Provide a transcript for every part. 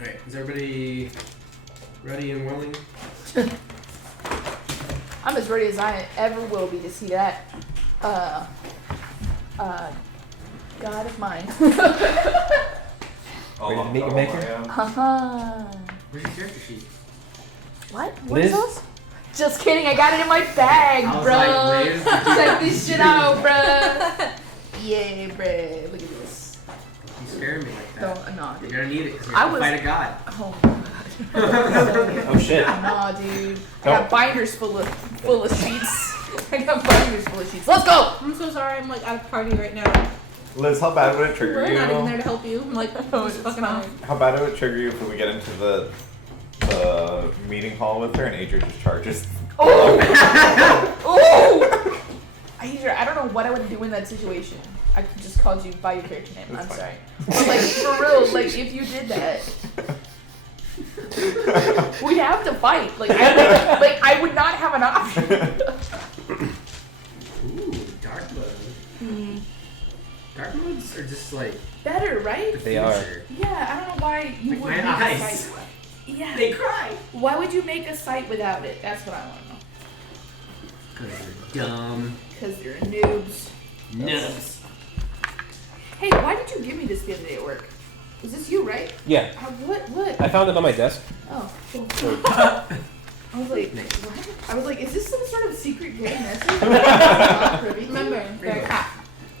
Alright, is everybody ready and willing? I'm as ready as I ever will be to see that. God of mine. Maker? Haha. Where's your character sheet? What? What is those? Just kidding, I got it in my bag, bro. Like, check this shit out, bro. Yeah, bro. Look at this. You scaring me like that. Don't, nah, dude. You're gonna need it because you're gonna fight a god. Oh my god. Oh shit. Nah, dude. I got binders full of sheets. I got binders full of sheets. Let's go! I'm so sorry, I'm like at a party right now. Liz, how bad would it trigger We're you? not even there to help you. I'm like, Oh, just fucking off. How bad would it trigger you if we get into the meeting hall with her and Adrian just charges? Oh! Oh! I don't know what I would do in that situation. I could just called you by your character name. That's I'm fine. sorry. But like for real, like if you did that, we'd have to fight. I would not have an option. Ooh, dark mode. Dark modes are just like Better, right? the They are. future. Yeah, I don't know why you Like would my make a eyes. site. Yeah. They cry. Why would you make a site without it? That's what I want to know. Because you're dumb. Because they're noobs. Nubs. Hey, why did you give me this the other day at work? Is this you, right? Yeah, What? I found it on my desk. Oh, cool. I was like, what? I was like, is this some sort of secret gay message? Not privy to? Remember, they're a cop.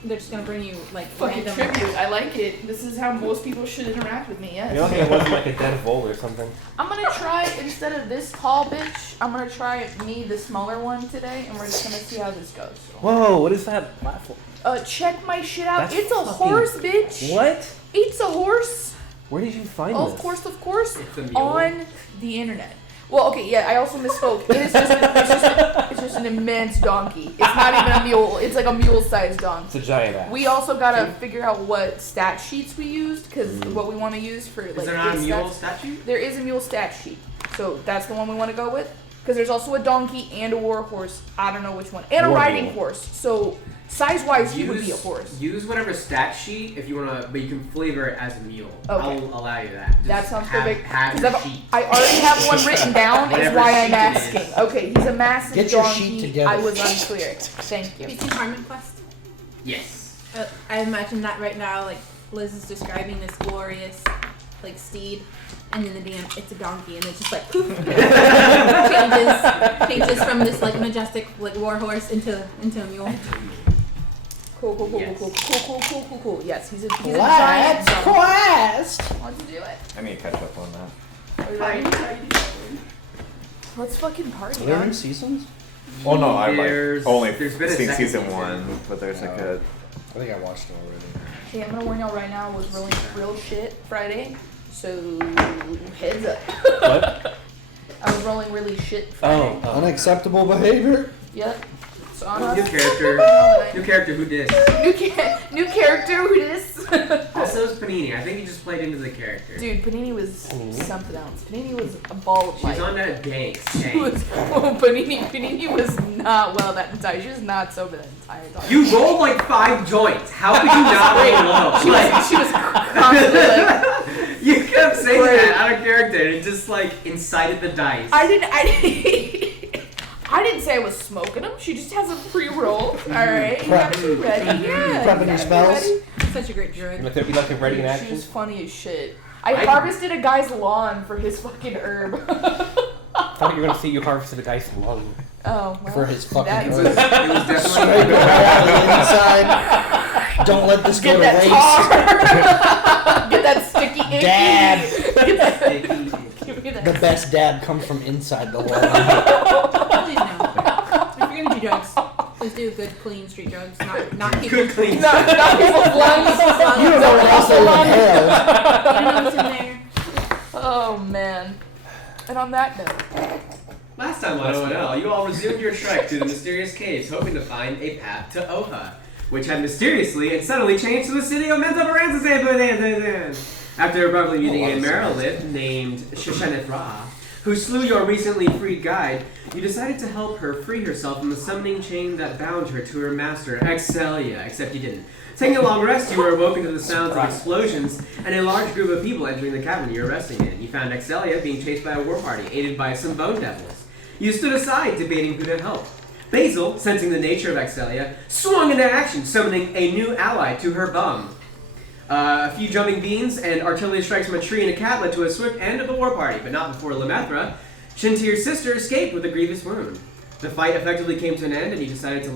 They're just gonna bring you like Fucking random. tribute. I like it. This is how most people should interact with me, yes. You're lucky it wasn't like a dead vole or something. I'm gonna try, instead of this tall bitch, I'm gonna try me, the smaller one today, and we're just gonna see how this goes. Whoa, what is that platform? Check my shit out. That's It's a fucking- horse, bitch. What? It's a horse. Where did you find Of this? course. It's a mule. On the internet. Well, okay, yeah, I also misspoke. It is it's just an immense donkey. It's not even a mule. It's like a mule-sized donkey. It's a giant ass. We also gotta figure out what stat sheets we used, because what we want to use for like Is there not a big mule stats. statue? There is a mule stat sheet, so that's the one we want to go with. Because there's also a donkey and a war horse. I don't know which one, and a War riding mule. horse. So size-wise, he would be a horse. Use whatever stat sheet if you wanna, but you can flavor it as a mule. Okay. I'll allow you that. Just That sounds have, perfect. Have 'Cause your I've- sheet. I already have one written down. Is Whatever why I'm sheet it asking. is. Okay, he's a massive Get your donkey. sheet together. I was unclear. Thank you. PC Harmon Quest. Yes. I imagine that right now, like Liz is describing this glorious, like steed, and then the damn it's a donkey, and it's just like poof, changes from this like majestic like war horse into a mule. Cool. Yes, he's a giant Let's donkey. quest! Let's do it. I need to catch up on that. Are you ready? Let's fucking party. Are there on. new seasons? Oh no, I've There's- like only there's been a seen second season season. 1, but there's like a. I think I watched it already. Okay, I'm gonna warn y'all right now. Was rolling real shit Friday, so heads up. What? I was rolling really shit Friday. Oh. Unacceptable behavior? Yep. So on New us. character. New character. Who dis? New character. Who this? Also, is Panini. I think he just played into the character. Dude, Panini was something else. Panini was a ball of She's light. on that dank. She was, Panini was not well that entire. She was not sober that entire time. You rolled like 5 joints. How could you not roll low? She was constantly like, You kept saying Great. that out of character, and it just like incited the dice. I didn't say I was smoking them. She just has a pre-roll. All right, you gotta be ready. Yeah, Prepping you your gotta be spells? ready. Such a great drug. Like you like ready in She action? was funny as shit. I harvested a guy's lawn for his fucking herb. I thought you were gonna see you harvested a guy's lung. Oh, well, For his fucking that It herb. was, it was Scrape definitely. it right out of the inside. Don't let this go Get to that waste. tar. Get that sticky icky. Dab. Get that. Give me that. The best dab comes from inside the wall. Please no. If you're gonna do drugs, please do good, clean street drugs, not people. Good clean. Not people's lungs. You don't know what else they would inhale. You don't know what's in there. Oh man. And on that note. Last time on ONL, you all resumed your trek through the mysterious caves, hoping to find a path to Oha, which had mysteriously and suddenly changed to the city of Mental After abruptly meeting a Merilith named Shishanith Ra, who slew your recently freed guide, you decided to help her free herself from the summoning chain that bound her to her master, Excelia, except you didn't. Taking a long rest, you were awoken to the sounds of explosions and a large group of people entering the cavern you were resting in. You found Excelia being chased by a war party, aided by some bone devils. You stood aside, debating who to help. Basil, sensing the nature of Excelia, swung into action, summoning a new ally to her bum. A few jumping beans and artillery strikes from a tree and a cat led to a swift end of the war party, but not before Lemethra, Shintir's sister, escaped with a grievous wound. The fight effectively came to an end, and you decided to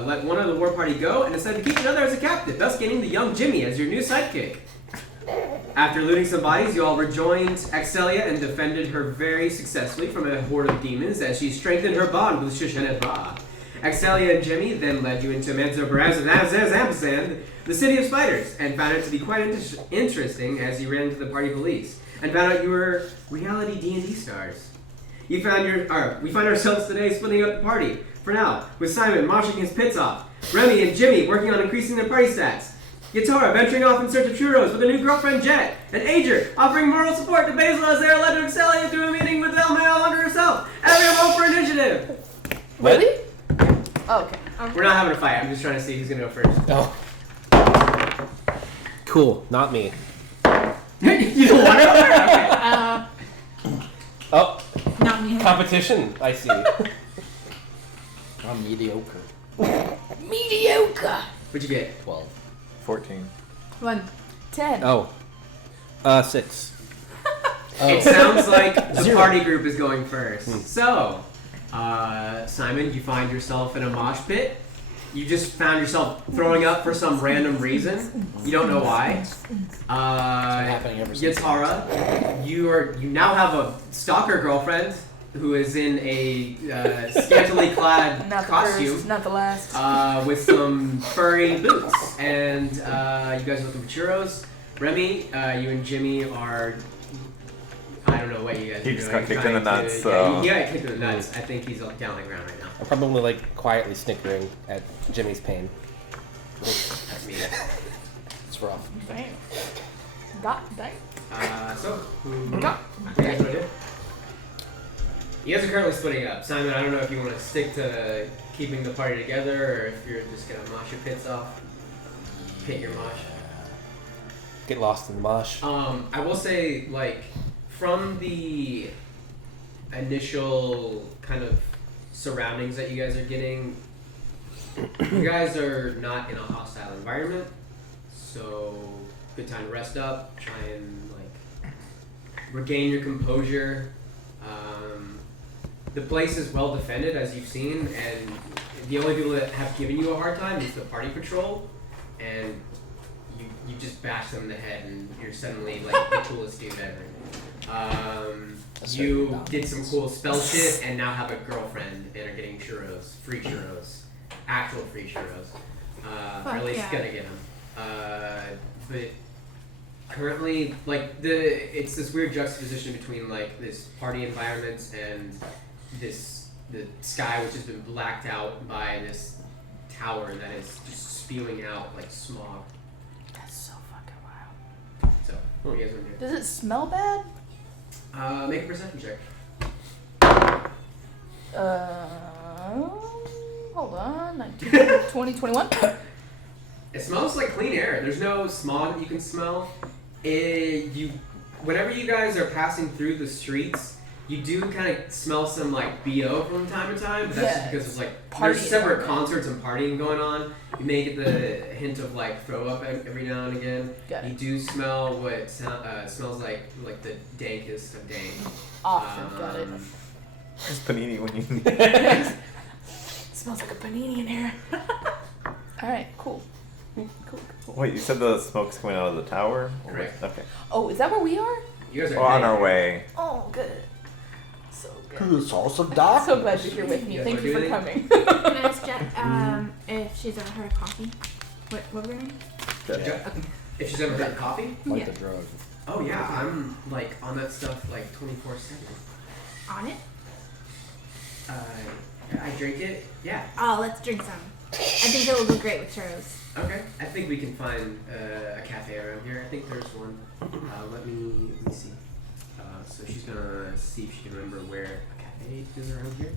let one of the war party go and decided to keep the other as a captive, thus gaining the young Jimmy as your new sidekick. After looting some bodies, you all rejoined Excelia and defended her very successfully from a horde of demons as she strengthened her bond with Shushanet Ba. Excelia and Jimmy then led you into Ampersand, the city of spiders, and found it to be quite interesting as you ran into the party police, and found out you were reality D&D stars. We find ourselves today splitting up the party, for now, with Simon moshing his pits off, Remy and Jimmy working on increasing their party stats, Yatara venturing off in search of churros with a new girlfriend Jet, and Ager offering moral support to Basil as they are led to Excelia through a meeting with Elma Alundra herself. Everyone vote for initiative! Really? Oh, okay. We're not having a fight, I'm just trying to see who's gonna go first. Oh. Cool, not me. You don't want to go there? Okay. Oh, Not me. competition, I see. I'm mediocre. Mediocre. What'd you get? 12. 14. 1. 10. Oh. 6. It sounds like the 0. party group is going first. So, Simon, you find yourself in a mosh pit. You just found yourself throwing up for some random reason. You don't know why. happening ever since. Yatara, you now have a stalker girlfriend who is in a scantily clad Not the costume. first, not the last. With some furry boots. And you guys are looking for churros. Remy, you and Jimmy are... I don't know what you guys are He doing. just got kicked in the trying nuts, to- so- Yeah, he got kicked in the nuts. I think he's down on the ground right now. I'm probably like quietly snickering at Jimmy's pain. That's me. It's rough. Damn. Damn. So, who you Got. guys want to do? You guys are currently splitting up. Simon, I don't know if you want to stick to keeping the party together or if you're just going to mosh your pits off. Pit your mosh. Get lost in the mosh. I will say, like, from the initial kind of surroundings that you guys are getting, you guys are not in a hostile environment, so good time to rest up, try and like regain your composure. The place is well defended, as you've seen, and the only people that have given you a hard time is the party patrol, and you just bash them in the head, and you're suddenly like the coolest dude ever. You did some cool spell shit, and now have a girlfriend, and are getting churros, free churros, actual free churros. Or at least yeah. gonna get them. But currently, like it's this weird juxtaposition between like this party environment and the sky, which has been blacked out by this tower that is just spewing out like smog. That's so fucking wild. So, what do you guys want to do? Does it smell bad? Make a perception check. Hold on. 19, 20, 21. It smells like clean air. There's no smog that you can smell. Whenever you guys are passing through the streets, you do kind of smell some like BO from time to time, but that's just because it's like Party there's separate environment. concerts and partying going on. You may get the hint of like throw up every now and again. Got it. You do smell what smells like the dankest of dank. Awesome. Got it. It's panini when you. Smells like a panini in here. Alright, cool. Cool. Wait, you said the smoke's coming out of the tower? Or Correct. Okay. Oh, is that where we are? You guys are We're on dank. our way. Oh, good. So good. It's also I'm dark. so glad you're here with me. You guys Thank wanna you do for anything? coming. Can I ask Jet if she's ever heard of coffee? What was her name? Yeah. If she's ever had coffee? Like Yeah. the drug. Oh yeah, I'm like on that stuff like 24/7. On it? I drink it. Yeah. Oh, let's drink some. I think it will go great with churros. Okay. I think we can find a cafe around here. I think there's one. Let me see. So she's gonna see if she can remember where a cafe is around here.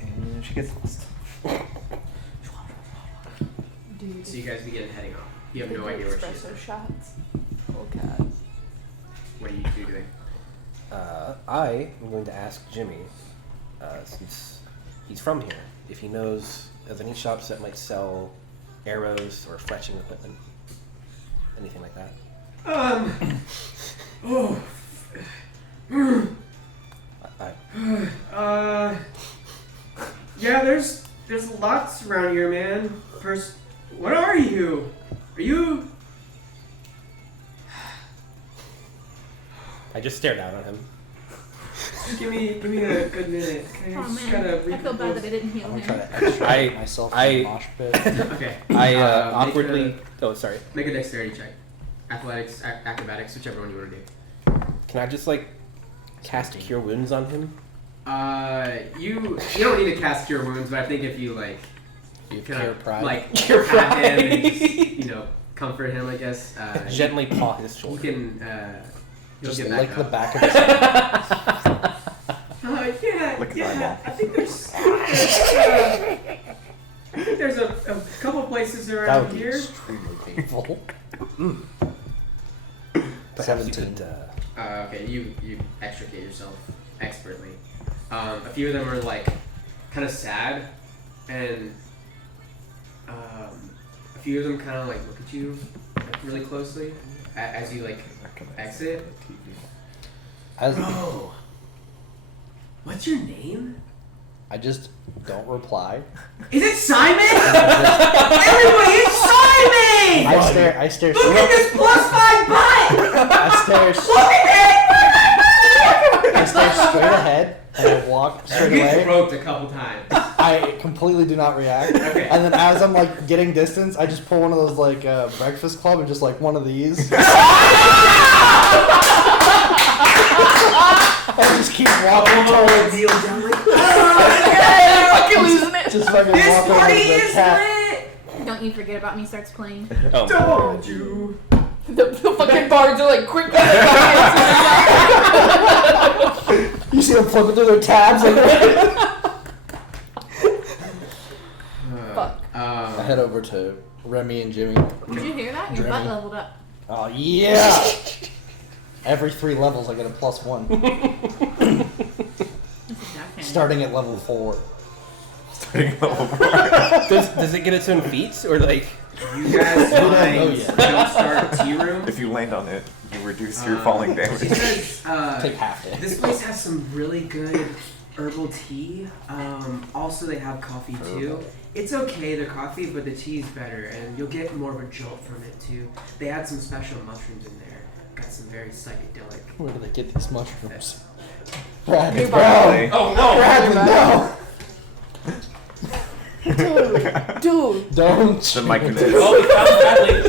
And she gets lost. Dude. So you guys begin heading off. You have no idea where she is. Espresso shots. Oh god. What are you two doing? I am going to ask Jimmy, since he's from here, if he knows of any shops that might sell arrows or fletching equipment. Anything like that. Yeah, there's lots around here, man. First, what are you? Are you? I just stared out on him. Just give me a good minute. Okay, Oh just man, gotta I feel bad that I didn't heal I'm him. trying to extract myself from the mosh pit. Okay. I Make awkwardly. Oh, sorry. Make a dexterity check. Athletics, acrobatics, whichever one you want to do. Can I just like cast Cure Wounds on him? You don't need to cast Cure Wounds, but I think if you like, You kind Cure of Pride. like Cure pat him and Pride. just, comfort him, I guess. Gently paw his You shoulder. can you'll Just get lick back the up. back of his head. Yeah, Lick his yeah. eyeball. I think there's a couple places That around would be here. extremely painful. Perhaps you 17. could, Okay, you extricate yourself expertly. A few of them are like kind of sad, and a few of them kind of like look at you like, really closely as you like exit. As Bro, what's your name? I just don't reply. Is it Simon? Everybody, it's Simon! I stare Look at this +5 butt! I stare straight ahead and I walk straight You get away. roped a couple times. I completely do not react. Okay. And then as I'm like getting distance, I just pull one of those like Breakfast Club and just like one of these. I just keep walking towards. Deal down like Fucking losing it. Just fucking this walk over party to the is cat. lit! Don't You Forget About Me starts playing. oh. Don't you? The fucking bards are like quick. You see them flipping through their tabs. Like, Fuck. I head over to Remy and Jimmy. Did you hear that? Your butt Jeremy. leveled up. Oh yeah! Every 3 levels, I get a +1. That's exactly. Starting at level 4. Does it get its own feats or like? You guys don't know find yet. Jumpstart Tea Room. If you land on it, you reduce your falling damage. She says, Take half it. this place has some really good herbal tea. Also, they have coffee too. It's okay, the coffee, but the tea is better, and you'll get more of a jolt from it too. They add some special mushrooms in there. Got some very psychedelic. Where do they get these mushrooms? Brad, New Brad, Oh no! Bradley, no! Dude. Don't. The mic Oh, we found Bradley.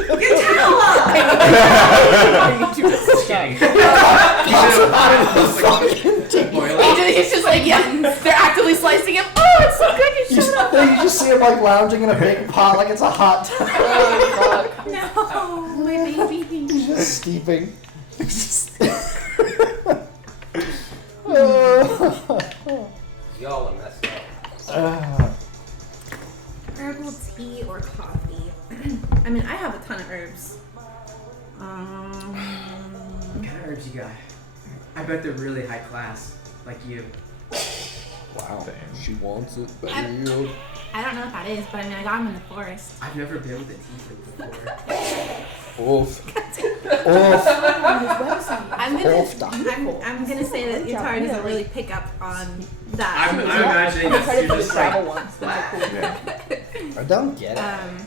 He's just like, yeah, they're actively slicing him. Oh, it's so good. You showed up. You just see him like lounging in a big pot like it's a hot tub. Oh, fuck. No, my baby. He's just steeping. Y'all are messed up. Herbal tea or coffee? I mean, I have a ton of herbs. What kind of herbs you got? I bet they're really high class, like you. Wow. Damn. She wants it, I don't know what that is, but I mean, I got them in the forest. I've never been with a tiefling before. Oof. Oof. I'm gonna say that Yatar doesn't really pick up on that. I'm imagining I that tried to you're for the just travel like, once. That's so cool. Yeah. I don't get it.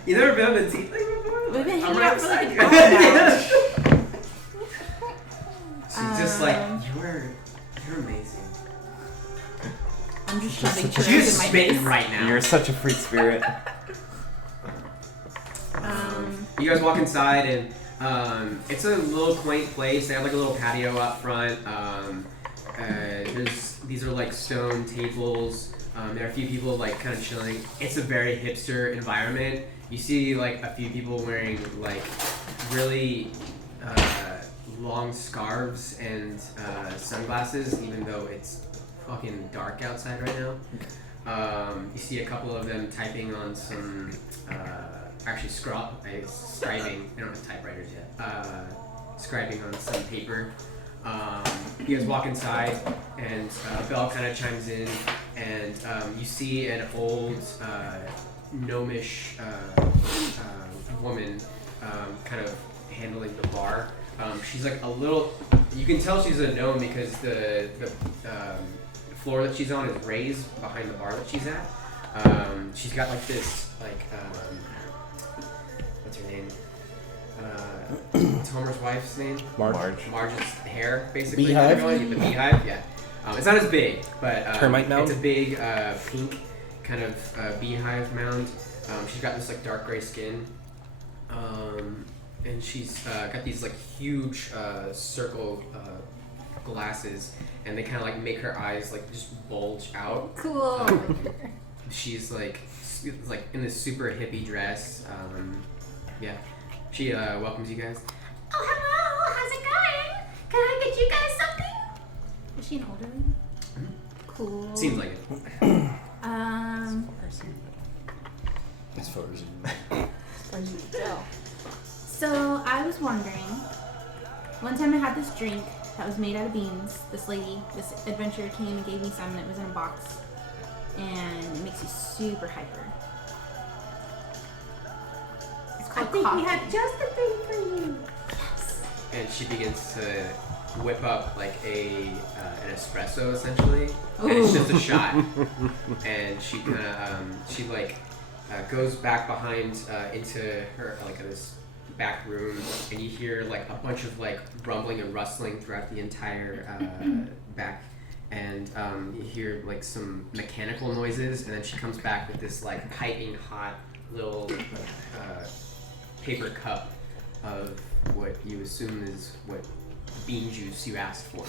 you never been with a tiefling before? We've been I'm hanging out for like an excited. hour now. She's just like, you're amazing. I'm just shoving She's churros in just my spitting face. right now. You're such a free spirit. You guys walk inside and it's a little quaint place. They have like a little patio out front. These are like stone tables. There are a few people like kind of chilling. It's a very hipster environment. You see like a few people wearing like really long scarves and sunglasses, even though it's fucking dark outside right now. You see a couple of them typing on some, scribing. They don't have typewriters yet. Scribing on some paper. You guys walk inside, and a bell kind of chimes in, and you see an old gnomish woman kind of handling the bar. She's like a little. You can tell she's a gnome because the floor that she's on is raised behind the bar that she's at. She's got like this what's her name? What's Homer's wife's name? Marge. Marge's hair, basically. Beehive? The beehive, yeah. It's not as big, but Termite mound? it's a big pink kind of beehive mound. She's got this like dark gray skin, and she's got these like huge circle glasses, and they kind of like make her eyes like just bulge out. Cool. She's like in this super hippie dress. Yeah. She welcomes you guys. Oh, hello. How's it going? Can I get you guys something? Is she an older lady? Cool. Seems like it. As far as So I was wondering, one time I had this drink that was made out of beans. This adventurer came and gave me some, and it was in a box. And it makes you super hyper. It's called coffee. We have just the thing for you. Yes. And she begins to whip up like an espresso essentially, and it's just a shot. And she kind of goes back behind into her like this back room, and you hear like a bunch of like rumbling and rustling throughout the entire back, and you hear like some mechanical noises, and then she comes back with this like piping hot little paper cup of what you assume is what bean juice you asked for.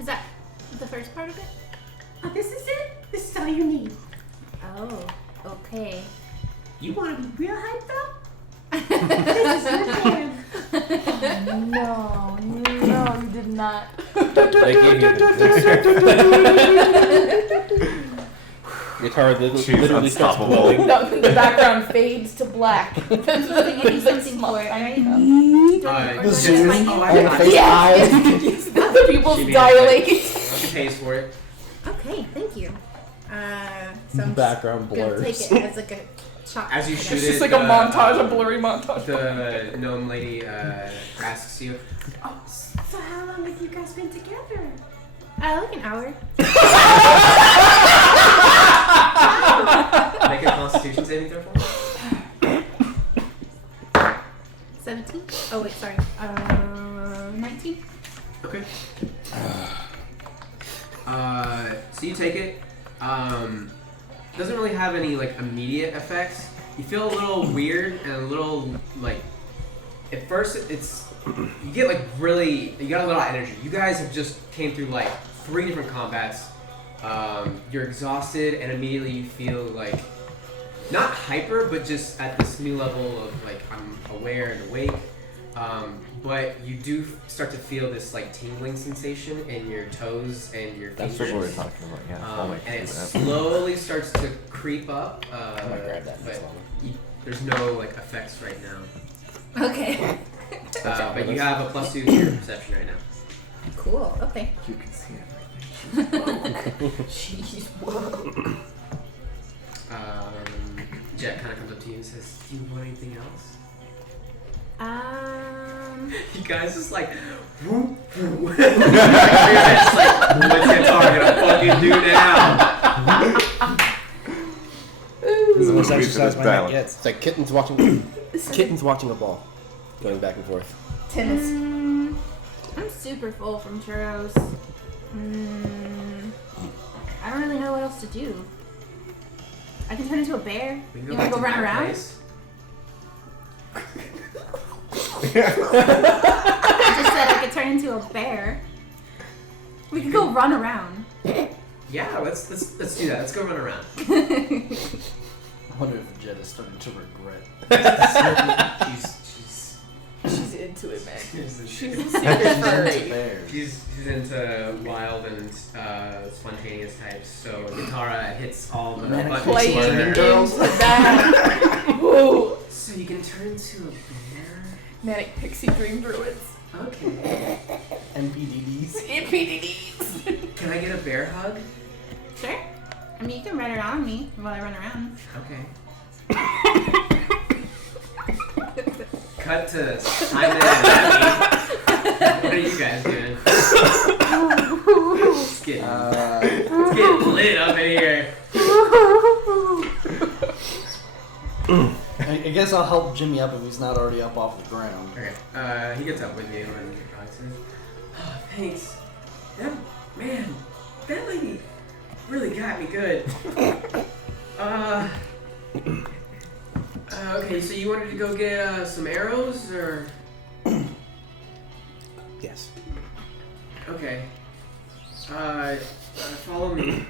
Is that the first part of it? Oh, this is it? This is all you need. Oh, okay. You want to be real hyped up? This is your jam. No, you did not. They gave you guitar literally starts unstoppable. blowing. The background fades to black. They give you something for it, right? The zoom oh, I and got face it. eyes. The pupils She made dilate. She pays for it. Okay, thank you. So I'm Background just gonna blurs. take it as like a shot. As you I shoot guess. it, It's just like a montage, a blurry montage. The gnome lady asks you, Oh, so how long have you guys been together? Like an hour. make a Constitution saving throw for me. 17? Oh wait, sorry. 19? Okay. So you take it. Doesn't really have any like immediate effects. You feel a little weird and a little like. At first, you get like really. You got a lot of energy. You guys have just came through like 3 different combats. You're exhausted, and immediately you feel like not hyper, but just at this new level of like I'm aware and awake. But you do start to feel this like tingling sensation in your toes and your That's fingers. what we were talking about, yeah. I'll make And you it do that. slowly starts to creep up. I'm gonna grab that. But there's no like effects right now. Okay. But you have a +2 to your perception right now. Cool, okay. You can see everything. Jeez, whoa. Jet kind of comes up to you and says, "Do you want anything else?" You guys just like, whoop, whoop. Just like, what's that gonna fucking do now? This is the most Movie exercise for my this neck balance. gets. It's like kittens watching a ball, going back and forth. Tennis. I'm super full from churros. I don't really know what else to do. I can turn into a bear. We You can wanna back go to run my around? place. I just said I could turn into a bear. We could go run around. Yeah, let's do that. Let's go run around. I wonder if Jet is starting to regret. She's She's into it, man. She's a secret furry. Bears. She's into wild and spontaneous types. So Katara hits all the Manic buttons Playing for her. girls. into that. Woo. So you can turn to a bear. Manic pixie dream druids. Okay. NPDDs. NPDDs. Can I get a bear hug? Sure. I mean, you can run around me while I run around. Okay. Cut to Simon and Abby. What are you guys doing? It's getting lit up in here. I guess I'll help Jimmy up if he's not already up off the ground. Okay. He gets up with you and Alex says, "Oh, thanks. That lady really got me good." Okay, so you wanted to go get some arrows, or? Yes. Okay. Follow me.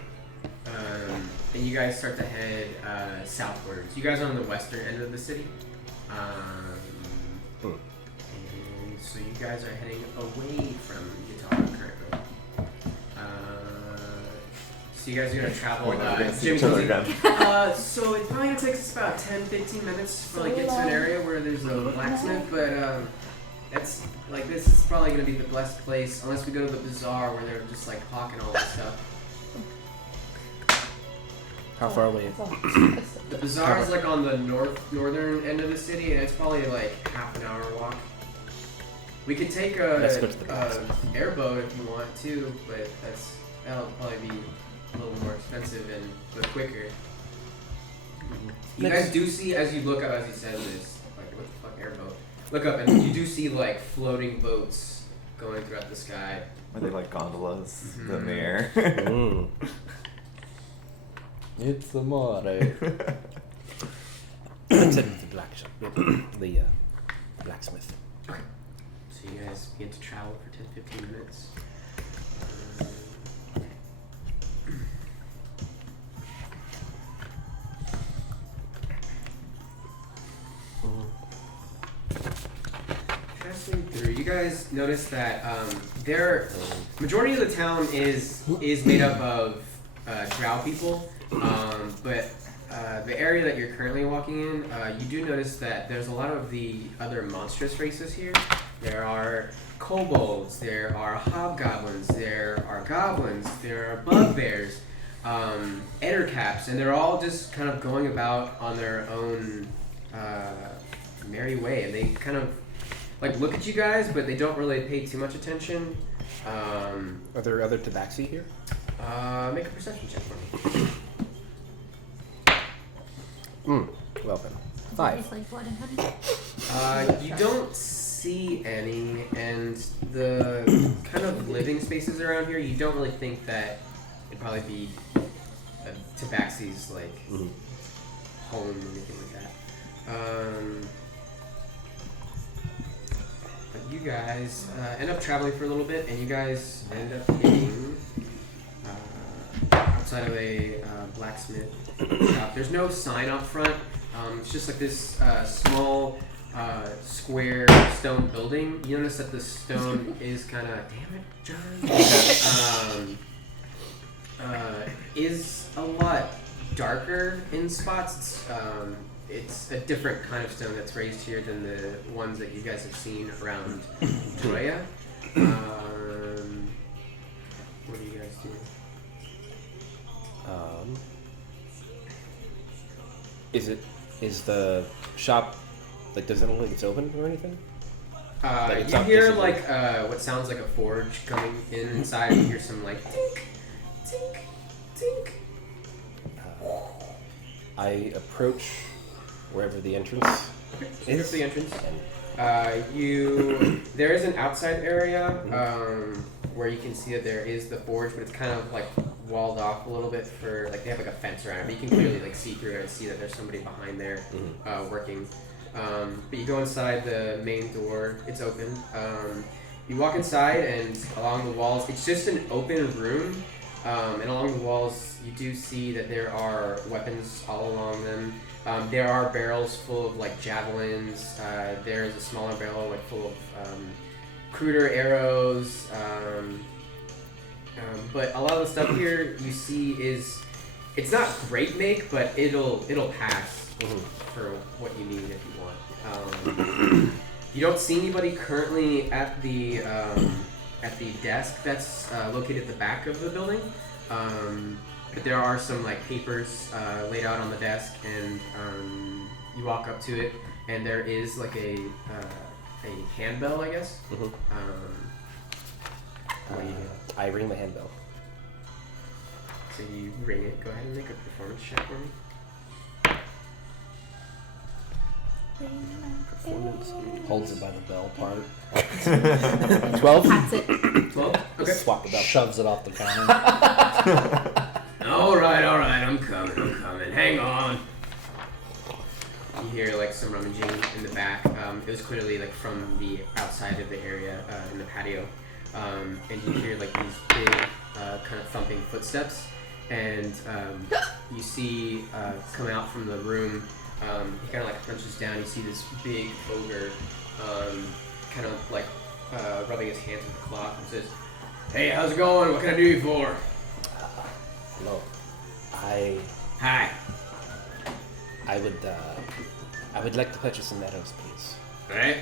And you guys start to head southwards. You guys are on the western end of the city. And so you guys are heading away from Utah currently. So you guys are going to travel. We're not gonna see Jim each other comes in. again. So it probably gonna take us about 10-15 minutes to like get to an area where there's a blacksmith, but that's like this is probably gonna be the blessed place unless we go to the bazaar where they're just like hawking all this stuff. How far away? The bazaar is like on the northern end of the city, and it's probably like half an hour walk. We could take Let's go to the a blacksmith. airboat if you want to, but that'll probably be a little more expensive but quicker. You guys do see, as you look up, as he says this, like, what the fuck, airboat? Look up, and you do see, like, floating boats going throughout the sky. Are they like gondolas Mhm. in the air? Mm. It's the mare. Let's head to the black shop. The blacksmith. So you guys begin to travel for 10-15 minutes. Passing through, you guys notice that majority of the town is made up of drow people, but the area that you're currently walking in, you do notice that there's a lot of the other monstrous races here. There are kobolds, there are hobgoblins, there are goblins, there are bugbears, ettercaps, and they're all just kind of going about on their own merry way, and they kind of like look at you guys, but they don't really pay too much attention. Are there other tabaxi here? Make a perception check for me. Well then. 5. Tastes like blood and honey. You don't see any, and the kind of living spaces around here, you don't really think that it'd probably be Tabaxi's like home or anything like that. But you guys end up traveling for a little bit, and you guys end up getting outside of a blacksmith shop. There's no sign up front. It's just like this small square stone building. You notice that the stone is kind of, damn it, John, is a lot darker in spots. It's a different kind of stone that's raised here than the ones that you guys have seen around Troya. What do you guys do? Is the shop like, does it look like it's open or anything? Like it's You not hear visible. like what sounds like a forge coming in inside. You hear some like tink, tink, tink. I approach wherever the entrance Here's is. the entrance. And There is an outside area where you can see that there is the forge, but it's kind of like walled off a little bit for like they have like a fence around it, but you can clearly like see through it and see that there's somebody behind there working. But you go inside the main door; it's open. You walk inside, and along the walls, it's just an open room. And along the walls, you do see that there are weapons all along them. There are barrels full of like javelins. There is a smaller barrel like full of cruder arrows. But a lot of the stuff here you see is it's not great make, but it'll pass for what you need if you want. You don't see anybody currently at the desk that's located at the back of the building. But there are some like papers laid out on the desk, and you walk up to it, and there is like a handbell, I guess. What do you do? I ring the handbell. So you ring it. Go ahead and make a performance check for me. Performance. Holds it by the bell part. 12? That's it. 12? Okay. Swap it up. Shoves it off the counter. All right. I'm coming. Hang on. You hear like some rummaging in the back. It was clearly like from the outside of the area in the patio. And you hear like these big kind of thumping footsteps, and you see come out from the room. He kind of like crunches down. You see this big ogre, kind of like rubbing his hands with the cloth and says, "Hey, how's it going? What can I do you for?" Hello. Hi. I would like to purchase some arrows, please. All right.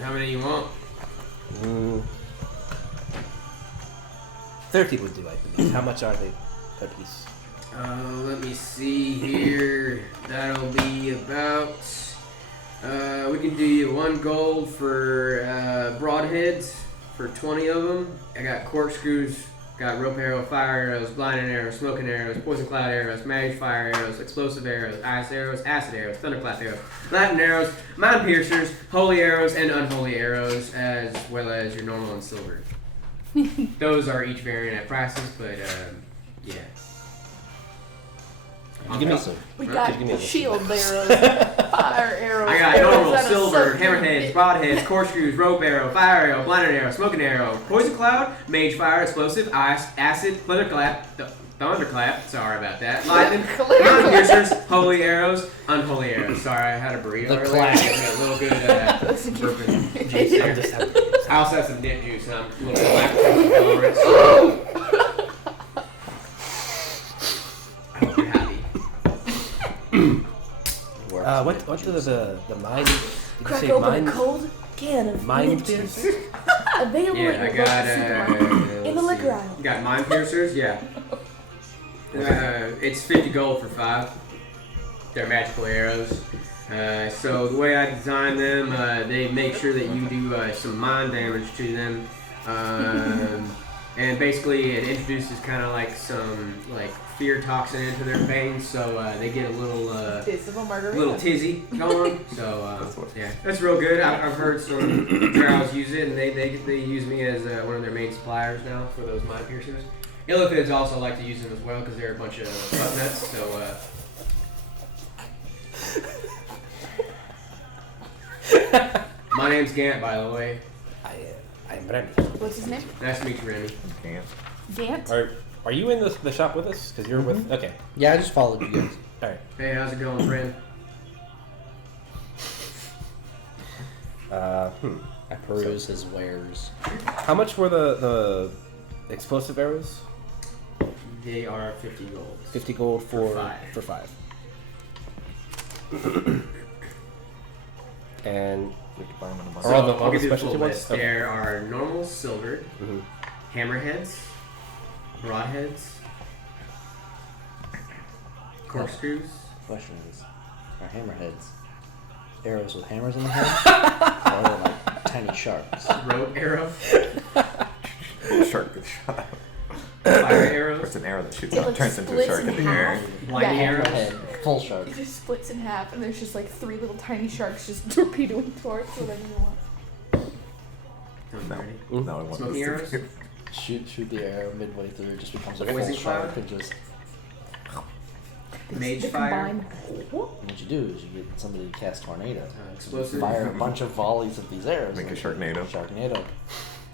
How many you want? 30 would do, I believe. How much are they per piece? Let me see here. That'll be about. We can do you 1 gold for broadheads for 20 of them. I got corkscrews, got rope arrow, fire arrows, blinding arrows, smoking arrows, poison cloud arrows, magic fire arrows, explosive arrows, ice arrows, acid arrows, thunderclap arrows, Latin arrows, mind piercers, holy arrows, and unholy arrows, as well as your normal and silver. Those are each varying at prices, but yeah. Give me We Huh? got Give me a list. shield arrows, fire arrows. I got arrows normal, out of silver, something. hammerheads, broadheads, corkscrews, rope arrow, fire arrow, blinding arrow, smoking arrow, poison cloud, mage fire, explosive, ice, acid, thunderclap. Sorry about that. Lightning, mind piercers, holy arrows, unholy arrows. Sorry, I had a burrito The earlier. clap. Gave me a little bit of bourbon juice there. I also have some nip juice, and I'm a little bit lactose intolerant. So I hope you're happy. What do the mind? Did you Crack say open mind? a cold can of Mind mint piercers? juice. Available Yeah, at I your got local supermarket. In the let's liquor see. aisle. You got mind piercers, yeah. It's 50 gold for 5. They're magical arrows. So the way I design them, they make sure that you do some mind damage to them, and basically it introduces kind of like some like fear toxin into their veins, so they get a Taste of a margarita. little tizzy going. So yeah, that's real good. I've heard some trials use it, and they use me as one of their main suppliers now for those mind piercers. Illithids also like to use them as well because they're a bunch of butt nuts. So. My name's Gant, by the way. I'm Remy. What's his name? Nice to meet you, Remy. Can't. Gant? Are you in the shop with us? Because you're with. Okay. Yeah, I just followed you guys. All right. Hey, how's it going, friend? I peruse his wares. How much were the explosive arrows? They are 50 gold. 50 gold for For 5. 5. And We could buy them in a bunch. So Are all the- I'll give you the specialty full ones? list. Okay. There are normal silvered, Mhm. hammerheads, broadheads, corkscrews. Question is, are hammerheads arrows with hammers in the head? Or are they like tiny sharks? Rope arrow, Shark gets shot. fire Or arrows, it's an arrow that shoots It, out, like, turns into a splits shark in in the air. half. lightning Yeah. arrows. Head, full shark. It just splits in half, and there's just like 3 little tiny sharks just torpedoing towards whatever you want. No, Ready? no, I want Smoking this arrows? to be. Shoot the arrow midway through, it just becomes a Poison full shark cloud? and just. Mage The fire, combined- What you do is you get somebody to cast tornado. explosive. Fire a bunch of volleys of these arrows. Make a and Sharknado. Sharknado.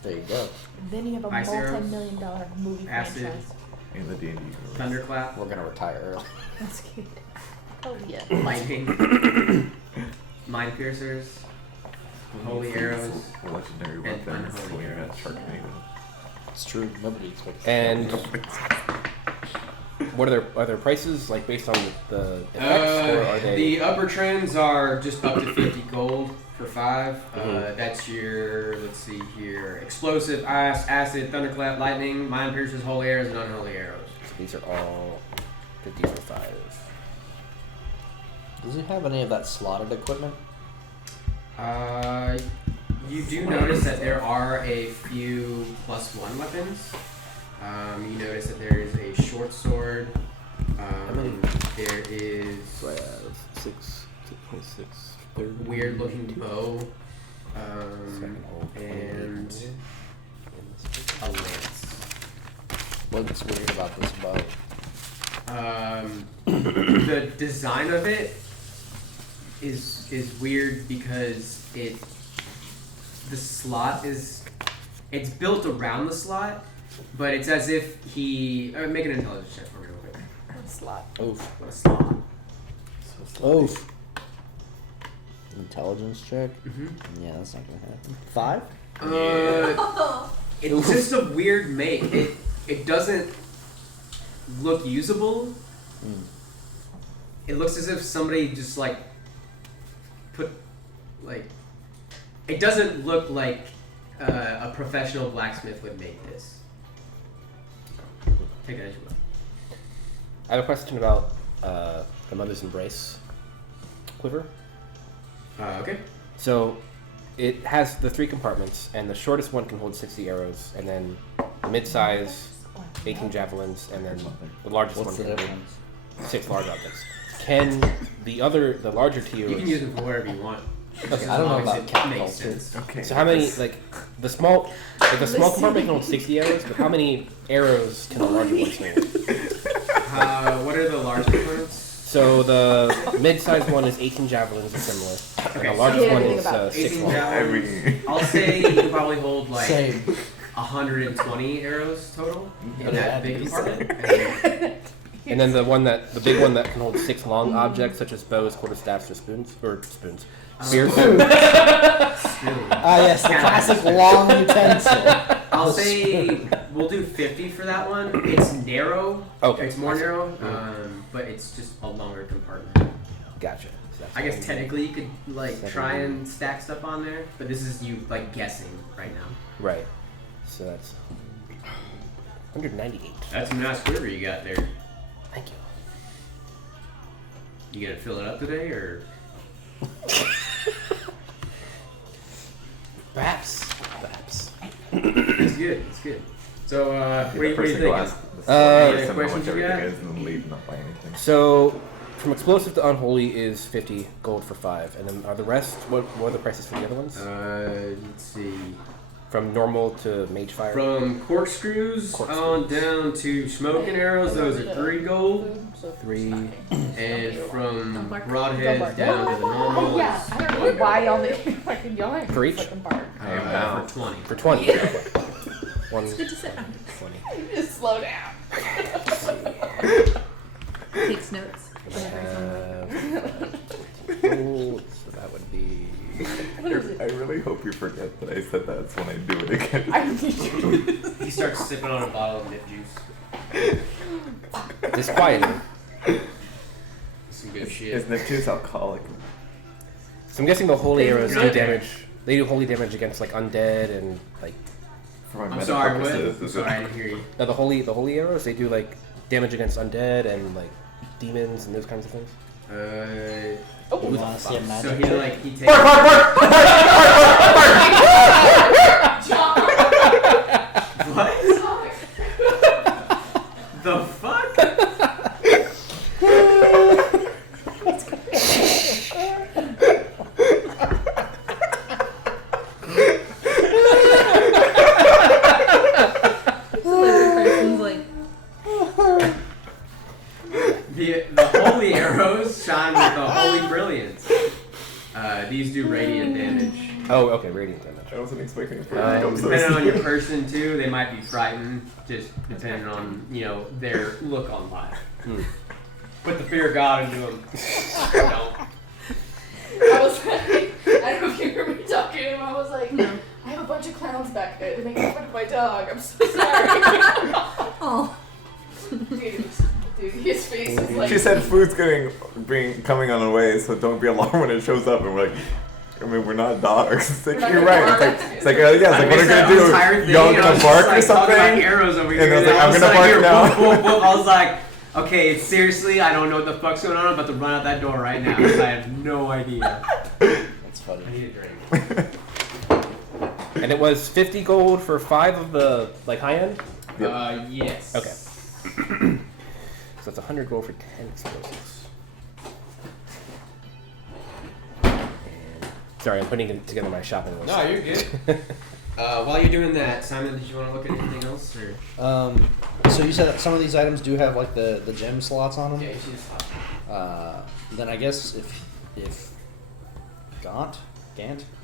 There you go. And then you have a Ice arrows, multi-million-dollar movie acid. franchise. In the D&D universe. Thunderclap, We're gonna retire early. That's cute. Oh yeah. lightning, mind piercers, holy arrows, Legendary and weapons. unholy When you got arrows. Sharknado. It's true. Nobody expects. And what are their prices like based on the effects, or are they? The upper trends are just up to 50 gold for 5. That's your, let's see here, explosive, ice, acid, thunderclap, lightning, mind piercers, holy arrows, and unholy arrows. So these are all 50 for 5. Does he have any of that slotted equipment? You do notice that there are a few +1 weapons. You notice that there is a short sword. There is 6, weird looking bow. And a lance. What's weird about this bow? The design of it is weird because the slot it's built around the slot, but it's as if he make an intelligence check for me real quick. Slot. Oof. What a slot. Oof. Intelligence check? Mm-hmm. Yeah, that's not gonna happen. 5? It's just a weird make. It doesn't look usable. It looks as if somebody just put it doesn't look like a professional blacksmith would make this. Take it as you will. I have a question about the Mother's Embrace quiver. Okay. So it has the 3 compartments, and the shortest one can hold 60 arrows, and then the mid-size 18 javelins, and then the largest What's one the can difference? hold 6 large objects. Can the larger tiers? You can use them for whatever you want. Okay, I don't know about it catapult makes sense. Okay. So how many the small compartment can hold 60 arrows, but how many arrows can the larger ones hold? What are the large components? So the mid-sized one is 18 javelins or similar, Okay, and the largest so one anything is about 6 18 long. javelins. I'll say you can probably hold Same. 120 arrows total in Okay, that that'd big be compartment. And then the big one that can hold 6 long objects, such as bows, quarterstaffs, or spears. Spears. Ah, yes, the classic long utensil. I'll say we'll do 50 for that one. It's narrow. Okay. It's more narrow, but it's just a longer compartment. Gotcha. So that's I guess 70. technically you could try and stack stuff on there, but this is you guessing right now. Right. So that's 198. That's a nice quiver you got there. Thank you. You gonna fill it up today or? Perhaps. It's good. It's good. So what do you First think? thing I'll ask any how questions much you got? everything is and then leave, not buy anything. So from explosive to unholy is 50 gold for 5, and then are the rest? What are the prices for the other ones? Let's see. From normal to mage fire. From corkscrews on down to smoking arrows, those are 3 gold. 3. And from Don't bark. broadheads down to the normal. Yeah, I don't know why y'all need fucking yelling. For each? Fucking bark. For 20. For 20. One. It's good to sit on. 20. Just slow down. Takes notes. Gold, so that would be. What is it? I really hope you forget that I said that's when I do it again. I need He starts sipping on a bottle of nip juice. Disquieting. Some good shit. Is Neptune's alcoholic? So I'm guessing the holy arrows do Right. damage. They do holy damage against undead and For my I'm meta sorry, what? purposes, I'm is sorry, I it? didn't hear you. the holy arrows. They do damage against undead and demons and those kinds of things. You want to see a So magic he trick? he takes. What? The fuck? Person's like, The holy arrows shine with the holy brilliance. These do radiant damage. Oh, okay, radiant damage. I wasn't expecting it for Depending on your person too, they might be frightened. Just depending on their look on life. Put the fear of God into them. Don't. I was I don't know if you heard me talking sounds back there. They're making fun of my dog. I'm so sorry. Oh. Dude, his face is like. She said food's coming on the way, so don't be alarmed when it shows up. And we're like, I mean, we're not dogs. It's like, We're not you're gonna right. bark. It's like yeah, it's like, what are we gonna do? Y'all gonna bark or something? Arrows over here. And I was like, all I'm of a gonna sudden bark you're now. whoop, whoop, whoop. I was like, okay, seriously, I don't know what the fuck's going on. I'm about to run out that door right now. 'Cause I have no idea. That's funny. I need a drink. And it was 50 gold for 5 of the like high end. Yes. Okay. So that's 100 gold for 10 explosives. And, sorry, I'm putting together my shopping list. No, you're good. While you're doing that, Simon, did you want to look at anything else? Or? So you said that some of these items do have like the gem slots on them. Yeah, you should just Then I guess if Gant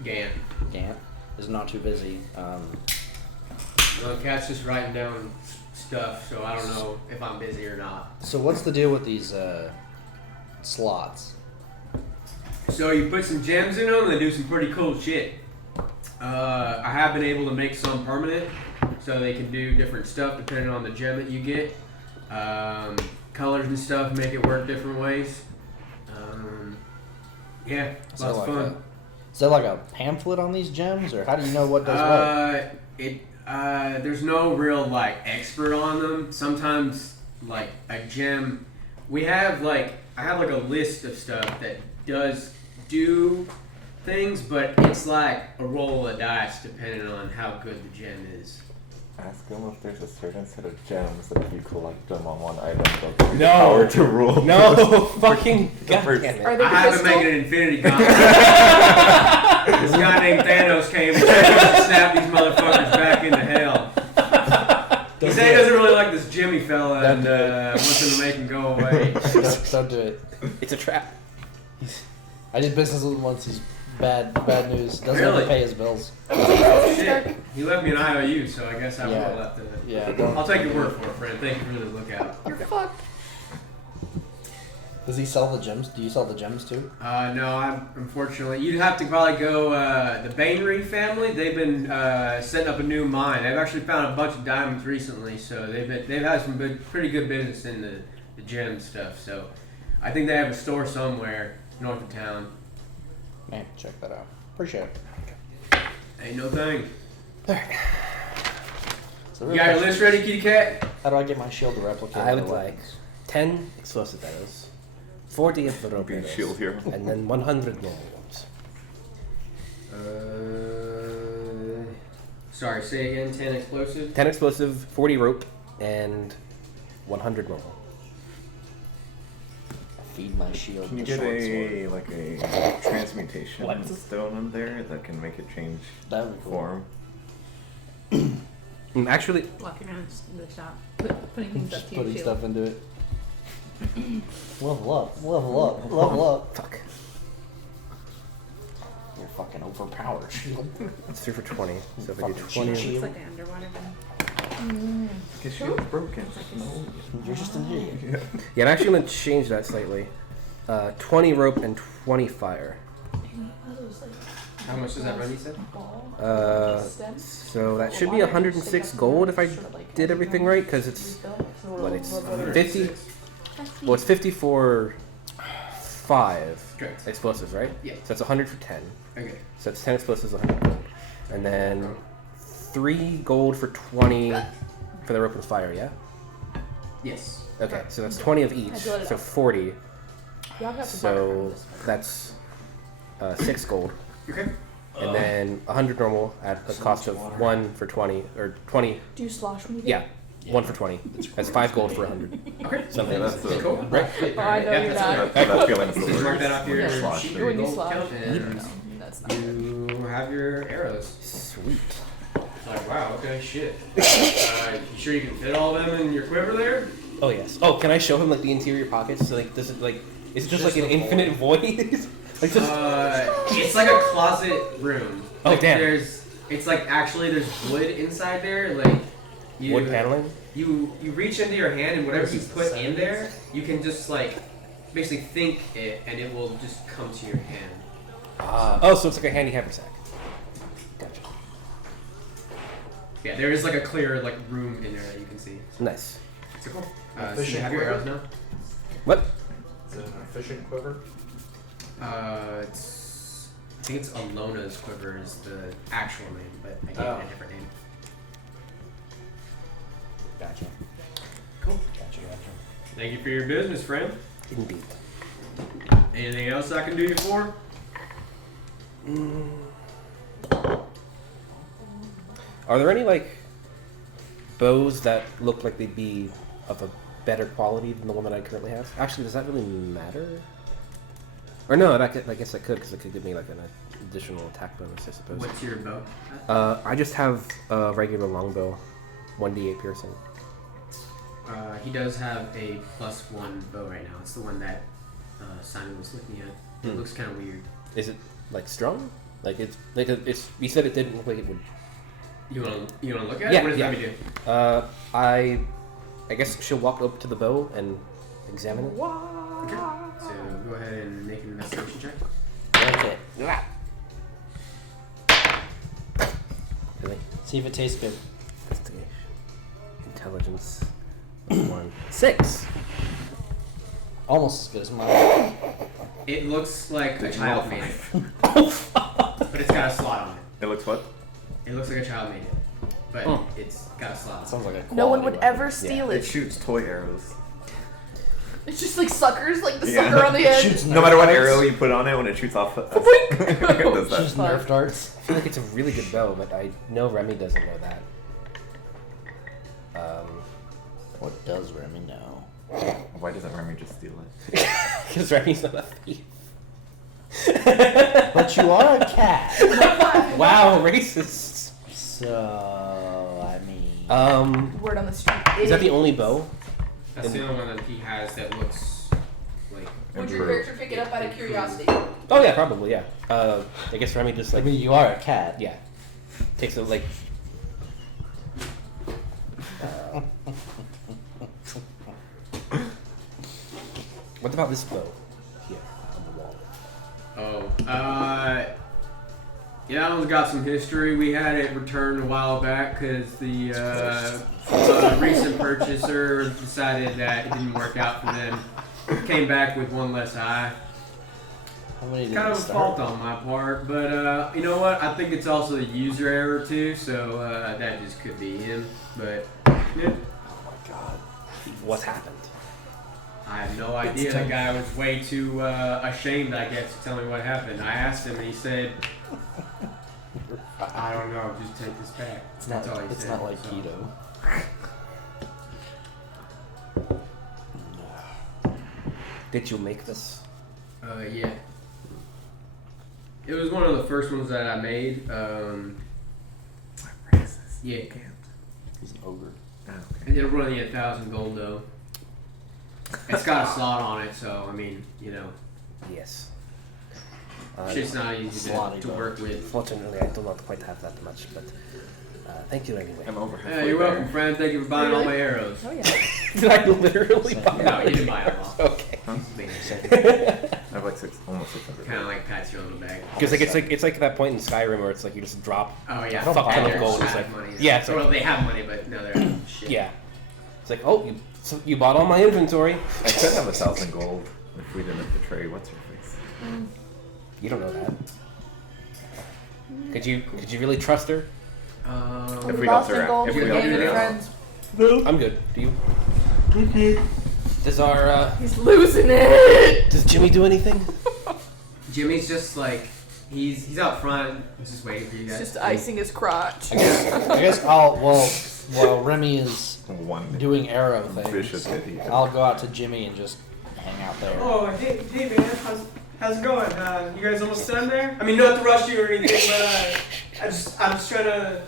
Gant. is not too busy, Well, Cat's just writing down stuff, so I don't know if I'm busy or not. so what's the deal with these slots? So you put some gems in them, they do some pretty cool shit. I have been able to make some permanent, so they can do different stuff depending on the gem that you get. Colors and stuff make it work different ways. Yeah, Is lots of there fun. Is there like a pamphlet on these gems, or how do you know what does what? There's no real like expert on them. Sometimes like a gem, I have like a list of stuff that does do things, but it's like a roll of dice depending on how good the gem is. Ask them if there's a certain set of gems that if you collect them on one item, they'll give you No. power to rule. No, fucking First. goddamn Are it. they I haven't crystal? made an infinity gauntlet. This guy named Thanos came and snapped these motherfuckers back into hell. He said he doesn't really like this Jimmy fella and wants him to make him go away. Don't do it. It's a trap. I did business with him once. He's bad news. Doesn't Really? ever pay his bills. Oh, shit. He left me an IOU, so I guess I would have Yeah. left it. Yeah, don't. I'll take your word for it, friend. Thank you for the lookout. You're fucked. Does he sell the gems? Do you sell the gems too? No, unfortunately. You'd have to probably go, the Bainery family, they've been setting up a new mine. They've actually found a bunch of diamonds recently, so they've had some pretty good business in the gem stuff. So I think they have a store somewhere north of town. Man, check that out. Appreciate it. Ain't no thing. So You real got your question list ready, kitty cat? How do I get my shield to replicate? I would other like weapons? 10 explosive arrows, 40 of the rope Be a arrows, shield here. and then 100 normal ones. Sorry, say again, 10 explosive? 10 explosive, 40 rope, and 100 normal. Feed my shield. Can you the get short a sword. transmutation What? stone in there that can make it change That would be cool. form? Actually, Walking around the shop, putting things up Just to your putting shield. stuff into it. Level up, level up, level up. fuck. You're fucking overpowered, shield. It's 3 for 20. So if I do Fucking 20, cheat It's sheet. like an underwater one. Because shield's broken. No. You're just an idiot. yeah, I'm actually going to change that slightly. 20 rope and 20 fire. How much does that run, you said? So that should be 106 gold if I did everything right, because it's what it's 50. Well, it's 50 for 5 Correct. explosives, right? Yeah. So that's 100 for 10. Okay. So that's 10 explosives, 100 gold, and then 3 gold for 20 for the rope and fire. Yeah. Yes. Okay. So that's 20 of each. So 40. Y'all have to So that's 6 gold. Okay. And then 100 normal at the cost of 1 for 20, or 20, Do you slosh me? yeah, 1 for 20. That's 5 gold for 100. Okay. Something that's like the- Cool. Right? Oh, I know Yeah, you're that's not. good. That feeling's the Just mark that worst. off your Yeah. Slosh, sheet, there your When you gold slosh. count, and No, that's not. you have your arrows. Sweet. It's like, wow, okay, shit. You sure you can fit all of them in your quiver there? Oh, yes. Oh, can I show him, like, the interior pockets? So, like, this is, like, it's just like an a infinite void? like, just... It's like a closet room. Oh, Like, damn. It's like actually there's wood inside there. Like you, wood paneling? You reach into your hand and whatever you put in there, you can just like basically think it and it will just come to your hand. Oh, so it's like a handicapper sack. Gotcha. Yeah, there is like a clear like room in there that you can see. Nice. So cool. So you Fishing have your quiver? arrows now? What? Is it a fishing quiver? It's I think it's Alona's quiver is the actual name, but I gave it a different name. Gotcha. Cool. Gotcha. Thank you for your business, friend. Indeed. Anything else I can do you for? Are there any like bows that look like they'd be of a better quality than the one that I currently have? Actually, does that really matter? Or no, I guess I could because it could give me like an additional attack bonus, I suppose. What's your bow? I just have a regular longbow, 1d8 piercing. He does have a +1 bow right now. It's the one that Simon was looking at. It looks kind of weird. Is it like strong? Like it's like it's. You said it didn't look like it would. You wanna look at Yeah, it? What does yeah. that do? I guess she'll walk up to the bow and examine it. Okay. So go ahead and make an investigation check. Okay. Really? See if it tastes good. Investigation. Intelligence. 1. 6. Almost as good as mine. It looks like a child made it, but it's got a slot on it. It looks what? It looks like a child made it, but it's got a slot on it. Sounds like a No one quality would weapon. ever steal It it. shoots toy arrows. It's just like suckers, like the Yeah. sucker on the It end. shoots No matter what Nerf arrow darts. you put on it, when it shoots off, it Boink. does that. Just Nerf darts. I feel like it's a really good bow, but I know Remy doesn't know that. What does Remy know? Why doesn't Remy just steal it? Because Remy's not a thief. But you are a cat. Wow, racist. So, I mean. Word on the street. Is that the only bow? That's the only one that he has that looks like. Would your Improved. character pick it up out of curiosity? Oh yeah, probably, yeah. I guess Remy just I like, mean, you are a cat. yeah. Takes it like... What about this bow here on the wall? Yeah, that one's got some history. We had it returned a while back because the recent purchaser decided that it didn't work out for them. Came back with one less eye. How many did Kind you of a start? fault on my part, but you know what? I think it's also a user error too, so that just could be him. But yeah, What's happened? I have no idea. The guy was way too ashamed, I guess, to tell me what happened. I asked him, and he said, "I don't know. Just take this back." It's not, That's all he it's said. not like so. keto. Did you make this? Yeah. It was one of the first ones that I made. Yeah. He's an ogre. I did run you 1,000 gold though. It's got a slot on it, so I mean, you know, Yes. shit's not easy Slotty to bow. work with. Fortunately, I do not quite have that much, but thank you anyway. I'm over Hey, halfway you're there. welcome, friend. Thank you for buying all my arrows. Oh yeah. Did I literally buy No, you didn't buy them all. Okay. I have like almost 600. Kind of like pats you on the back. Because like it's like that point in Skyrim where it's like you just drop. Oh yeah, Fuck ton of they're gold. just It's have like- money. yeah, it's like- well, they have money, but no, they're shit. Yeah. It's like, oh, you bought all my inventory. I could have 1,000 gold if we didn't betray what's her face. You don't know that. Could you really trust her? If we Lost helped her in out. gold, If we we gained helped her new out. friends. I'm good. Do you? Does our He's losing it. does Jimmy do anything? Jimmy's just like he's out front, he's just waiting for you He's guys. just icing his crotch. I guess while Remy is One doing arrow vicious things, hit he I'll go out to Jimmy and just hang out there. Oh, hey man, how's it going? You guys almost done there? I mean, not to rush you or anything, but I'm just trying to.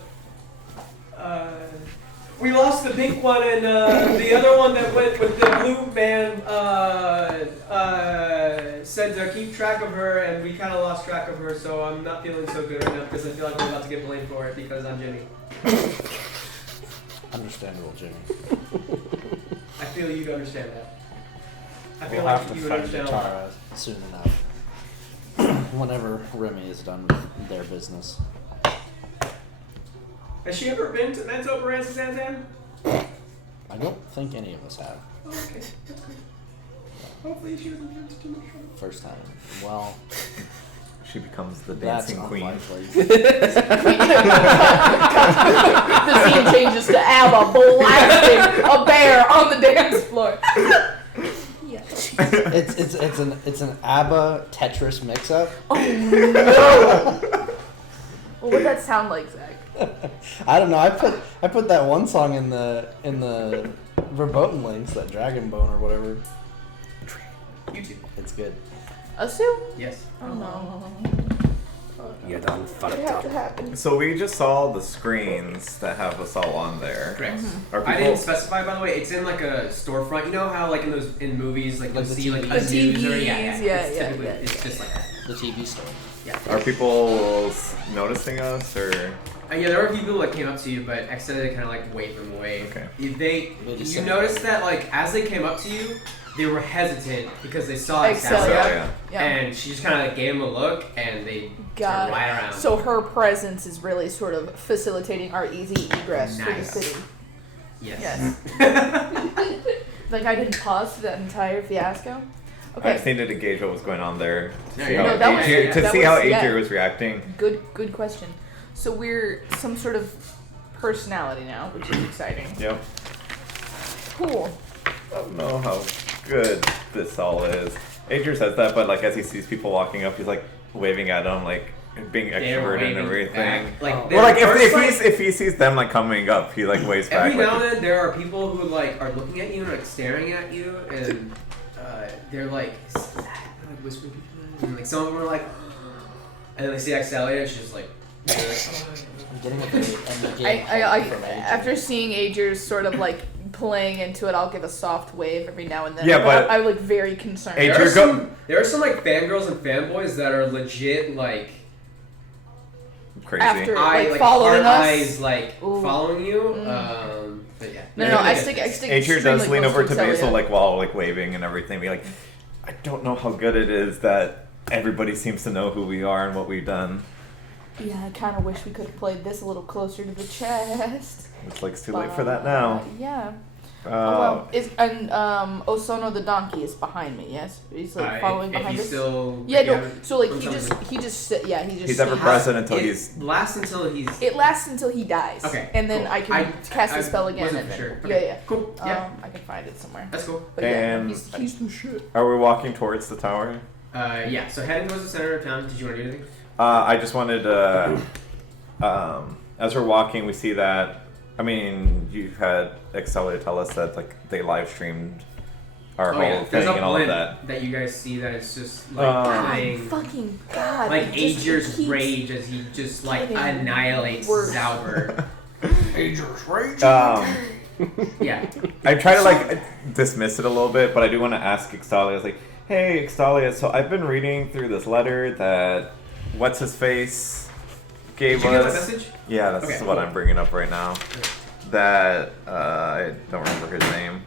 We lost the pink one, and the other one that went with the blue man said to keep track of her, and we kind of lost track of her. So I'm not feeling so good right now because I feel like I'm about to get blamed for it because I'm Jimmy. Understandable, Jimmy. I feel you'd understand that. I feel We'll like have to you would find understand. Tara soon enough. Whenever Remy is done with their business. Has she ever been to Vento Perez Santan? I don't think any of us have. Oh, okay. Hopefully she doesn't get into too much trouble. First time. Well, She becomes the that's dancing queen. unlikely. The scene changes to ABBA blasting a bear on the dance floor. Yeah. It's an ABBA Tetris mix-up. Well, what'd that sound like, Zach? I don't know. I put that one song in the verboten links, that Dragon Bone or whatever. YouTube. It's good. Assume? Yes. Oh no. You done What fucked had up. to happen? So we just saw the screens that have us all on there. Correct. Are I people? didn't specify, by the way. It's in like a storefront. You know how like in movies like Like you the see like TVs. a The news or TVs, yeah. yeah, It's yeah, typically- yeah, It's yeah. just like that. The TV store. Yeah. Are people noticing us or? Yeah, there were people that came up to you, but accidentally kind of like waved them away. Okay. They just You said- noticed that like as they came up to you, they were hesitant because they saw Excelia. Excelia, Yeah. and she just kind of like gave them a look, and they Got turned it. right around. So her presence is really sort of facilitating our easy egress through the Nice. city. yes. Like I didn't pause for that entire fiasco. I Okay. just needed to gauge what was going on there. To No, see yeah, how no, that was- Adrian, to that see was- how yeah. Adrian was reacting. Good question. So we're some sort of personality now, which is exciting. Yep. Cool. I don't know how good this all is. Adrian says that, but like as he sees people walking up, he's like waving at them, like being They were extrovert and waving everything. back. Like, Oh. they Well, like were first, if he sees them like coming up, he like waves back. every now and Like, then there are people who like are looking at you and like staring at you, and they're like whispering to each other, and like some of them are like, and then they see Excelia, and she's just like. I'm getting a game I from AJ. after seeing Ager's sort of like playing into it, I'll give a soft wave every now and then. Yeah, but- I'm like very concerned. Ager- There are some like fangirls and fanboys that are legit like crazy. After- like following hard us? eyes like Ooh. following you. Mm. But yeah. No, I stick. Adrian extremely does lean close over to Excelia. Basil like while like waving and everything, be like, I don't know how good it is that everybody seems to know who we are and what we've done. Yeah, I kind of wish we could have played this a little closer to the chest. It's like it's too late for that now. Yeah. Oh, Uh, well, Osono the donkey is behind me. Yes, he's like following if behind you us. still Yeah, if you no. haven't So like done he just something- he's ever sees- present until it he's. lasts until he's It lasts until he dies. Okay, And then cool. I can cast the I spell again. wasn't And for then, sure. Yeah, Okay. yeah. Cool. Yeah. I can find it somewhere. That's cool. But yeah, And- he's the shit. Are we walking towards the tower? Yeah, so heading towards the center of town. Did you want to do anything? I just wanted to. As we're walking, we see that. I mean, you had Excelia tell us that like they live streamed our whole There's thing a and all of blimp that. you guys see that it's just like Oh. playing Fucking God. like it just Ager's keeps- rage as he just like getting annihilates worse. Zauber. Yeah. I try to like dismiss it a little bit, but I do want to ask Extalia. I was like, "Hey, Extalia, so I've been reading through this letter that what's his face gave Did you get the us." message? Yeah, that's Okay, what cool. I'm bringing up right now. That I don't remember his name.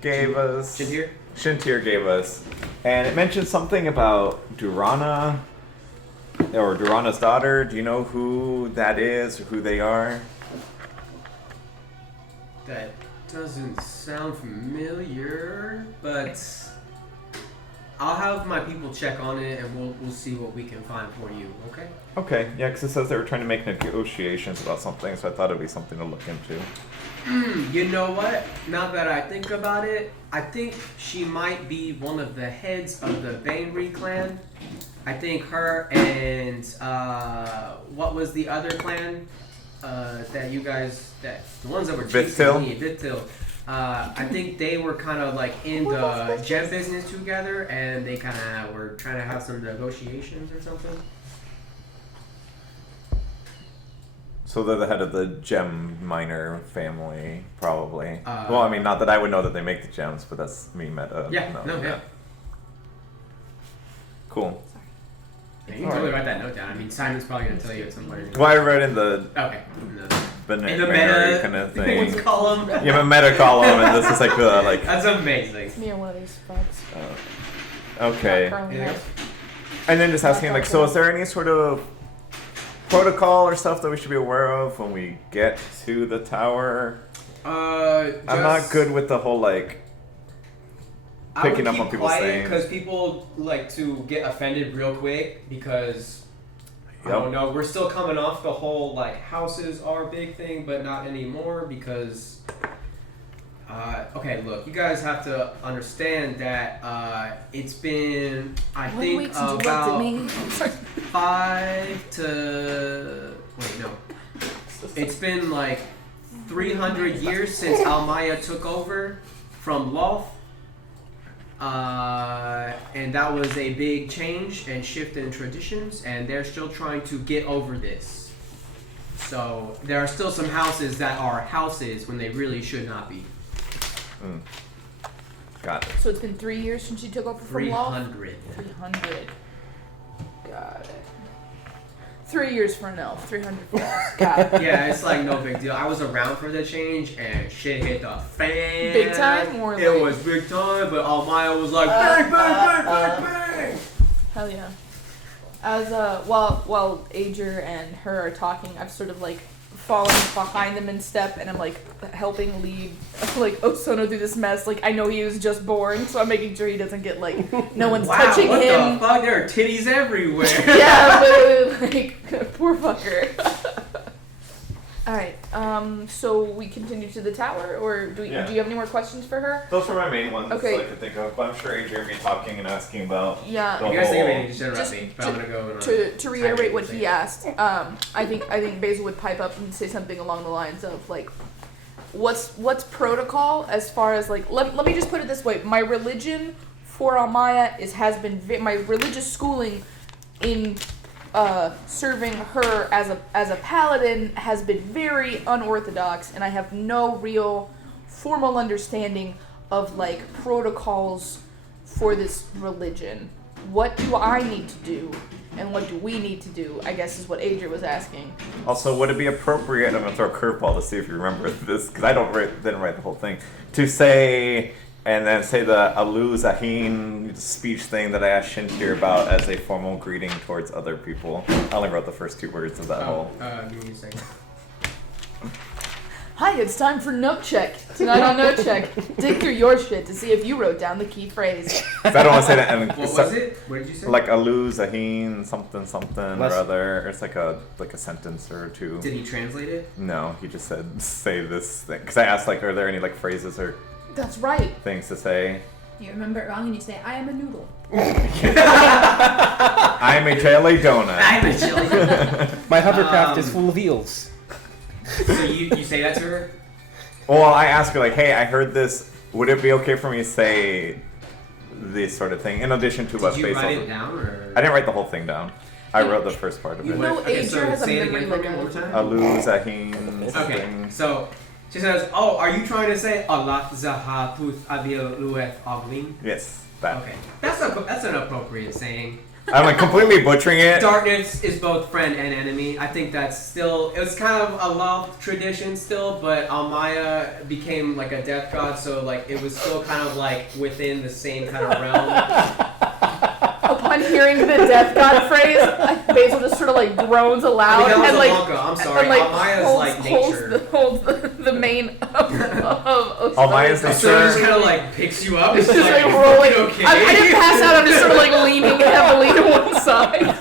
Gave us. Shintir? Shintir gave us, and it mentioned something about Durana, or Durana's daughter. Do you know who that is, or who they are? That doesn't sound familiar, but I'll have my people check on it and we'll see what we can find for you, okay? Okay, yeah, because it says they were trying to make negotiations about something, so I thought it'd be something to look into. You know what? Now that I think about it, I think she might be one of the heads of the Bainry clan. I think her and what was the other clan that you guys the ones that were chasing Vithtil? me, Vithtil. I think they were kind of like in the gem business together, and they kind of were trying to have some negotiations or something. So they're the head of the gem miner family, probably. Uh, well, I mean, not that I would know that they make the gems, but that's me meta. Yeah, no, yeah. Cool. Yeah, you can totally write that note down. I mean, Simon's probably gonna tell you at some point. Well, I read in the Okay. binary In the meta kind of thing. what's column. You have a meta column, and this is like the like. That's amazing. Me or one of these folks. Okay. Not currently Yeah. has. And then just asking, like, so is there any sort of protocol or stuff that we should be aware of when we get to the tower? I'm not good with the whole like picking up on people's things. Because people like to get offended real quick because I Yep. don't know. We're still coming off the whole like houses are a big thing, but not anymore because. Okay, look, you guys have to understand that it's been I think about 5 to wait no, it's been like 300 years since Almaya took over from Loth. And that was a big change and shift in traditions, and they're still trying to get over this. So there are still some houses that are houses when they really should not be. Got it. So it's been 3 years since you took over from Law? 300. 300. Got it. 3 years for an elf, 300 for us. Got it. Yeah, it's like no big deal. I was around for the change, and shit hit the fan. Big time or It like- was big time, but Almaya was like bang, bang, bang, bang, bang. Hell yeah. As while Ager and her are talking, I've sort of like fallen behind them in step, and I'm like helping lead like Osono through this mess. Like I know he was just born, so I'm making sure he doesn't get like no one's Wow, touching what him. the fuck? There are titties everywhere. Yeah, but like poor fucker. All right. So we continue to the tower, or do Yeah. you have any more questions for her? Those were my main ones Okay. that I could think of, but I'm sure Adrian will be talking and asking about Yeah. the If you guys think of whole- anything, just interrupt Just me. But I'm gonna go and To reiterate what he asked, I think Basil would pipe up and say something along the lines of like, what's protocol as far as like let me just put it this way, my religion for Almaya has been my religious schooling in serving her as a paladin has been very unorthodox, and I have no real formal understanding of like protocols for this religion. What do I need to do, and what do we need to do? I guess is what Adria was asking. Also, would it be appropriate, I'm going to throw a curveball to see if you remember this, because I didn't write the whole thing, to say, and then say the Alu Zahin speech thing that I asked Shintir about as a formal greeting towards other people. I only wrote the first 2 words of that whole. Give me a second. Hi, it's time for Note Check. Tonight on Note Check, dig through your shit to see if you wrote down the key phrase. I don't want to say that. And What was it? What did you say? Like Alu Zahin something something Let's- or other. It's like a sentence or 2. Did he translate it? No, he just said say this thing. Because I asked like, are there any like phrases or That's right. things to say? You remember it wrong and you say, I am a noodle. I'm a jelly donut. I'm a chili. My hovercraft is full of eels. So you say that to her? Well, I asked her like, hey, I heard this. Would it be okay for me to say this sort of thing in addition to what Did you Basil? write it down or? I didn't write the whole thing down. I wrote the first part of You it. know, Okay, so Adria has a say it memory again for like me one more time. Alu Zahin. Okay, thing. so she says, "Oh, are you trying to say Allah Zahatut Abil Lueth Aglin?" Yes, that. Okay, that's an appropriate saying. I'm like completely butchering it. Darkness is both friend and enemy. I think that's still, it's kind of a love tradition still, but Almaya became like a death god, so like it was still kind of like within the same kind of realm. Upon hearing the death god phrase, Basil just sort of like groans aloud I mean, that was and a like Wonka, I'm sorry. and, like Almaya's like nature. holds the mane of Almaya's So it nature. just kind of like picks you up. It's It's just like like, rolling. okay. I didn't pass out. I'm just sort of like leaning heavily to one side.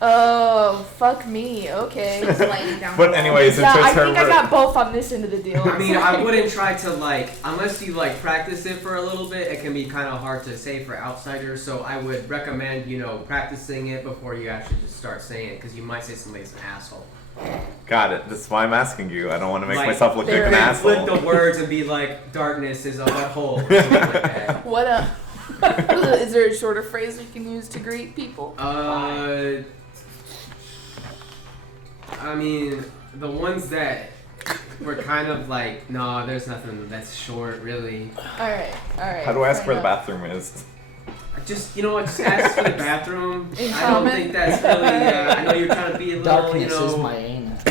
Oh, fuck me. Okay. Sliding down. But anyways, Yeah, it's I her think I got both on this end of the deal. I mean, I wouldn't try to like, unless you like practice it for a little bit, it can be kind of hard to say for outsiders. So I would recommend, practicing it before you actually just start saying it, because you might say somebody's an asshole. Got it. That's why I'm asking you. I don't want to make Like, myself look like an there- Flip asshole. the words and be like, darkness is a butthole, or something like that. What is there a shorter phrase we can use to greet people? I mean, the ones that were kind of like, no, there's nothing that's short, really. All right. How do I ask fair where the enough. bathroom is? Just, just ask for the bathroom. In I don't common? think that's really, I know you're trying to be a little, Darkness is my anus.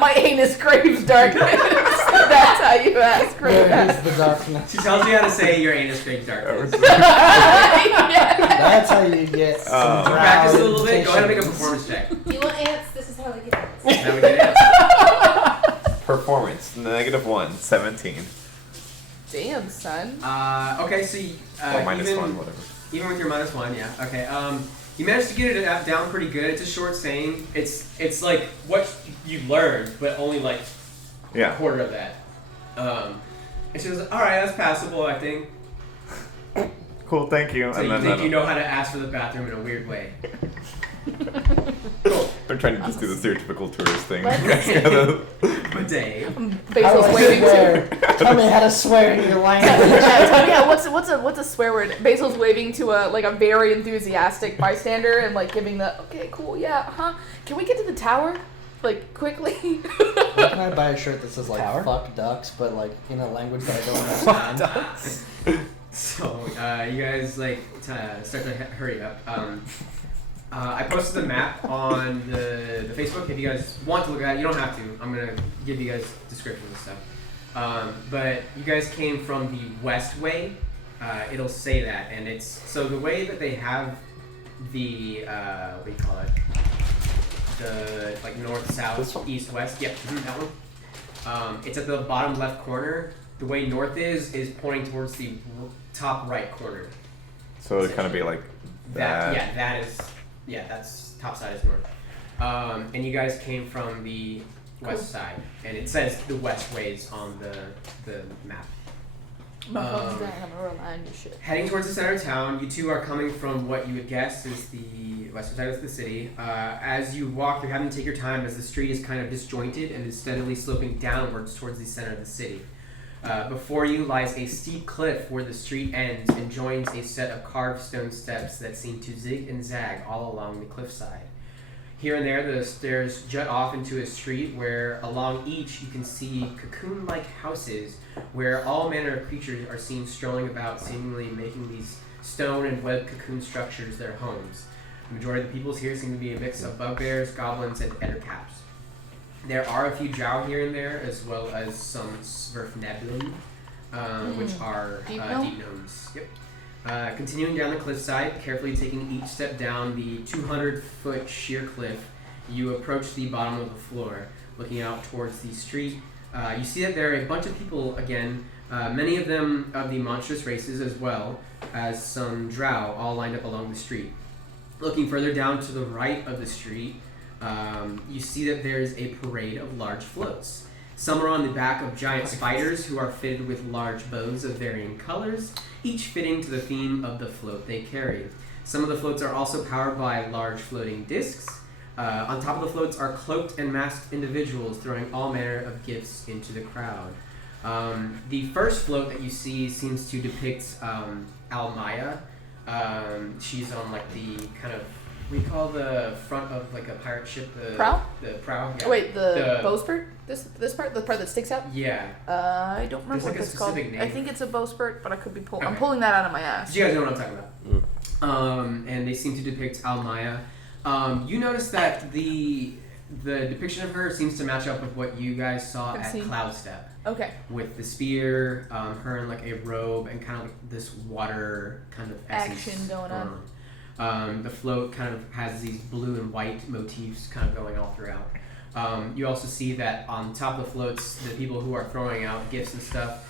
My anus craves darkness. That's how you ask for Where that. is the darkness? She tells you how to say your anus big darkness. Yeah. That's how you get some drow Practice a little bit. Go ahead and make a invitations. performance check. You want ants? This is how they get ants. Now we get ants. Performance -1, 17. Damn, son. Okay, so Or -1, even, whatever. even with your -1, yeah. Okay. You managed to get it down pretty good. It's a short saying. It's like what you learned, but only like a Yeah. quarter of that. And she was like, all right, that's passable, I think. Cool, thank you. So And you then think you know how to ask for the bathroom in a weird way. Cool. they're trying to just do the stereotypical tourist thing. Bidet. How do Basil's I waving to. swear? Tell me how to swear in your language. Yeah, what's a swear word? Basil's waving to a very enthusiastic bystander and like giving the okay, cool, yeah, huh? Can we get to the tower, like quickly? Where can I buy a shirt that says like Tower? "fuck ducks" but like in a language that I don't understand? So you guys like start to hurry up. I posted the map on the Facebook. If you guys want to look at it, you don't have to. I'm gonna give you guys descriptions and stuff. But you guys came from the west way. It'll say that, and it's so the way that they have the what do you call it? The like north, This south, one? east, west. Yep, that one. It's at the bottom left corner. The way north is pointing towards the top right corner. So it'd kind of be like that. That's top side is north. And you guys came from the west side, and it says the west ways on the map. My phone's dying. I'm gonna remind you shit. Heading towards the center of town, you two are coming from what you would guess is the western side of the city. As you walk, you're having to take your time as the street is kind of disjointed and is steadily sloping downwards towards the center of the city. Before you lies a steep cliff where the street ends and joins a set of carved stone steps that seem to zig and zag all along the cliffside. Here and there, the stairs jut off into a street where along each you can see cocoon-like houses where all manner of creatures are seen strolling about, seemingly making these stone and web cocoon structures their homes. The majority of the peoples here seem to be a mix of bugbears, goblins, and ettercaps. There are a few drow here and there, as well as some sverfnebulum, which are Deep gnome? deep gnomes. Yep. Continuing down the cliffside, carefully taking each step down the 200-foot sheer cliff, you approach the bottom of the floor. Looking out towards the street, you see that there are a bunch of people again, many of them of the monstrous races as well as some drow, all lined up along the street. Looking further down to the right of the street, you see that there's a parade of large floats. Some are on the back of giant spiders who are fitted with large bows of varying colors, each fitting to the theme of the float they carry. Some of the floats are also powered by large floating discs. On top of the floats are cloaked and masked individuals throwing all manner of gifts into the crowd. The first float that you see seems to depict Almaya. She's on like the kind of, we call the front of like a pirate ship the Prow? The prow. Yeah. Wait, the bowsprit? This part, the part that sticks out? Yeah. I don't remember There's what like a that's called. specific name. I think it's a bowsprit, but I could be I'm Okay. pulling that out of my ass. You guys know what I'm talking about. And they seem to depict Almaya. You notice that the depiction of her seems to match up with what you guys saw I've at seen. Cloudstep. Okay. With the spear, her in like a robe, and kind of like this water kind of essence Action going on. The float kind of has these blue and white motifs kind of going all throughout. You also see that on top of the floats, the people who are throwing out gifts and stuff,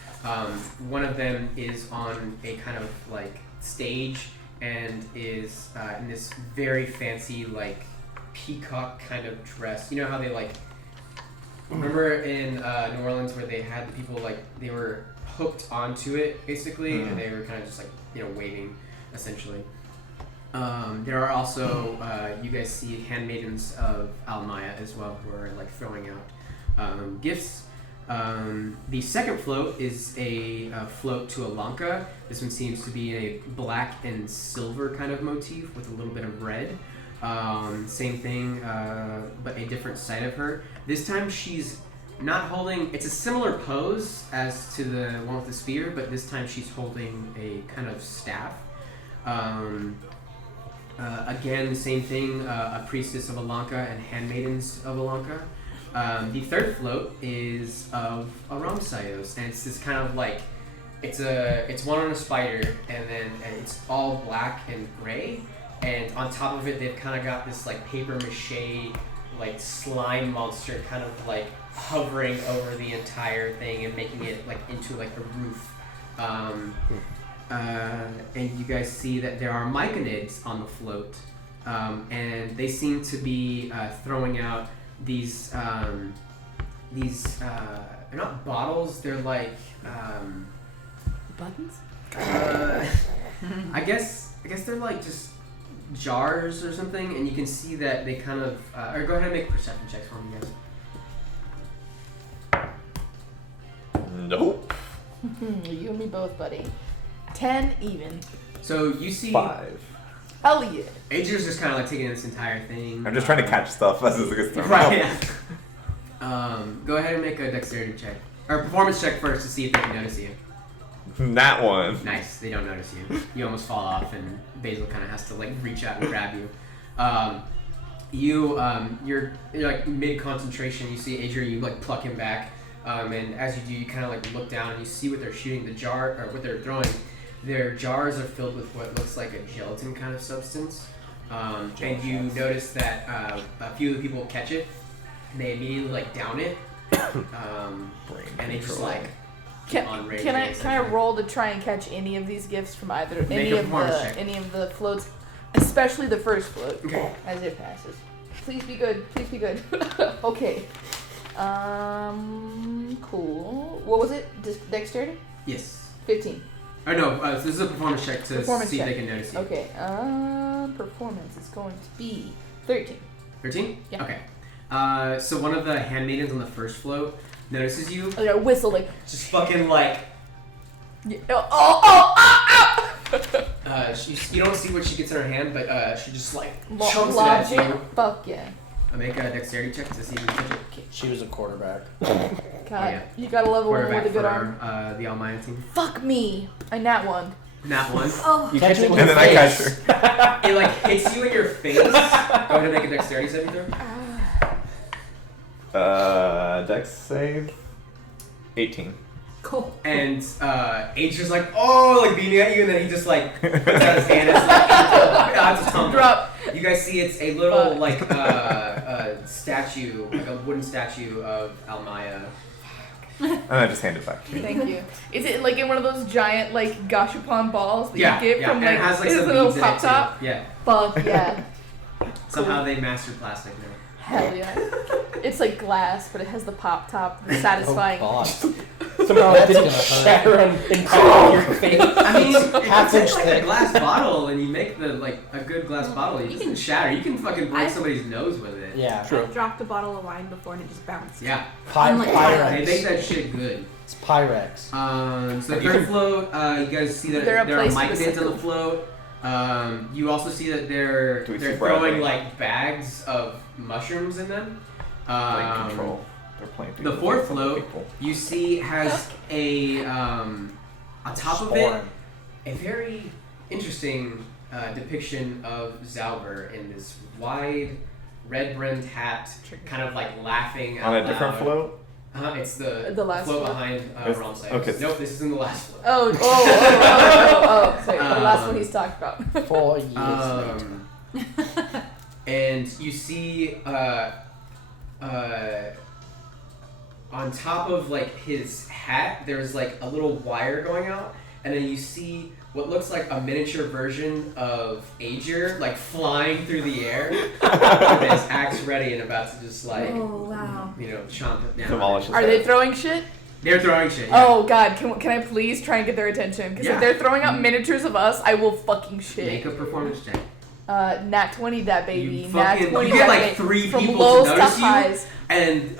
one of them is on a kind of like stage and is in this very fancy like peacock kind of dress. You know how they like, remember in New Orleans where they had the people like, they were hooked onto it basically, and they were kind of just like, you know, waving essentially. There are also, you guys see handmaidens of Almaya as well, who are like throwing out gifts. The second float is a float to Alanka. This one seems to be a black and silver kind of motif with a little bit of red. Same thing, but a different side of her. This time she's not holding, it's a similar pose as to the one with the spear, but this time she's holding a kind of staff. Again, the same thing, a priestess of Alanka and handmaidens of Alanka. The third float is of a Ramsayos, and it's this kind of like it's one on a spider, and then it's all black and gray, and on top of it they've kind of got this like paper mache like slime monster kind of like hovering over the entire thing and making it like into like a roof. And you guys see that there are myconids on the float, and they seem to be throwing out these they're not bottles, they're like Buttons? I guess they're like just jars or something, and you can see that they kind of or go ahead and make perception checks for me, guys. Nope. You and me both, buddy. 10 even. So you see 5. Hell yeah. Adrian's just kind of like taking in this entire thing. I'm just trying to catch stuff as it gets thrown Right. out. Yeah. Go ahead and make a dexterity check or performance check first to see if they can notice you. That one. Nice. They don't notice you. You almost fall off, and Basil kind of has to like reach out and grab you. You're like mid concentration. You see Adrian. You like pluck him back, and as you do, you kind of like look down and you see what they're shooting. The jar or what they're throwing. Their jars are filled with what looks like a gelatin kind of substance, and you notice that a few of the people catch it, and they immediately like down it, and they just like Can on I roll to try and catch any of these gifts from either Make a performance check. any of the floats, especially the first float Okay. as it passes. Please be good. Please be good. Okay. Cool. What was it? Dexterity? Yes. 15. Oh no, this is a performance check to Performance see check. if they can notice you. Okay. Performance is going to be 13. 13? Yeah. Okay. So one of the handmaidens on the first float notices you. Like a whistle, like. Just fucking like. You You don't see what she gets in her hand, but she just like chunks it at you. Fuck yeah. I make a dexterity check to see if you can catch it. She was a quarterback. God, yeah. you gotta love a woman Quarterback with a good for arm. the Almighty team. Fuck me. I nat one. Nat one. Oh, You Catch catch it it with And with then your I catch face. her. It like hits you in your face. Go ahead and make a dexterity saving throw. Dex save. 18. cool. And Adrian's like, oh, like beaming at you, and then he just like puts out his hand and it's like, it's a tumble. Drop. You guys see it's a little like statue, like a wooden statue of Almaya. And I just hand it back to you. Thank you. Is it like in one of those giant like gashapon balls that Yeah, you get yeah, from and like, it has like is it some a little beads in it pop too. top? Yeah. Fuck yeah. Somehow they mastered plastic now. Hell yeah. It's like glass, but it has the pop top, the satisfying. Oh, God. Somehow That's it didn't gonna hurt. shatter and crack your face. I mean, if Half you inch take like thick. a glass bottle and you make the like a good glass bottle, you can shatter. You can fucking break I- somebody's nose with it. Yeah. I dropped a bottle of wine before and it just bounced. Yeah. Unlike They make Pyrex. that shit good. It's Pyrex. So the third float, you guys see that There are there are places myconids that on the float. You also see that they're Do we see throwing Bradley? like bags of mushrooms in them. Playing control. They're playing The people. fourth They're float, people. you see, has a on top of it Spawn. a very interesting depiction of Zauber in this wide red-brimmed hat, kind of like laughing out On a different loud. float? It's the The last float float? behind It's- Ramsay. okay. Nope, this isn't the last float. Oh. Sorry, the last one he's talked about. 4 years later. And you see on top of like his hat there's like a little wire going out, and then you see what looks like a miniature version of Aegir like flying through the air with his axe ready and about to just like Oh, wow. chomp it down. Demolish his Are they head. throwing shit? They're throwing shit. Yeah. Oh god, can I please try and get their attention? Because Yeah. if they're throwing out miniatures of us, I will fucking Make shit. a performance check. Nat 20 that baby. You Nat fucking- 20 you get that like baby. 3 From people lows to to notice you, highs. and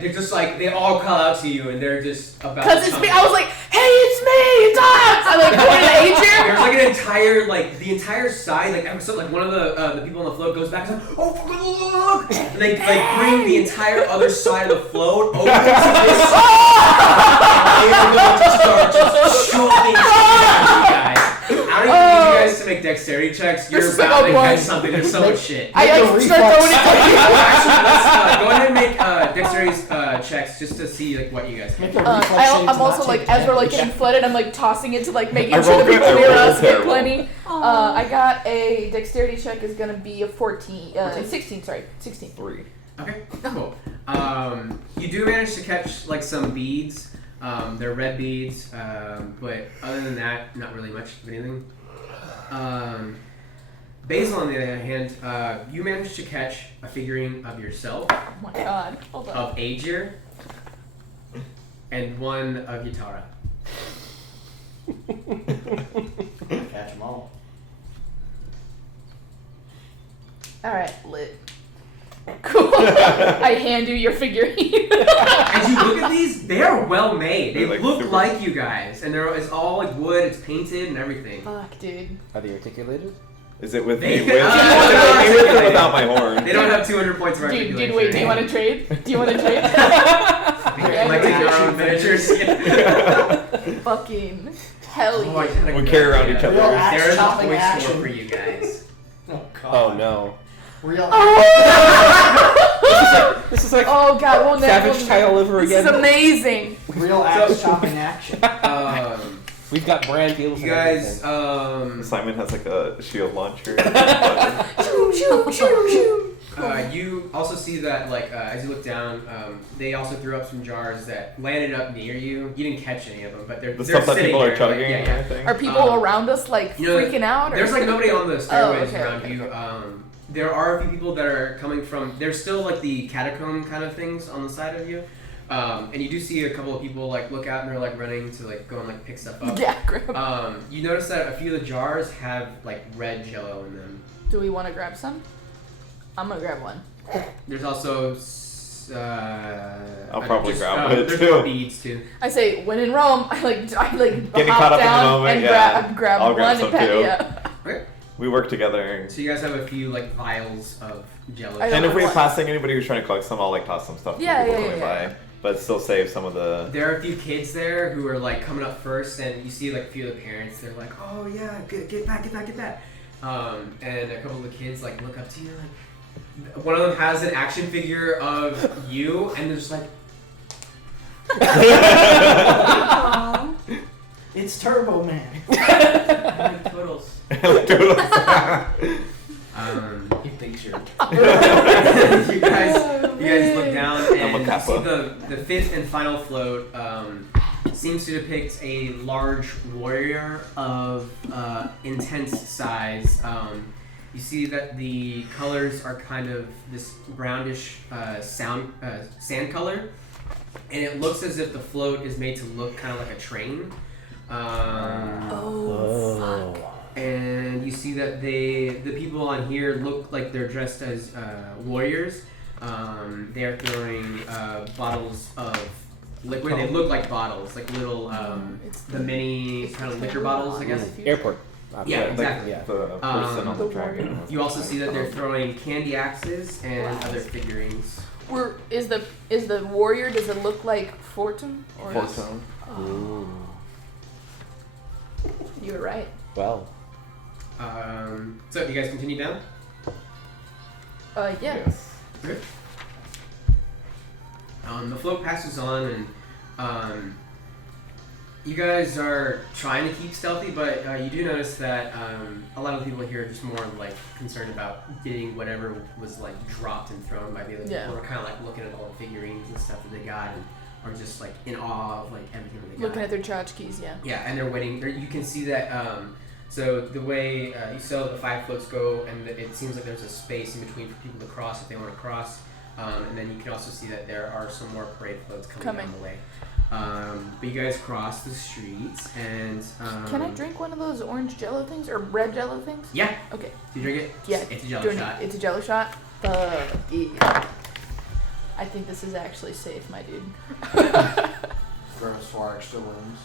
they're just like they all call out to you, and they're just about. Cause to it's come. me. I was like, hey, it's me, it's us. I like pointed at Adrian. There's like an entire the entire side like one of the people on the float goes back and is like, oh fucking look, and they like bring the entire other side of the float over to this side. They are going to start just shooting you guys. I don't even need you guys to make dexterity checks. You're This is like about a to one. catch something. There's so much shit. I like start throwing it. Actually, let's go ahead and make dexterity dexterity checks just to see like what you guys can Make do. a reflex save to I'm also not like take as we're like damage. getting flooded, I'm like tossing it to like making I sure rolled the people good, I near rolled us get terrible. plenty. Aw. I got a dexterity check is gonna be a 14, 16. Sorry, 16. 3. Okay, cool. You do manage to catch like some beads. They're red beads, but other than that, not really much of anything. Basil, on the other hand, you managed to catch a figurine of yourself, Oh my god. Hold on. of Aegir, and one of Yatara. Catch them all. Alright, lit. Cool. I hand you your figurine. As you look at these, they are well made. They They're, like, look super- like you guys, and it's all like wood. It's painted and everything. Fuck, dude. Are they articulated? Is it with They- me? With, uh, is it with me or without my horn? They don't have 200 points of Dude, articulation. wait, do you want to trade? Do you want to trade? Like take your own miniatures. Fucking hell Oh, I yeah. kinda We carry around yeah. each other. Real axe There is a chopping voice action. score for you guys. Oh god. Oh no. Real. This is like Oh god, we'll never. Savage Child over This again. is amazing. Real axe chopping action. We've got brand deals. You and guys, everything. Simon has like a shield launcher. you also see that, like, as you look down, they also threw up some jars that landed up near you. You didn't catch any of them, but they're The they're stuff that sitting people are there, chugging. Like, yeah, I think. Are people around us like You know, freaking out? Or? There's like nobody on the stairways okay, around okay, you. okay. There are a few people that are coming from. There's still like the catacomb kind of things on the side of you, and you do see a couple of people like look out and they're like running to like go and like pick stuff up. Yeah, grab. You notice that a few of the jars have like red jello in them. Do we want to grab some? I'm gonna grab one. There's also. I'll probably grab it, There's too. more beads too. I say, when in Rome, I Getting hop caught up in the down moment, and yeah. grab I'll one grab and some, pat. too. Yeah. Okay. We work together. So you guys have a few like vials of jello. I And if don't we're know. passing anybody who's trying to collect some, I'll like toss some stuff to Yeah, people yeah, going yeah, by. But still save some of the. There are a few kids there who are like coming up first, and you see like a few of the parents. They're like, "Oh yeah, get that." And a couple of the kids like look up to you. Like, one of them has an action figure of you, and they're just like, Aw. It's Turbo Man. "I like Turtles." He thinks you're. you guys look down I'm a and you kappa. see the fifth and final float seems to depict a large warrior of intense size. You see that the colors are kind of this brownish sand color, and it looks as if the float is made to look kind of like a train. Oh. And you see that the people on here look like they're dressed as warriors. They are throwing bottles of liquid. They look like bottles, like little It's the mini kind of liquor bottles, I guess. Airport. Yeah, Like exactly. Yeah. the person on the The dragon. You also see that they're throwing candy axes and other figurines. Is the warrior? Does it look like Fortune? Or Fortune. Ooh. You were right. Well. So you guys continue down? Yeah. Yes. Okay. The float passes on, and you guys are trying to keep stealthy, but you do notice that a lot of the people here are just more like concerned about getting whatever was like dropped and thrown by the other Yeah. people. Are kind of like looking at all the figurines and stuff that they got, and are just like in awe of like everything that they got. Looking at their tchotchkes, yeah. Yeah, and they're waiting. You can see that. So the way you saw the 5 floats go, and it seems like there's a space in between for people to cross if they want to cross. And then you can also see that there are some more parade floats coming down the way. But you guys cross the streets, and Can I drink one of those orange Jello things or red Jello things? Yeah. Okay. Do you drink it? Yeah. It's a jello Doing shot. It's a Jello shot. Yeah. I think this is actually safe, my dude. Throw us 4 extra rooms.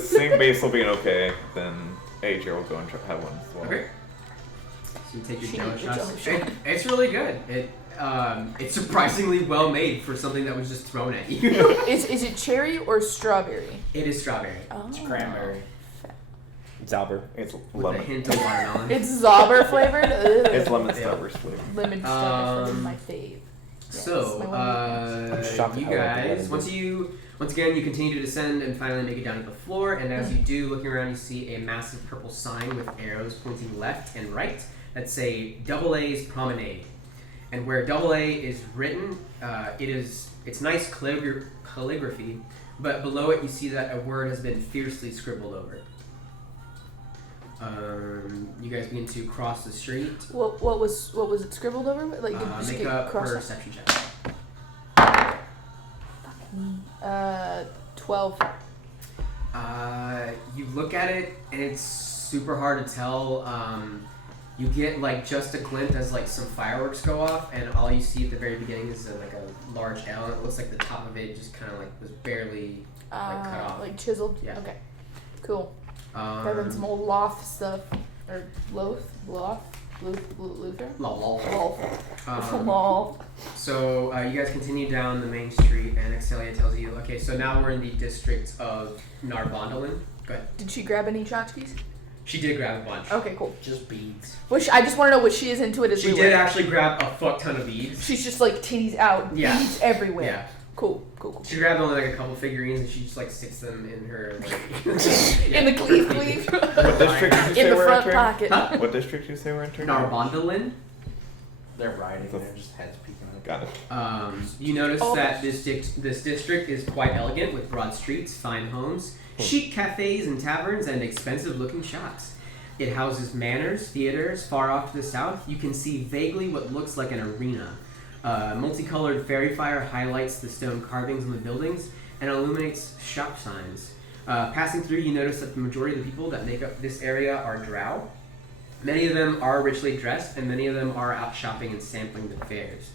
Seeing Basil being okay, then Aegir will go and have one as well. Okay. So you take your She jello needs your shots. jello shot. It's really good. It's surprisingly well made for something that was just thrown at you. Is it cherry or strawberry? It is strawberry Oh. It's cranberry. Zauber. It's with a lemon. hint of watermelon. It's Zauber flavored. Ugh. It's lemon Yeah. starburst flavor. Lemon strawberry Um, my fave. So, my one I'm shocked you how well the guys, weather once again, you continue to descend and finally make it down to the floor. And as you do, looking around, you see a massive purple sign with arrows pointing left and right that say Double A's Promenade. And where Double A is written, it's nice calligraphy, but below it you see that a word has been fiercely scribbled over it. You guys begin to cross the street. What was it scribbled over? Like did you just Make get a crossed out? perception check. 12. You look at it and it's super hard to tell. You get like just a glint as like some fireworks go off, and all you see at the very beginning is like a large L, and it looks like the top of it just kind of like was barely like cut off. Like chiseled? Yeah. Okay. Cool. Having some old loft stuff. Or Luther? Lol. Lol. So you guys continue down the main street, and Excelia tells you, okay, so now we're in the district of Narbondolin. Go ahead. Did she grab any tchotchkes? She did grab a bunch. Okay, cool. Just beads. I just want to know what she is into it as She did actually grab a fuck ton of beads. She's just like titties out. Yeah. Beads everywhere. Yeah. Cool. She grabbed only like a couple figurines, and she just like sticks them in her like In the sleeve. What district did you say In the we're front entering? pocket. Huh? What district did you say we're entering? Narbondolin. They're riding. They're just heads peeking out. Got it. You notice Oh. that this district is quite elegant with broad streets, fine homes, chic cafes and taverns, and expensive-looking shops. It houses manors, theaters. Far off to the south, you can see vaguely what looks like an arena. Multicolored fairy fire highlights the stone carvings on the buildings and illuminates shop signs. Passing through, you notice that the majority of the people that make up this area are drow. Many of them are richly dressed, and many of them are out shopping and sampling the fairs.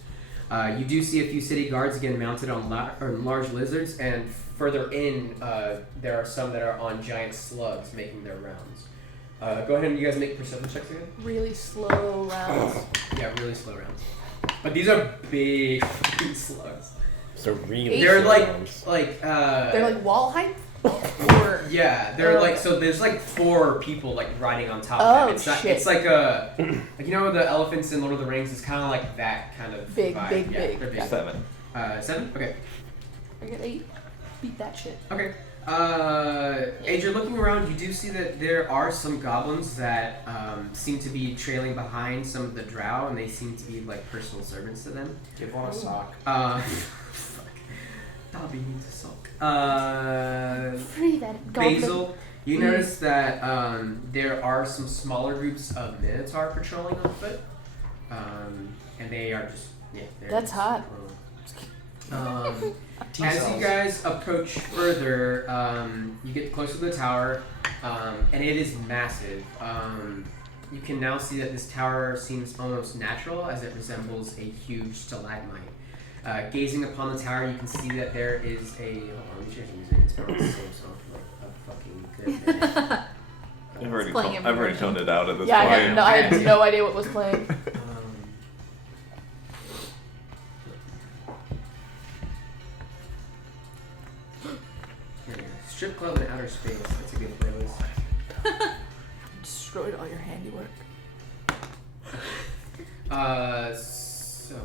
You do see a few city guards again mounted on large lizards, and further in, there are some that are on giant slugs making their rounds. Go ahead and you guys make perception checks again. Really slow rounds. Yeah, really slow rounds. But these are big fucking slugs. So really, They're rounds. They're like wall height? Or yeah, they're like, so there's like 4 people like riding on top of them. It's not, shit. it's like a, like, you know the elephants in Lord of the Rings? It's kind of like that kind of Big, vibe. big, Yeah, big. they're big. 7. 7? Okay. I get 8. Beat that shit. Okay. As you're looking around, you do see that there are some goblins that seem to be trailing behind some of the drow, and they seem to be like personal servants to them. Give one a sock. Fuck. Dobby needs a sock. Free that goblin. Basil, you notice that there are some smaller groups of Minotaur patrolling on foot, and they are just they're That's just, hot. As you guys approach further, you get closer to the tower, and it is massive. You can now see that this tower seems almost natural, as it resembles a huge stalagmite. Gazing upon the tower, you can see that there is a. Hold on, let me change the music. It's been on the same song for like a fucking good minute. I've already toned it out at this Yeah, point. I had no idea what was playing. Here we go. Strip club in outer space. That's a good playlist. Destroyed all your handiwork. So.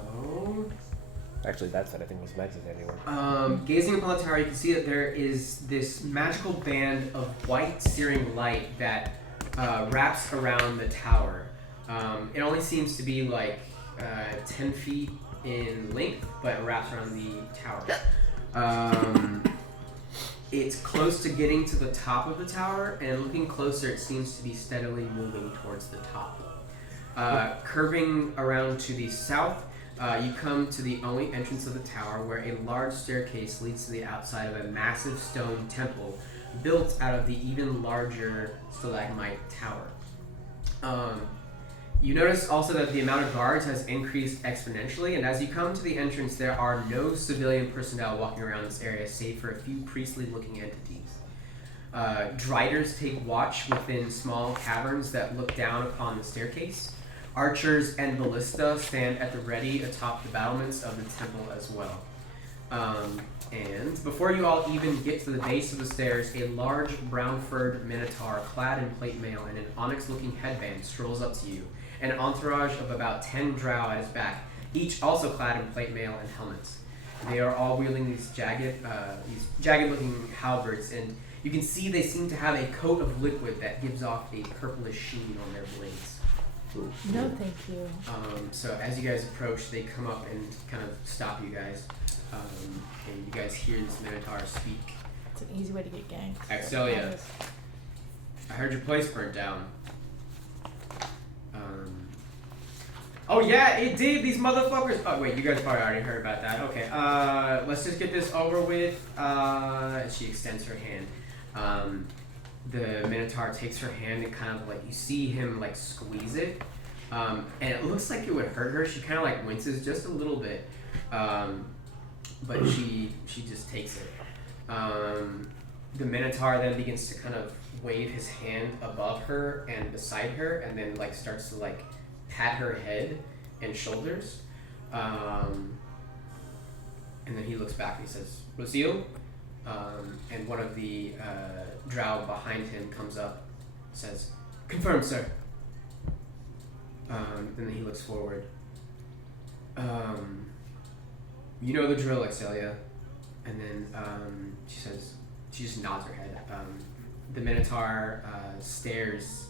Actually, that's what I think was Meg's handiwork. Gazing upon the tower, you can see that there is this magical band of white searing light that wraps around the tower. It only seems to be like 10 feet in length, but it wraps around the tower. It's close to getting to the top of the tower, and looking closer, it seems to be steadily moving towards the top. Curving around to the south, you come to the only entrance of the tower, where a large staircase leads to the outside of a massive stone temple built out of the even larger stalagmite tower. You notice also that the amount of guards has increased exponentially, and as you come to the entrance, there are no civilian personnel walking around this area, save for a few priestly-looking entities. Driders take watch within small caverns that look down upon the staircase. Archers and ballista stand at the ready atop the battlements of the temple as well. And before you all even get to the base of the stairs, a large brown-furred minotaur clad in plate mail and an onyx-looking headband strolls up to you, an entourage of about 10 drow at his back. each also clad in plate mail and helmets. They are all wielding these jagged-looking halberds, and you can see they seem to have a coat of liquid that gives off a purplish sheen on their blades. No, thank you. So as you guys approach, they come up and kind of stop you guys, and you guys hear this Minotaur speak. It's an easy way to get ganked. Axelia, I heard your place burnt down. Oh yeah, it did. These motherfuckers. Oh wait, you guys probably already heard about that. Okay. Let's just get this over with. And she extends her hand. The Minotaur takes her hand and kind of like you see him like squeeze it, and it looks like it would hurt her. She kind of like winces just a little bit, but she just takes it. The Minotaur then begins to kind of wave his hand above her and beside her, and then like starts to like pat her head and shoulders, and then he looks back and he says, "Lucille," and one of the drow behind him comes up, says, "Confirmed, sir." And then he looks forward. You know the drill, Axelia. And then she says, she just nods her head. The Minotaur stares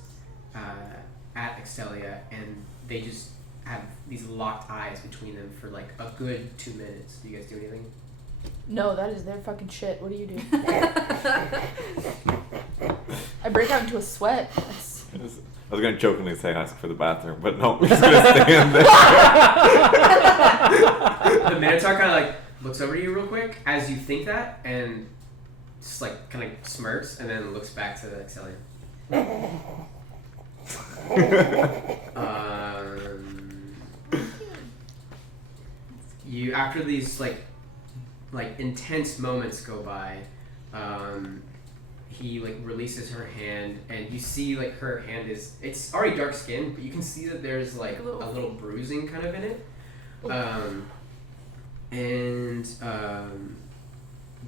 at Axelia, and they just have these locked eyes between them for like a good 2 minutes. Do you guys do anything? No, that is their fucking shit. What do you do? I break out into a sweat. I was going to jokingly say ask for the bathroom, but no, we're just going to stand there. The Minotaur kind of like looks over to you real quick as you think that, and just like kind of smirks, and then looks back to Axelia. You after these like intense moments go by, he like releases her hand, and you see like her hand it's already dark skinned, but you can see that there's like a little bruising kind of in it.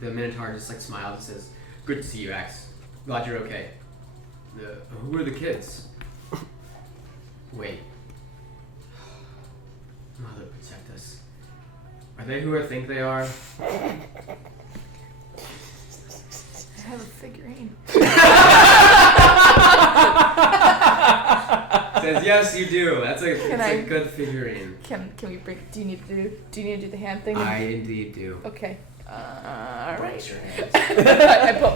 The Minotaur just like smiles and says, "Good to see you, Axe. Glad you're okay. Who are the kids?" Wait. Mother, protect us. Are they who I think they are? I have a figurine. Says yes, you do. That's a good figurine. Can we bring? Do you need to do the hand thing? I indeed do. Okay. All Breaks right. your hands.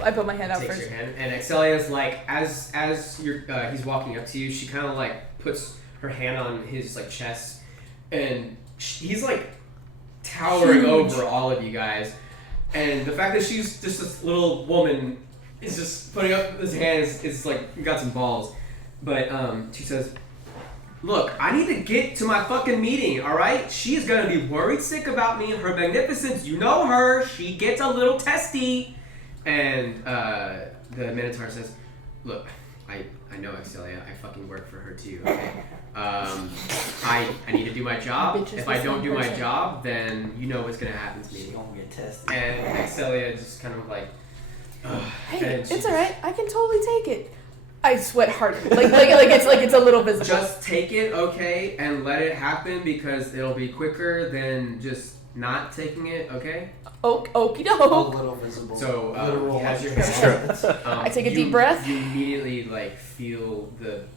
I put my hand out Takes first. your hand, and Axelia's like as you're he's walking up to you, she kind of like puts her hand on his like chest, and he's like towering over all of you guys, and the fact that she's just this little woman is just putting up his hands is like got some balls, but she says, "Look, I need to get to my fucking meeting, alright? She is gonna be worried sick about me and her magnificence. You know her. She gets a little testy." And the Minotaur says, "Look, I know Axelia. I fucking work for her too, okay? I need to do my job. Bitch is If the I don't same do my person. job, then you know what's gonna happen to She me." gonna get tested. And Axelia just kind of like, Hey, and she it's alright. I can totally take it. I sweat hard. Like it's a little visible. Just take it, okay, and let it happen because it'll be quicker than just not taking it, okay? Okie A doke. little visible. So Literal he has your hands. hand. I take a deep breath. You immediately like feel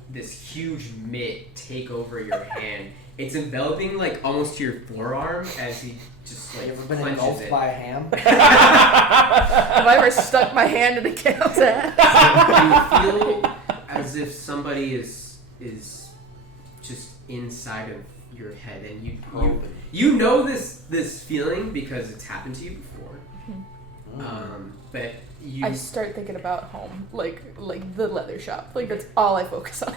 this huge mitt take over your hand. It's enveloping like almost to your forearm as he just like You ever been clenches engulfed it. by a ham? Have I ever stuck my hand in a cow's ass? You feel as if somebody is just inside of your head, and you know this feeling because it's happened to you before. But you I start thinking about home, like the leather shop. Like that's all I focus on.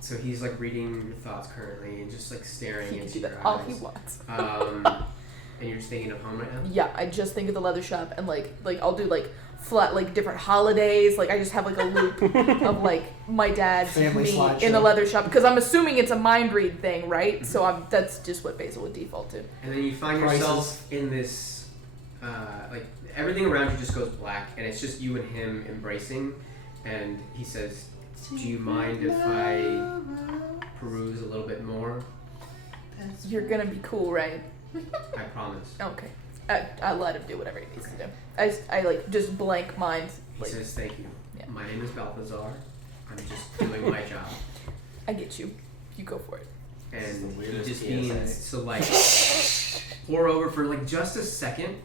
so he's like reading your thoughts currently and just like staring He can into do your that all eyes. he wants. And you're just thinking of home right now? Yeah, I just think of the leather shop and like I'll do like flat like different holidays. Like I just have like a loop of like my dad, Family me slideshow. in the leather shop because I'm assuming it's a mind read thing, right? So that's just what Basil would default to. And then you find yourself in this, like everything around you just goes black, and it's just you and him embracing. And he says, "Do you mind if I peruse a little bit more?" You're gonna be cool, right? I promise. Okay. I let him do whatever he needs to do. I like just blank mind. He Like, says, "Thank you. Yeah. My name is Balthazar. I'm just doing my job." I get you. You go for it. This is the And he weirdest just PSA. means to like pour over for like just a second,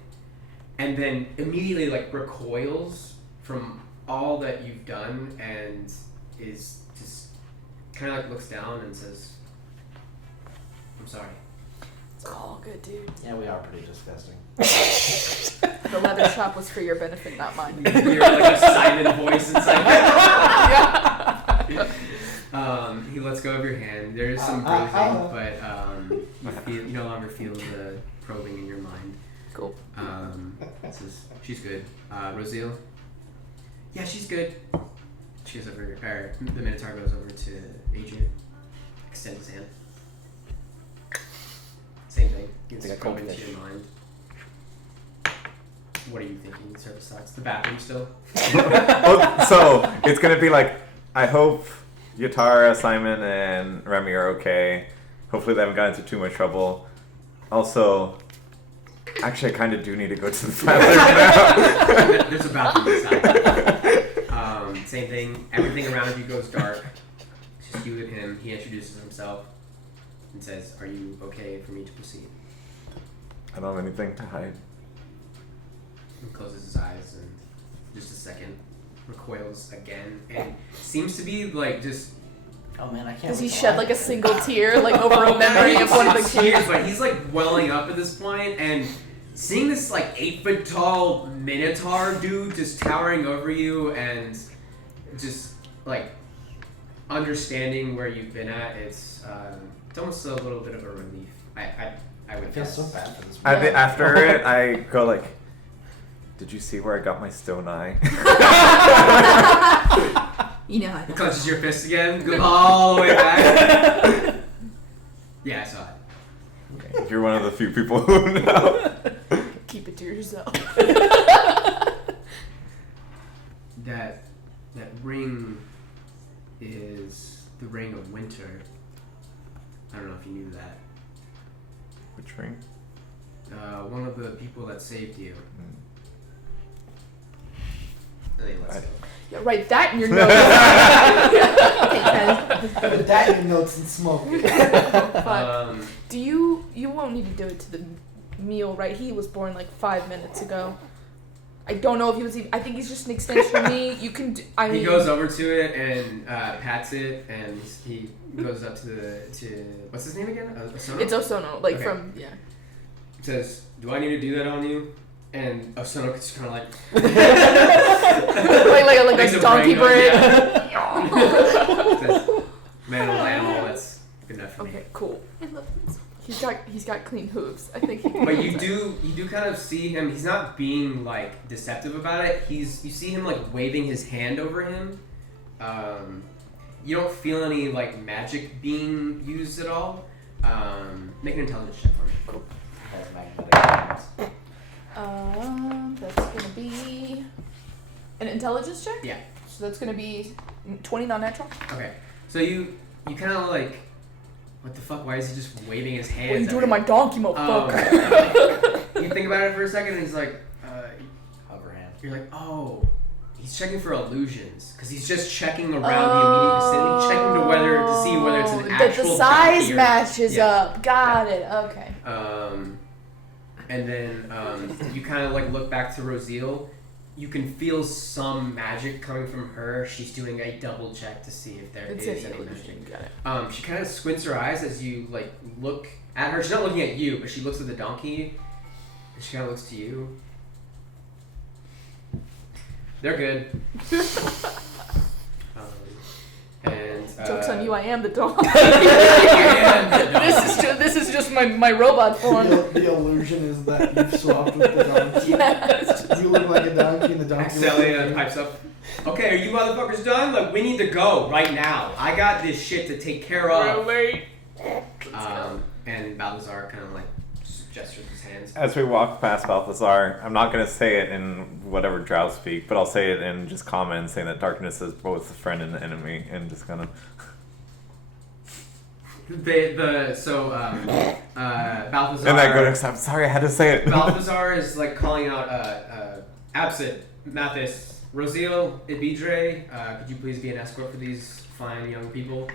and then immediately like recoils from all that you've done and is just kind of like looks down and says, "I'm sorry." It's all good, dude. Yeah, we are pretty disgusting. The leather shop was for your benefit, not mine. You hear like a silent voice inside. He lets go of your hand. There is some bruising, but you no longer feel the probing in your mind. Cool. Says, she's good. Rosille? Yeah, she's good. She goes over, or the Minotaur goes over to Adrian. Extends his hand. Same thing. It's Like a probing cold into fish. your mind. What are you thinking? Surface sucks. The bathroom still? Oh, so it's gonna be like, I hope Yatara, Simon, and Remy are okay. Hopefully they haven't gotten into too much trouble. Also, actually, I kind of do need to go to the bathroom now. There's a bathroom inside. Same thing. Everything around you goes dark. It's just you and him. He introduces himself and says, "Are you okay for me to proceed?" I don't have anything to hide. He closes his eyes and just a second recoils again and seems to be like just Oh man, I can't. Does he reply. shed like a single tear, like over a memory of one of the tears, kids? but he's like welling up at this point and seeing this like 8-foot tall Minotaur dude just towering over you and just like understanding where you've been at, it's almost a little bit of a relief. I would I feel guess. so bad for this. I think after it, I go like, did you see where I got my stone eye? You know how I feel. Clenches your fist again, go all the way back. Yeah, I saw it. Okay, you're one of the few people who know. Keep it to yourself. That ring is the ring of winter. I don't know if you knew that. Which ring? One of the people that saved you. And then he lets I- go. Yeah, write that in your notes. Put that in your notes and smoke. But do you won't need to do it to the meal, right? He was born like 5 minutes ago. I don't know if he was even. I think he's just an extension of me. You can. I mean, He goes over to it and pats it, and he goes up to what's his name again? Osono? It's Osono, like Okay. from yeah. He says, "Do I need to do that on you?" And Osono gets kind of like like Makes a a donkey brain brain. noise, Says, "Man, little animal, that's good enough for me." Okay, cool. He's got clean hooves. I think he can. But you do kind of see him. He's not being like deceptive about it. You see him like waving his hand over him. You don't feel any like magic being used at all. Make an intelligence check for me. Cool. Has magnetic hands. That's gonna be an intelligence check. Yeah. So that's gonna be 20 non-natural. Okay. So you kind of like, what the fuck? Why is he just waving his hands? What are you at doing to my donkey, motherfucker? You think about it for a second, and he's like, Hover hand. you're like, oh, he's checking for illusions because he's just checking around the immediate vicinity, checking to see whether it's an that actual the size donkey or- matches Yeah. up. Got it. Okay. And then you kind of like look back to Rosille. You can feel some magic coming from her. She's doing a double check to see if there It's is an any illusion. magic. Got it. She kind of squints her eyes as you like look at her. She's not looking at you, but she looks at the donkey. And she kind of looks to you. They're good. Joke's on you. I am the donkey. And, this is just my robot form. The illusion is that you've swapped with the donkey. Yes. You look like a donkey and the donkey looks Axelia like pipes up. Okay, are you motherfuckers done? Like, we need to go right now. I got this shit to take care of. Wait. And Balthazar kind of like gestures his hands. As we walk past Balthazar, I'm not going to say it in whatever Drow speak, but I'll say it in just common, saying that darkness is both a friend and an enemy, and just kind of... Balthazar. And I go next time. Sorry, I had to say it. Balthazar is like calling out Absent, Mathis, Rosile, Ibidre. Could you please be an escort for these fine young people?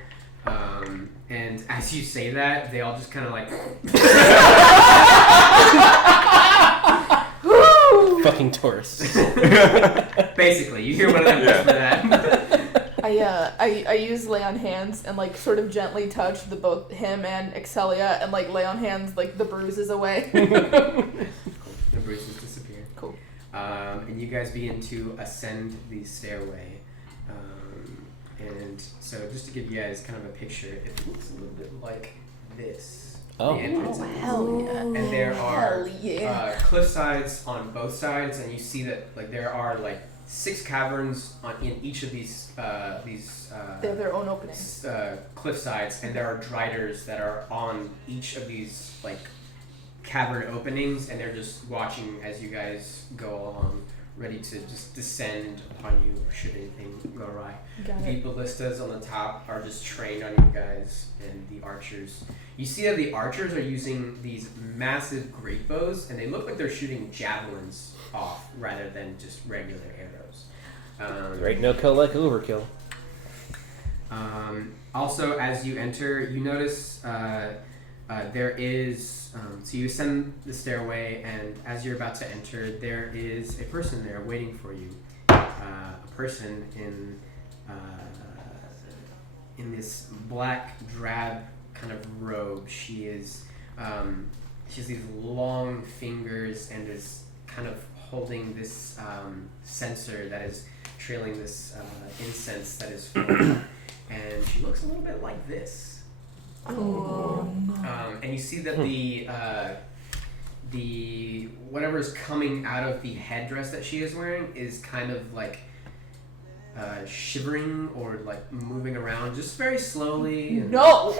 And as you say that, they all just kind of like Fucking tourists. basically, you hear one of them whisper that. I use lay on hands and like sort of gently touch both him and Excelia and like lay on hands like the bruises away. The bruises disappear. Cool. And you guys begin to ascend the stairway. And so just to give you guys kind of a picture, it looks a little bit like this. Oh. The entrance of hell yeah. And there are Hell yeah. cliff sides on both sides, and you see that like there are like 6 caverns in each of these They have their own openings. cliff sides, and there are driders that are on each of these like cavern openings, and they're just watching as you guys go along, ready to just descend upon you should anything go awry. Got The it. ballistas on the top are just trained on you guys, and the archers. You see that the archers are using these massive great bows, and they look like they're shooting javelins off rather than just regular arrows. There ain't no kill like overkill. Also, as you enter, you notice there is, so you ascend the stairway, and as you're about to enter, there is a person there waiting for you. A person in this black drab kind of robe. She has these long fingers and is kind of holding this censer that is trailing this incense that is flowing. And she looks a little bit like this. Oh, no. And you see that the whatever's coming out of the headdress that she is wearing is kind of like shivering or like moving around just very slowly. And, No!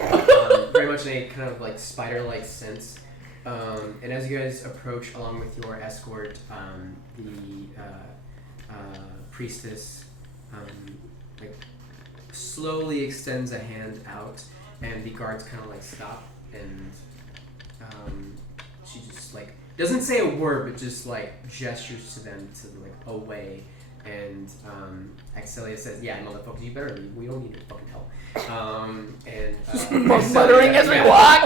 very much in a kind of like spider-like sense. And as you guys approach along with your escort, the priestess like slowly extends a hand out, and the guards kind of like stop, and she just like doesn't say a word, but just like gestures to them to like away. And Excelia says, "Yeah, motherfuckers, you better leave. We don't need your fucking help." And Muttering as we walk.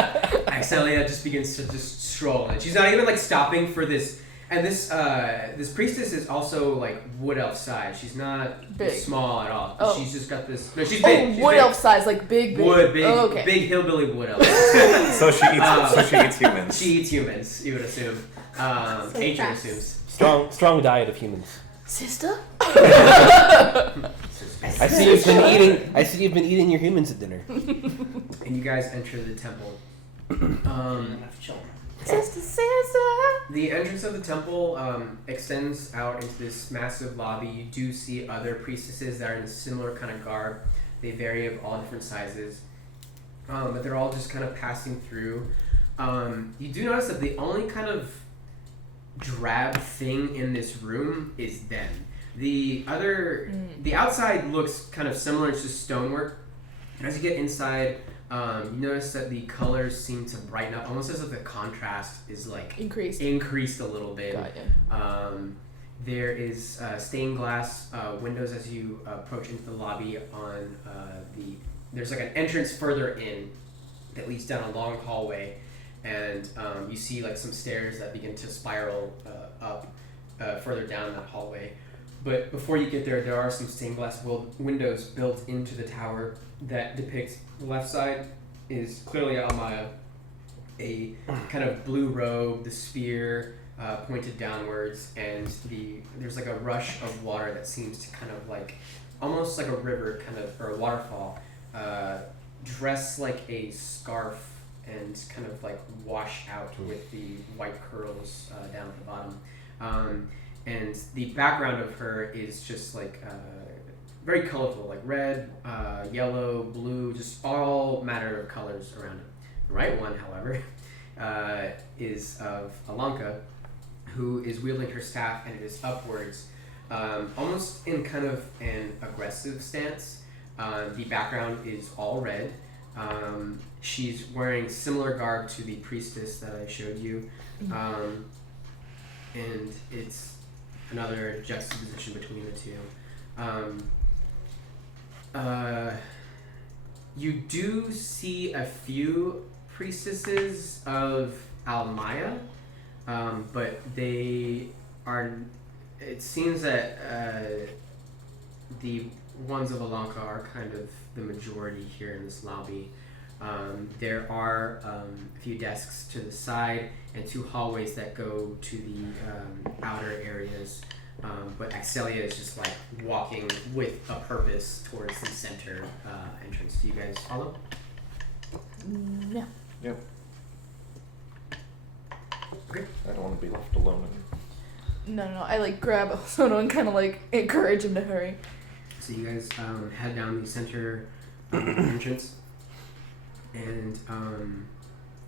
Excelia just begins to just stroll, and she's not even like stopping for this. And this priestess is also like wood elf size. She's not Big. small at all. Oh. She's just got this. No, she's big. She's Wood big. elf size, like big. Wood, big, Oh, okay. big hillbilly wood elf. So she eats humans. She eats humans. You would assume. Ancient fast. assumes. Strong diet of humans. Sister? I see you've been eating your humans at dinner. And you guys enter the temple. Sister. The entrance of the temple extends out into this massive lobby. You do see other priestesses that are in a similar kind of garb. They vary of all different sizes, but they're all just kind of passing through. You do notice that the only kind of drab thing in this room is them. The outside looks kind of similar. It's just stonework. As you get inside, you notice that the colors seem to brighten up, almost as if the contrast is like Increased a little bit. Got ya. There is stained glass windows as you approach into the lobby. There's like an entrance further in that leads down a long hallway, and you see like some stairs that begin to spiral up further down that hallway. But before you get there, there are some stained glass windows built into the tower that depicts the left side is clearly Almaya, a kind of blue robe, the spear pointed downwards, and there's like a rush of water that seems to kind of like almost like a river kind of or a waterfall, dressed like a scarf and kind of like wash out with the white curls down at the bottom. And the background of her is just like very colorful, like red, yellow, blue, just all matter of colors around it. The right one, however, is of Alanka, who is wielding her staff, and it is upwards, almost in kind of an aggressive stance. The background is all red, she's wearing similar garb to the priestess that I showed you, and it's another juxtaposition between the two. You do see a few priestesses of Almaya, but they are. It seems that the ones of Alanka are kind of the majority here in this lobby. There are a few desks to the side and 2 hallways that go to the outer areas. But Axelia is just like walking with a purpose towards the center entrance. Do you guys follow? No. Yep. Okay. I don't want to be left alone. No. I like grab Osono and kind of like encourage him to hurry. So you guys head down the center entrance, and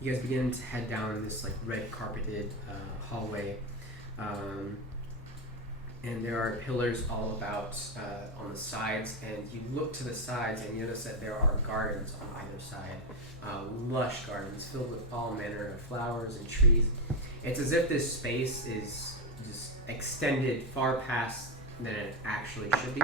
you guys begin to head down this like red carpeted hallway. And there are pillars all about on the sides, and you look to the sides and you notice that there are gardens on either side, lush gardens filled with all manner of flowers and trees. It's as if this space is just extended far past than it actually should be.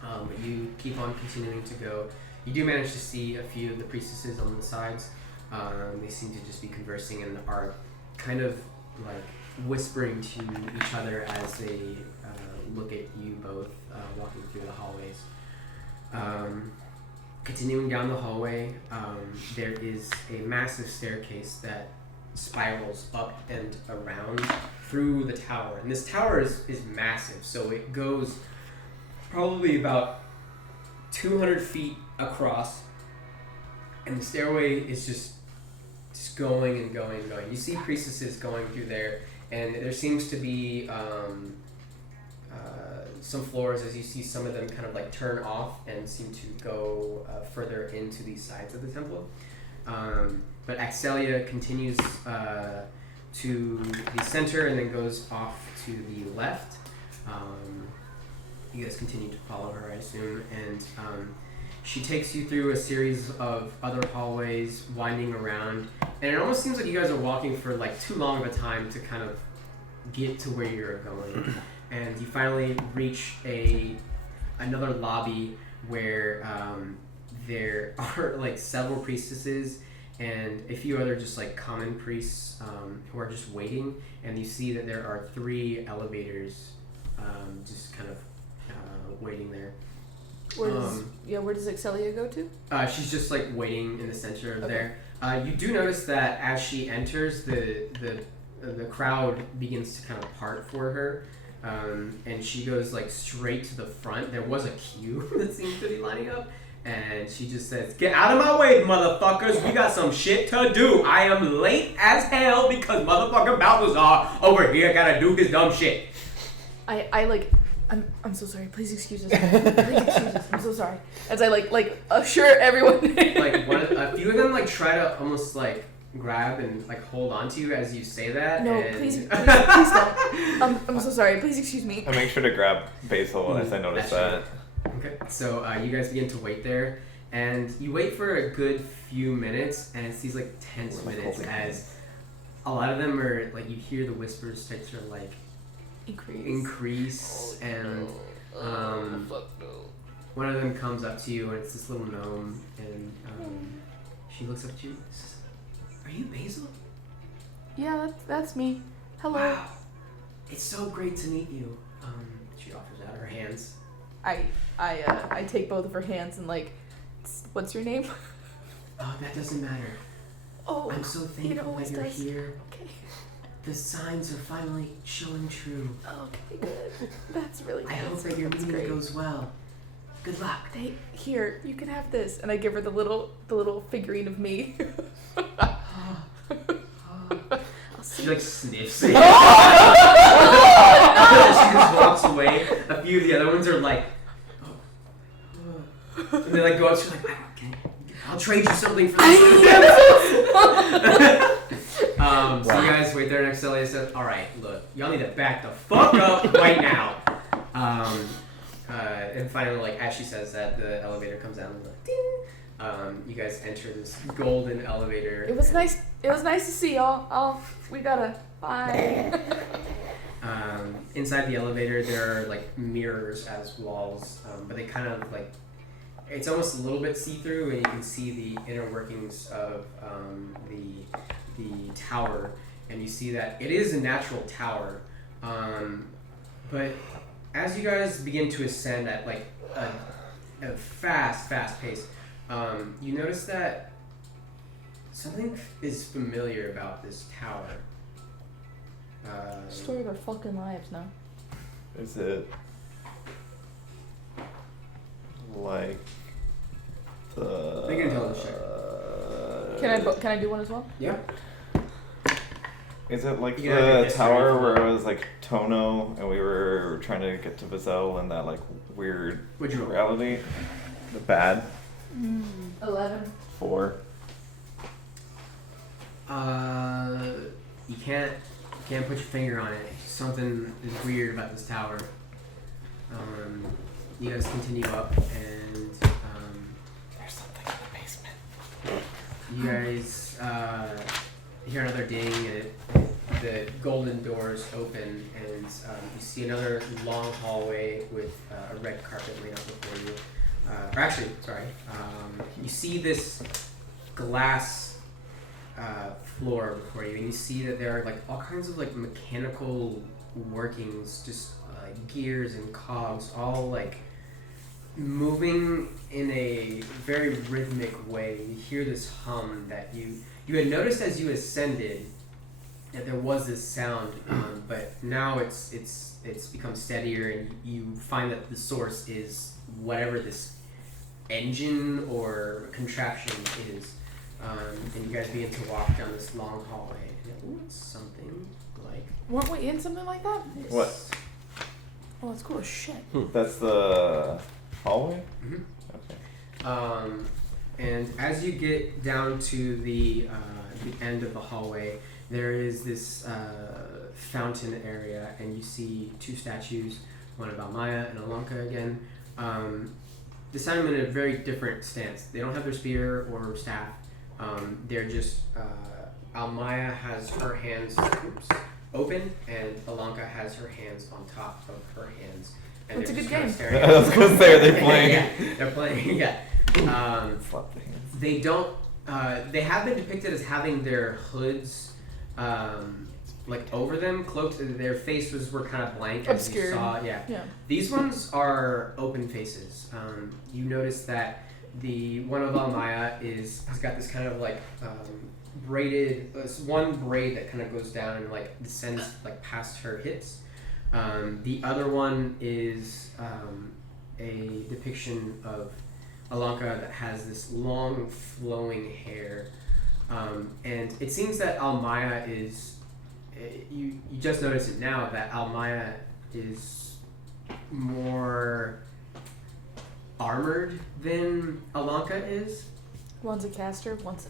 But you keep on continuing to go. You do manage to see a few of the priestesses on the sides. They seem to just be conversing and are kind of like whispering to each other as they look at you both walking through the hallways. Continuing down the hallway, there is a massive staircase that spirals up and around through the tower. And this tower is massive, so it goes probably about 200 feet across, and the stairway is just going and going and going. You see priestesses going through there, and there seems to be some floors as you see some of them kind of like turn off and seem to go further into the sides of the temple. But Axelia continues to the center and then goes off to the left. You guys continue to follow her, I assume, and she takes you through a series of other hallways winding around, and it almost seems like you guys are walking for like too long of a time to kind of get to where you're going. And you finally reach another lobby where there are like several priestesses and a few other just like common priests who are just waiting, and you see that there are 3 elevators just kind of waiting there. Where does Axelia go to? She's just like waiting in the center of there. You do notice that as she enters, the crowd begins to kind of part for her, and she goes like straight to the front. There was a queue that seems to be lining up, and she just says, "Get out of my way, motherfuckers! We got some shit to do. I am late as hell because motherfucker Balthazar over here gotta do his dumb shit." I'm so sorry. Please excuse us. Please excuse us. I'm so sorry. As I like assure everyone. Like a few of them like try to almost like grab and like hold on to you as you say that. No, and... please don't. I'm so sorry. Please excuse me. I make sure to grab Basil as I notice that. Okay, so you guys begin to wait there, and you wait for a good few minutes, and it's these like tense minutes as a lot of them are like you hear the whispers start to like increase, and one of them comes up to you, and it's this little gnome, and she looks up to you and says, "Are you Basil?" Yeah, that's me. Hello. Wow, it's so great to meet you. She offers out her hands. I take both of her hands and like, what's your name? Oh, that doesn't matter. Oh, I'm so thankful that you're here. Okay. The signs are finally showing true. Okay, good. That's really good. I hope that your meeting goes well. Good luck. Here, you can have this, and I give her the little figurine of me. She like sniffs it. She just walks away. A few of the other ones are like, and they like go up. She's like, "Okay, I'll trade you something for this." So you guys wait there, and Axelia says, "All right, look, y'all need to back the fuck up right now." And finally, like as she says that, the elevator comes down and like, ding. You guys enter this golden elevator. It was nice. It was nice to see y'all. We gotta bye. Inside the elevator, there are like mirrors as walls, but they kind of like it's almost a little bit see-through, and you can see the inner workings of the tower, and you see that it is a natural tower, but as you guys begin to ascend at like a fast pace, you notice that something is familiar about this tower. Story of our fucking lives, no? Is it like the? They can tell the shit. Can I do one as well? Yeah. Is it like You gotta do the history tower for where that. it was like Tono and we were trying to get to Vazel in that like weird What'd you roll? reality? The bad 11. 4. You can't put your finger on it. Something is weird about this tower. You guys continue up, and There's something in the basement. you guys hear another ding, and the golden doors open, and you see another long hallway with a red carpet laid out before you. Or actually, sorry, you see this glass floor before you, and you see that there are like all kinds of like mechanical workings, just gears and cogs, all like moving in a very rhythmic way. You hear this hum that you had noticed as you ascended that there was this sound, but now it's become steadier, and you find that the source is whatever this engine or contraption is. And you guys begin to walk down this long hallway. Ooh, it's something like Weren't we in something like that? this. What? Oh, that's cool as shit. That's the hallway? Mhm. Okay. And as you get down to the end of the hallway, there is this fountain area, and you see two statues, one of Almaya and Alanka again. This time in a very different stance. They don't have their spear or staff. They're just Almaya has her hands open, and Alanka has her hands on top of her hands. And It's a they're good just kinda game. staring at I was gonna say, are they playing? yeah, they're playing. Yeah. Slap the hands. They don't. They have been depicted as having their hoods, like over them, cloaked. Their faces were kind of blank, as you Obscured. saw. Yeah. Yeah. These ones are open faces. You notice that the one of Almaya has got this kind of like braided, one braid that kind of goes down and like descends like past her hips. The other one is a depiction of Alanka that has this long flowing hair, and it seems that Almaya is. You just notice it now that Almaya is more armored than Alanka is. One's a caster, one's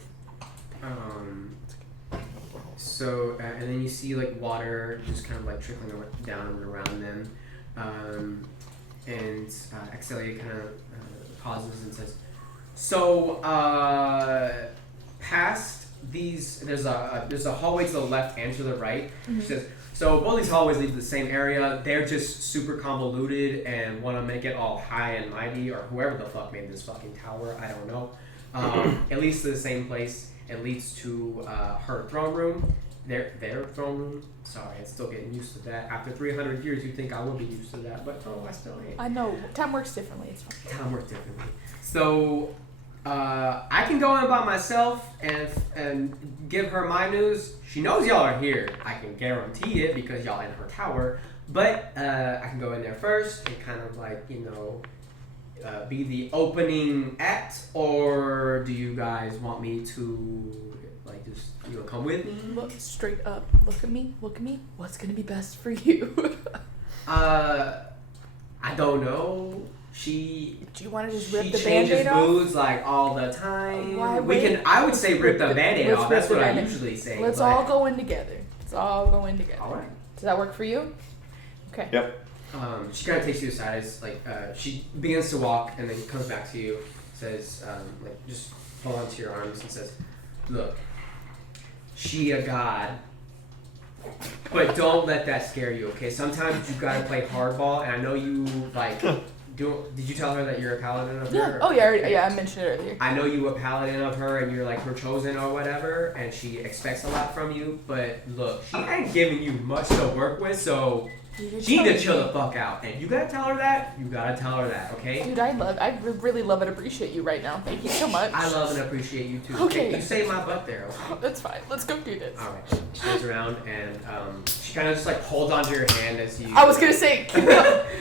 So and then you see like water just kind of like trickling down and around them, and Excelia kind of pauses and says, "So past these, there's a hallway to the left and to the right." She says, "So both these hallways lead to the same area. They're just super convoluted and want to make it all high and mighty, or whoever the fuck made this fucking tower. I don't know. It leads to the same place. It leads to her throne room. Their throne room. Sorry, I'm still getting used to that. After 300 years, you'd think I would be used to that, but no, I still ain't. I know. Time works differently. It's fine. Time works differently. So I can go in by myself and give her my news. She knows y'all are here. I can guarantee it because y'all in her tower. But I can go in there first and kind of like, be the opening act, or do you guys want me to like just come with me? Look straight up. Look at me. Look at me. What's gonna be best for you? I don't know. Do you want to just She rip the changes Band-Aid off? moods like all the time. Why we wait? can. I would say rip the Band-Aid Let's off. rip That's the what I Band-Aid. usually say. Let's but- all go in together. Let's all go in together. All right. Does that work for you? Okay. Yep. She kind of takes you aside as like she begins to walk and then comes back to you. says, like, just hold on to your arms and says, look, she a god, but don't let that scare you, okay? Sometimes you gotta play hardball, and I know you, like, did you tell her that you're a paladin of her? Yeah. Oh yeah. I mentioned it earlier. I know you a paladin of her and you're like her chosen or whatever, and she expects a lot from you, but look, she ain't giving you much to work with, so she need to chill the fuck out. And you gotta tell her that, okay? Dude, I really love and appreciate you right now. Thank you so much. I love and appreciate you too. Okay. You saved my butt there, okay? That's fine. Let's go do this. Alright. She goes around and she kind of just like holds onto your hand as you. I was gonna say,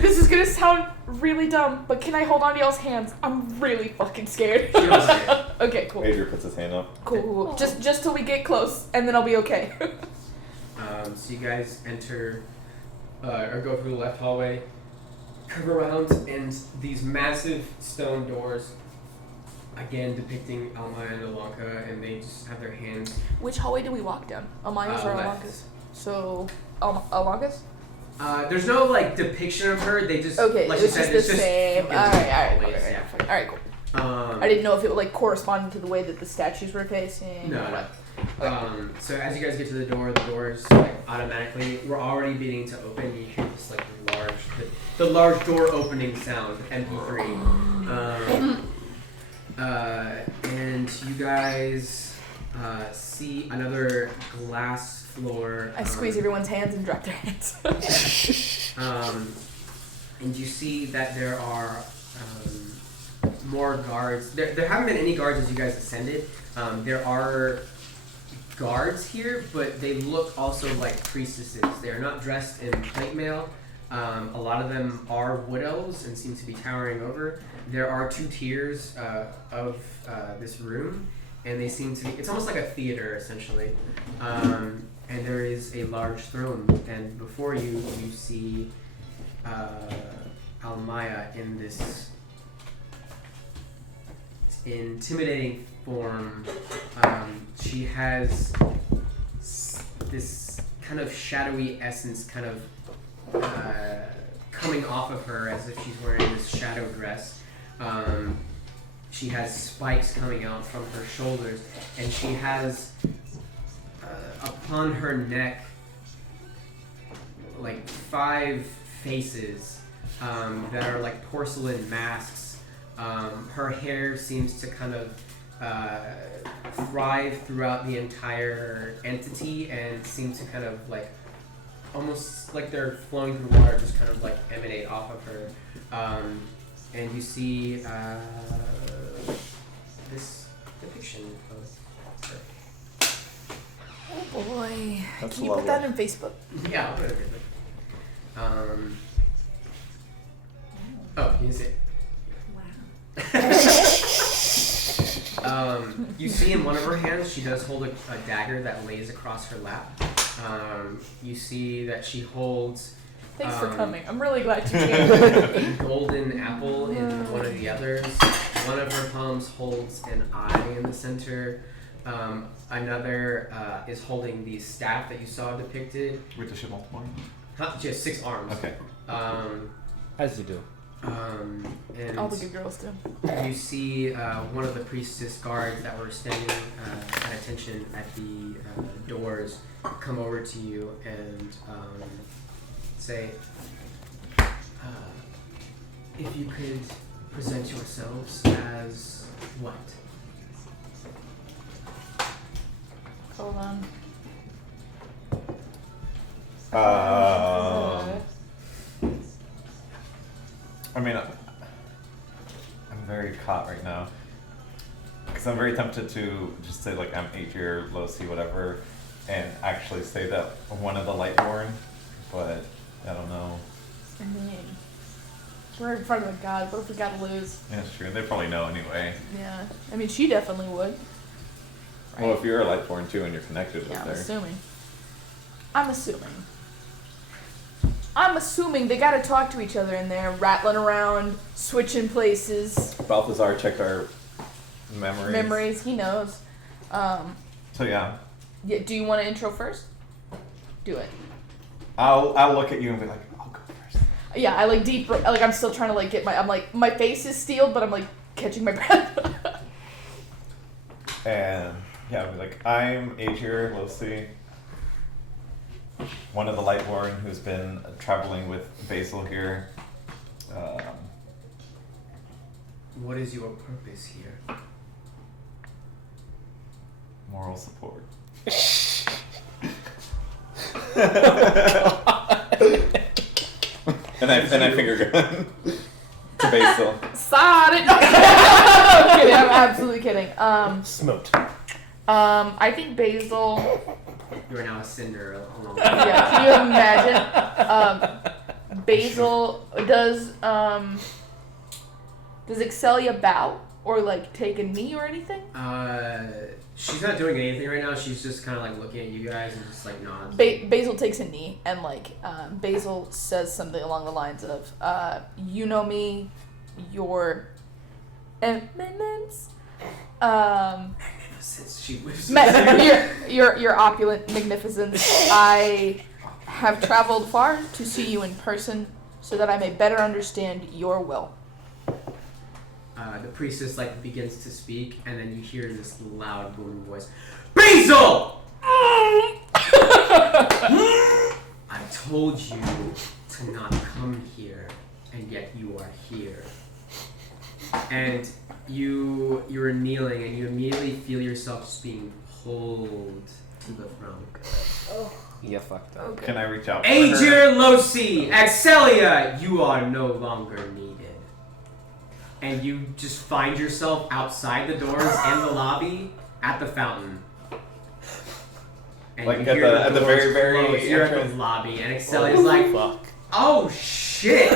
this is gonna sound really dumb, but can I hold on to y'all's hands? I'm really fucking scared. She don't say it. Okay, cool. Adrian puts his hand up. Cool. Just till we get close, and then I'll be okay. So you guys enter, or go through the left hallway, curve around, and these massive stone doors, again depicting Almaya and Alanka, and they just have their hands. Which hallway do we walk down? Amaya's or Left. Alanka's? So, Alanka's? There's no like depiction of her. They just Okay, like it's you just said, the it's just same. fucking Alright, hallways, yeah. Alright, cool. Um, I didn't know if it like corresponded to the way that the statues were facing. No. Or what. So as you guys get to the doors like automatically we're already beginning to open. You hear this like the large door opening sound, MP3. And you guys see another glass floor. I squeeze everyone's hands and drop their hands. And you see that there are more guards. There haven't been any guards as you guys ascended. There are guards here, but they look also like priestesses. They are not dressed in plate mail. A lot of them are wood elves and seem to be towering over. There are two tiers of this room, and they seem to be, it's almost like a theater essentially. And there is a large throne, and before you see Almaya in this intimidating form. She has this kind of shadowy essence kind of coming off of her as if she's wearing this shadow dress. She has spikes coming out from her shoulders, and she has upon her neck like 5 faces that are like porcelain masks. Her hair seems to kind of thrive throughout the entire entity and seem to kind of like almost like they're flowing through the water, just kind of like emanate off of her. And you see this depiction of her. Oh boy. That's Can you put lovely. that in Facebook? Yeah, I'll put it in. Oh, you can see it. You see in one of her hands, she does hold a dagger that lays across her lap. You see that she holds Thanks for coming. I'm really glad you came. a golden apple in one of the others. One of her palms holds an eye in the center. Another is holding the staff that you saw depicted. Wait, does she have multiple? She has 6 arms. Okay. As you do. And All the good girls do. you see one of the priestess guards that were standing at attention at the doors come over to you and say, if you could present yourselves as what? Hold on. I mean, I'm very caught right now because I'm very tempted to just say like I'm Adrian, Losi, whatever, and actually say that I'm one of the Lightborn, but I don't know. I mean, we're in front of a god. What if we gotta lose? Yeah, it's true. They probably know anyway. Yeah. I mean, she definitely would. Well, if you're a Lightborn too and you're connected Yeah, with her. I'm assuming they gotta talk to each other in there, rattling around, switching places. Balthazar checked our memories. He knows. So yeah, Do you want to intro first? Do it. I'll look at you and be like, I'll go first. Yeah, I like deep. Like I'm still trying to like get my. I'm like my face is steeled, but I'm like catching my breath. And yeah, I'll be like, I'm Aegir Losi, one of the Lightborn who's been traveling with Basil here. What is your purpose here? Moral support. and I finger gun to Basil. Sorry. I'm kidding. I'm absolutely kidding. Smoked. I think Basil. You are now a cinder alone. Yeah, can you imagine? Basil does Excelia bow or like take a knee or anything? She's not doing anything right now. She's just kind of like looking at you guys and just like nods. Basil takes a knee and like Basil says something along the lines of, "You know me, your eminence." She whips Your opulent magnificence. I have traveled far to see you in person so that I may better understand your will. The priestess like begins to speak, and then you hear this loud, booming voice, Basil! I told you to not come here, and yet you are here. And you're kneeling, and you immediately feel yourself just being pulled to the throne. You fucked up. Okay. Can I reach out for her? Aegir Losi, Excelia, you are no longer needed. And you just find yourself outside the doors in the lobby at the fountain. And Like you at hear the doors very, very close. You're at entrance? the lobby, and Excelia's like, Fuck. "Oh shit!"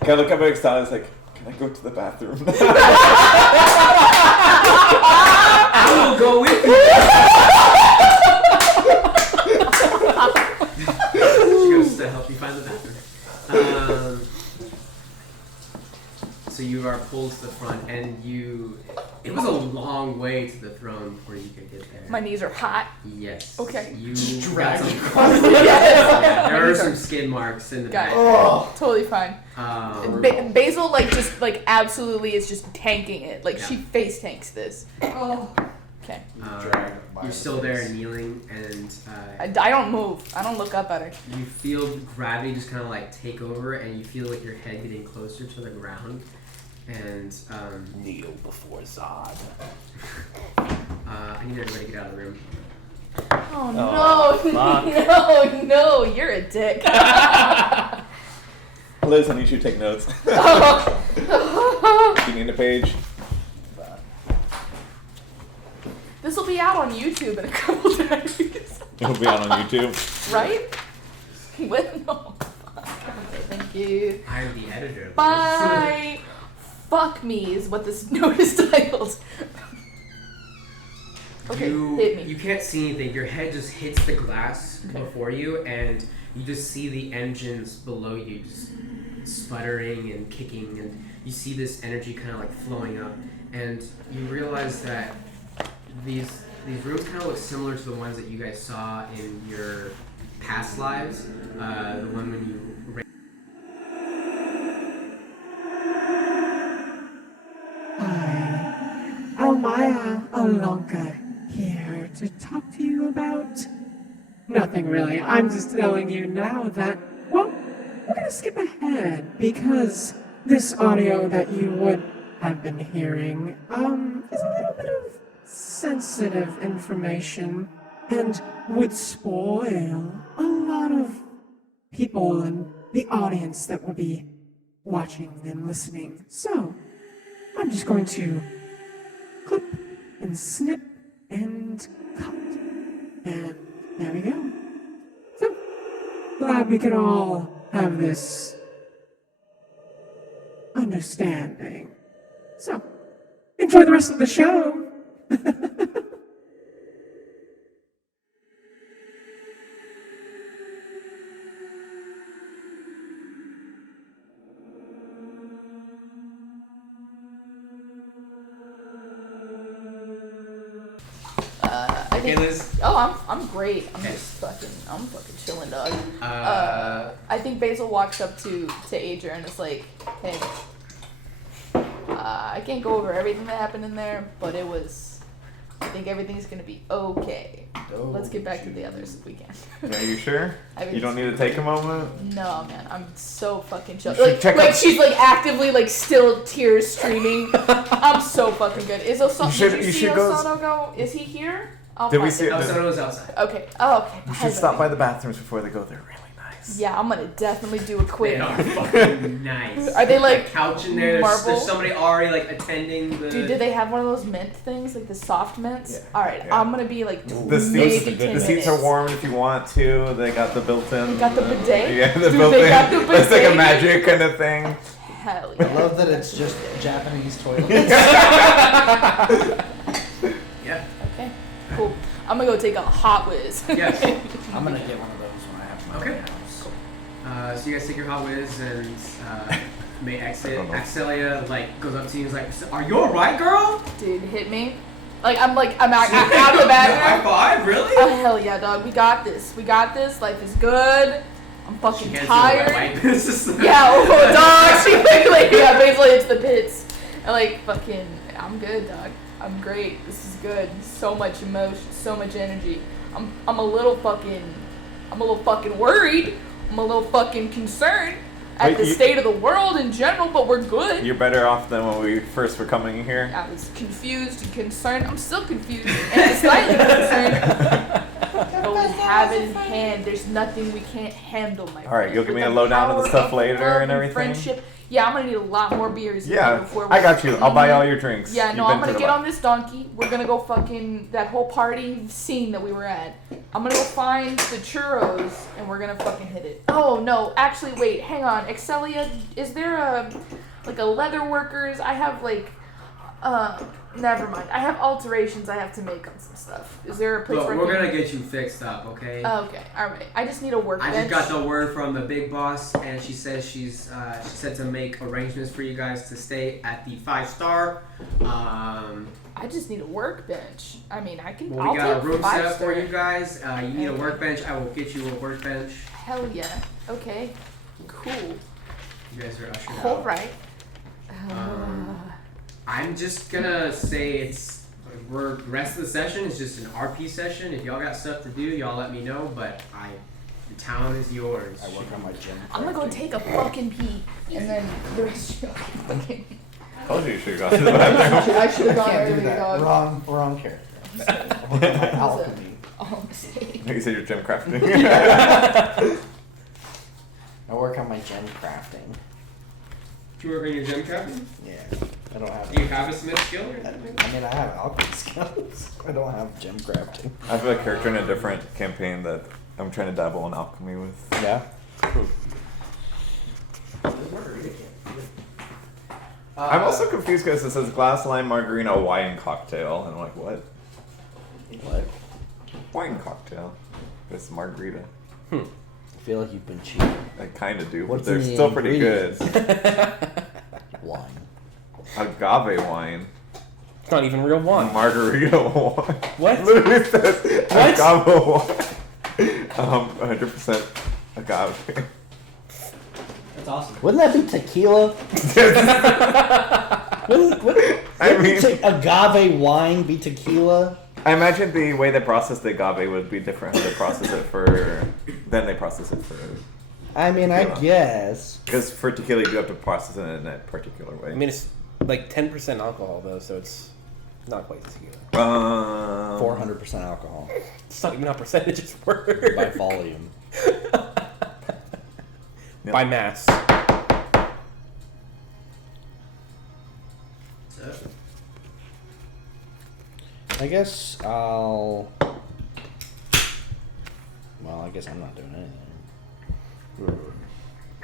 Can I look up at Excelia? It's like, can I go to the bathroom? I will go with you. She goes to help you find the bathroom. So you are pulled to the front, and it was a long way to the throne before you could get there. My knees are hot. Yes. Okay. You drag got some- across the Yeah, there are some skid marks in the Got back. it. Oh. Totally fine. Basil just absolutely is just tanking it. Like she face tanks this. Oh. Okay. You're still there kneeling, and I don't move. I don't look up at her. you feel gravity just kind of like take over, and you feel like your head getting closer to the ground. And Kneel before Zod. I need everybody to get out of the room. Oh, fuck. no, you're a dick. Liz, I need you to take notes. You need a page. This will be out on YouTube in a couple days. It'll be out on YouTube. Right? With no. Okay, thank you. I'm the editor. of this. Bye. Fuck me is what this note is titled. Okay, hit me. You can't see anything. Your head just hits the glass before you, and you just see the engines below you just sputtering and kicking, and you see this energy kind of like flowing up, and you realize that these rooms kind of look similar to the ones that you guys saw in your past lives. The one when you ran. Almaya Olonka here to talk to you about nothing really. I'm just telling you now that, well, we're gonna skip ahead because this audio that you would have been hearing is a little bit of sensitive information and would spoil a lot of people in the audience that will be watching and listening. So, I'm just going to clip and snip and cut. And there we go. So, glad we can all have this understanding. So, enjoy the rest of the show. Okay, Liz. Oh, I'm great. I'm Okay. just fucking chilling, dog. Uh, I think Basil walks up to Adria and is like, hey, I can't go over everything that happened in there, but I think everything's gonna be okay. Let's get back to the others if we can. Are you sure? I mean, You don't need to take a moment? No, man, I'm so fucking chill. You should Like, check like out- she's like actively like still tears streaming. I'm so fucking good. Is Osato? Did you see Osato go? Is he here? I'll Did we find see it. it? Osato was outside. Okay. Oh, okay. You should stop by the bathrooms before they go. They're really nice. Yeah, I'm gonna definitely do a They quick. are fucking nice. Are they like couch in there? marble? There's somebody already like attending the. Dude, do they have one of those mint things, like the soft mints? Yeah. All right, Yeah. I'm gonna be like The maybe seats, 10 the seats are minutes. warm if you want to. They got the built-in. They got the bidet? Yeah, the Dude, built-in. they got the It's like a bidet? magic kind of thing. Hell I yeah. love that it's just Japanese toilets. Yeah. Okay, cool. I'm gonna go take a hot whiz. Yes. I'm gonna get one of those when I have my Okay. own house. So you guys take your hot whiz and may exit. I don't know. Axelia like goes up to you and is like, "Are you alright, girl?" Dude, hit me. I'm out of the High bathroom. five, really? Oh hell yeah, dog. We got this. We got this. Life is good. I'm She fucking hands tired. you a wet wipe. It's just like- Yeah, oh dog. She basically, yeah, basically it's the pits. And like fucking, I'm good, dog. I'm great. This is good. So much emotion, so much energy. I'm a little fucking worried. I'm a little fucking concerned at Wait, the you- state of the world in general, but we're good. You're better off than when we first were coming here. I was confused and concerned. I'm still confused and slightly concerned. But we have it in hand. There's nothing we can't handle, my friend. All right, you'll give With me a the lowdown of the power stuff of later love and everything? Friendship. Yeah, I'm gonna need a lot more beers. Yeah, before we I got you. I'll buy all your drinks. Yeah, You've no, been I'm gonna through get a lot. on this donkey. We're gonna go fucking that whole party scene that we were at. I'm gonna go find the churros and we're gonna fucking hit it. Oh no, actually wait, hang on. Excelia, is there a leather workers? I have never mind. I have alterations I have to make on some stuff. Is there a place Look, where we're I can... gonna get you fixed up, okay? Okay, alright. I just need a workbench. I just got the word from the big boss, and she says she said to make arrangements for you guys to stay at the 5-star. I just need a workbench. I mean, I can. Well, I'll we got a take room set 5-star. for you guys. You need a workbench. I will get you a workbench. Hell yeah. Okay. Cool. You guys are ushered All out. right. I'm just gonna say the rest of the session is just an RP session. If y'all got stuff to do, y'all let me know. But the town is yours. I work on my gym. I'm gonna go take a fucking pee, and then the rest of you fucking. Told you you should have gone to the bathroom. I should have I gone can't do earlier, that. dog. Wrong character. I work on my alchemy. All I'm saying. You said you're gym crafting. I work on my gem crafting. Do you work on your gem crafting? Yeah. I don't have. Do you have a smith skill? I mean, I have alchemy skills. I don't have gem crafting. I have a character in a different campaign that I'm trying to dabble in alchemy with. Yeah. I'm also confused because it says glass lime margarita wine cocktail, and I'm like, what? What? Wine cocktail. It's margarita. I feel like you've been cheating. I kind of do, What's but they're in the still pretty good. Wine. Agave wine. It's not even real wine. Margarita wine. What? Literally says What? agave wine. 100% agave. That's awesome. Wouldn't that be tequila? Wouldn't I mean- agave wine be tequila? I imagine the way they process the agave would be different how they process it then they process it for. I mean, I Tequila. guess. Because for tequila, you do have to process it in a particular way. I mean, it's like 10% alcohol though, so it's not quite tequila. 400% alcohol It's not even a percentage, it's word. by volume. Yep. By mass. I guess I'll. Well, I guess I'm not doing anything.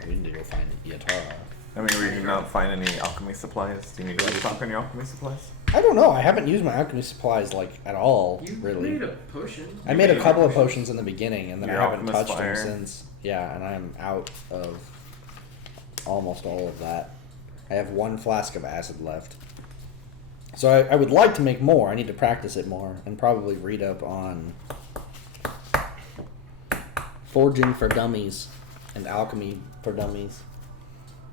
We need to go find Yatara. I mean, we did not find any alchemy supplies. Do you need to restock on your alchemy supplies? I don't know. I haven't used my alchemy supplies like at all. You really. made a potion. I made a couple of potions in the beginning, and then Your I haven't alchemist touched fire. them since. Yeah, and I'm out of almost all of that. I have one flask of acid left, So I would like to make more. I need to practice it more and probably read up on forging for dummies and alchemy for dummies.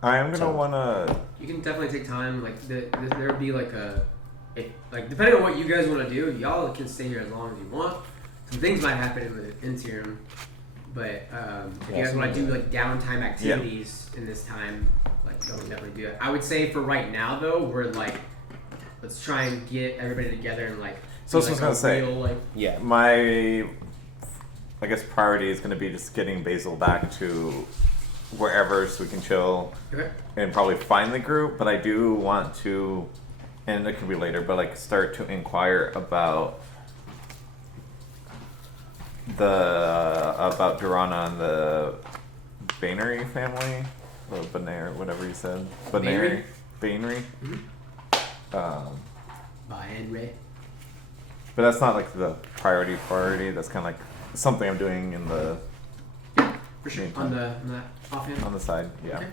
I am gonna wanna. You can definitely take time. Like there'll be like like depending on what you guys want to do, y'all can stay here as long as you want. Some things might happen in the interim, but if you guys want to do like downtime activities in this time, like go definitely do it. I would say for right now though, we're like, let's try and get everybody together and like. So that's what I was gonna say. Like, Yeah. My, I guess, priority is gonna be just getting Basil back to wherever so we can chill and probably find the group. But I do want to, and it could be later, but like start to inquire about Durana and the Bainery family, or Benair, whatever you said, Bainery. Mm-hmm. But that's not like the priority. That's kind of like something I'm doing in the for sure on the offhand on the side. Yeah. Okay.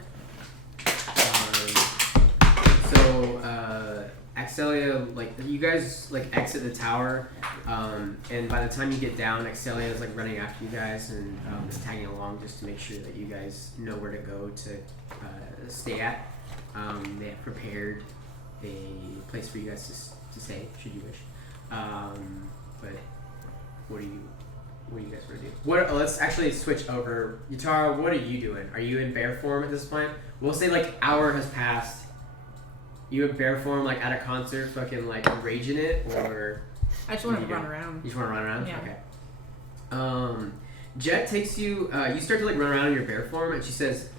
So Axelia, like you guys like exit the tower, and by the time you get down, Axelia is like running after you guys and is tagging along just to make sure that you guys know where to go to stay at. They have prepared a place for you guys to stay should you wish. But what do you guys want to do? Let's actually switch over. Yutara, what are you doing? Are you in bear form at this point? We'll say like hour has passed. You in bear form, like at a concert, fucking like raging it, or I just want to run around. You just want to run around? Yeah. Okay. Jet takes you. You start to like run around in your bear form, and she says,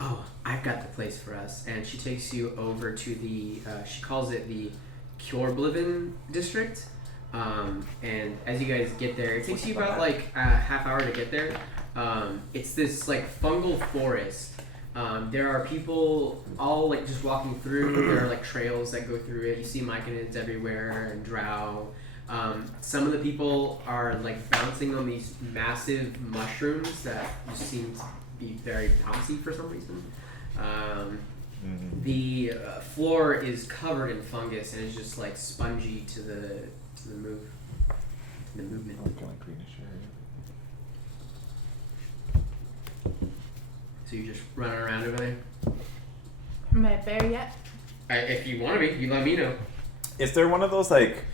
"Oh, I've got the place for us." And she takes you over to the. She calls it the Kjorbliven district. And as you guys get there, it takes you about like a half hour to get there. It's this like fungal forest. There are people all like just walking through. There are like trails that go through it. You see myconids everywhere and drow. Some of the people are like bouncing on these massive mushrooms that just seem to be very bouncy for some reason. The floor is covered in fungus and is just like spongy to the movement. So you just running around over there? Am I a bear yet? If you want to be, you let me know. Is there one of those like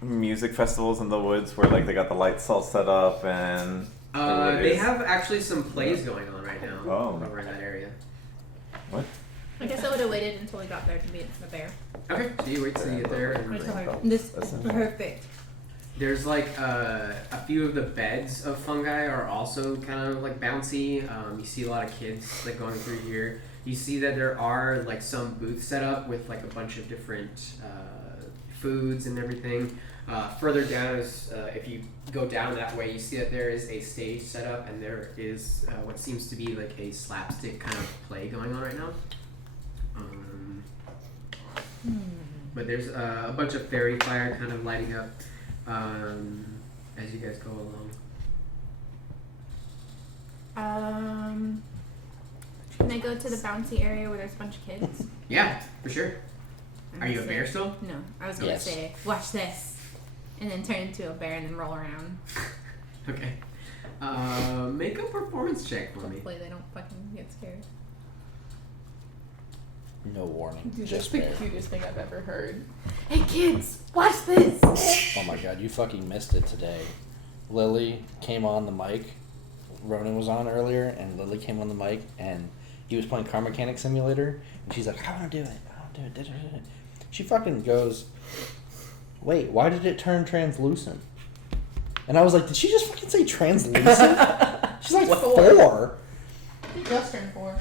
music festivals in the woods where like they got the lights all set up and? They have actually some plays going on right now over in that area. What? I guess I would have waited until we got there to meet the bear. Okay, so you wait till you get there. And This is perfect. there's like a few of the beds of fungi are also kind of like bouncy. You see a lot of kids like going through here. You see that there are like some booths set up with like a bunch of different foods and everything. Further down is if you go down that way, you see that there is a stage set up and there is what seems to be like a slapstick kind of play going on right now. But there's a bunch of fairy fire kind of lighting up as you guys go along. Can I go to the bouncy area where there's a bunch of kids? Yeah, for sure. Are you a bear still? No, I was gonna say, watch this, and then turn into a bear and then roll around. Okay. Make a performance check for me. Hopefully they don't fucking get scared. No warning. Dude, Just that's the bear. cutest thing I've ever heard. Hey kids, watch this! Oh my god, you fucking missed it today. Lily came on the mic. Ronan was on earlier, and Lily came on the mic, and he was playing Car Mechanic Simulator, and she's like, I want to do it. I want to do it. She fucking goes, wait, why did it turn translucent? And I was like, did she just fucking say translucent? She's like 4. She just turned 4.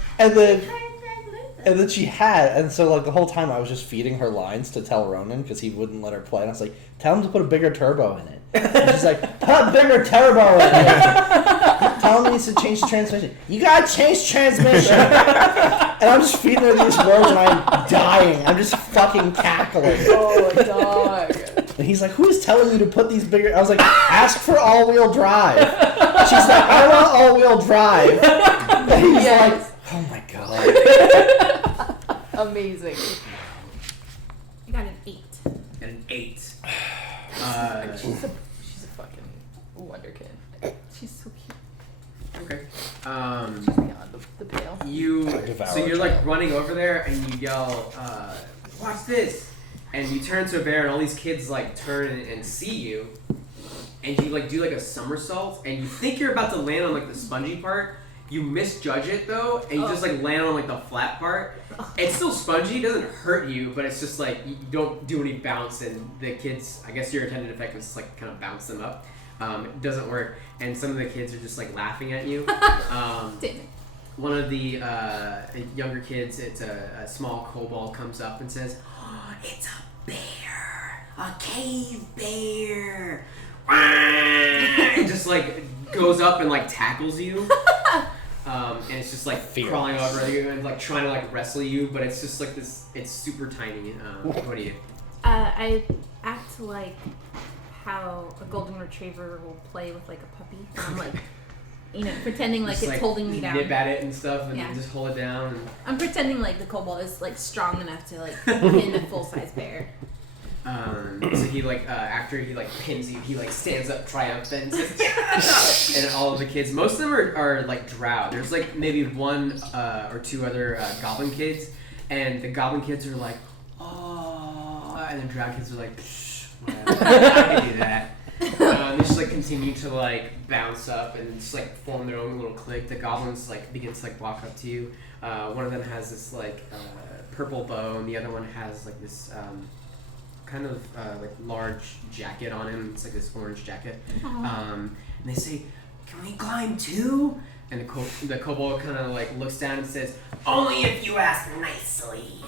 And then she had, and so like the whole time I was just feeding her lines to tell Ronan because he wouldn't let her play. And I was like, tell him to put a bigger turbo in it. And she's like, put a bigger turbo in it. Tell him he needs to change the transmission. You gotta change transmission. And I'm just feeding her these words and I'm dying. I'm just fucking cackling. Oh my god. And he's like, who's telling you to put these bigger? I was like, ask for all-wheel drive. She's like, I want all-wheel drive. And he's like, oh my god. Amazing. I got an 8. and an 8. She's a fucking wonder kid. She's so cute. Okay. She's beyond the pale. So you're like running over there and you yell, "Watch this!" And you turn to a bear and all these kids like turn and see you, and you like do like a somersault and you think you're about to land on like the spongy part. You misjudge it though, and you just like land on like the flat part. It's still spongy, it doesn't hurt you, but it's just like you don't do any bounce, and the kids, I guess your intended effect is like kind of bounce them up. It doesn't work, and some of the kids are just like laughing at you. One of the younger kids, it's a small kobold, comes up and says, "Oh, it's a bear, a cave bear," and just like goes up and like tackles you. And it's just like crawling over you and like trying to like wrestle you, but it's just like this. It's super tiny. What do you? I act like how a golden retriever will play with like a puppy. I'm like, pretending like just, it's holding me down. Nip at it and stuff, and just hold it down. And... I'm pretending like the kobold is like strong enough to like pin a full size bear. So he like after he like pins you, he like stands up triumphant and says, "Yeah!" And all of the kids, most of them are like drow. There's like maybe one or two other goblin kids, and the goblin kids are like, "Oh," and the drow kids are like, "Psh, whatever, I can do that." They just like continue to like bounce up and just like form their own little clique. The goblins like begin to like walk up to you. One of them has this like purple bow, and the other one has like this. Kind of like large jacket on him. It's like this orange jacket. And they say, "Can we climb too?" And the kobold kind of like looks down and says, "Only if you ask nicely."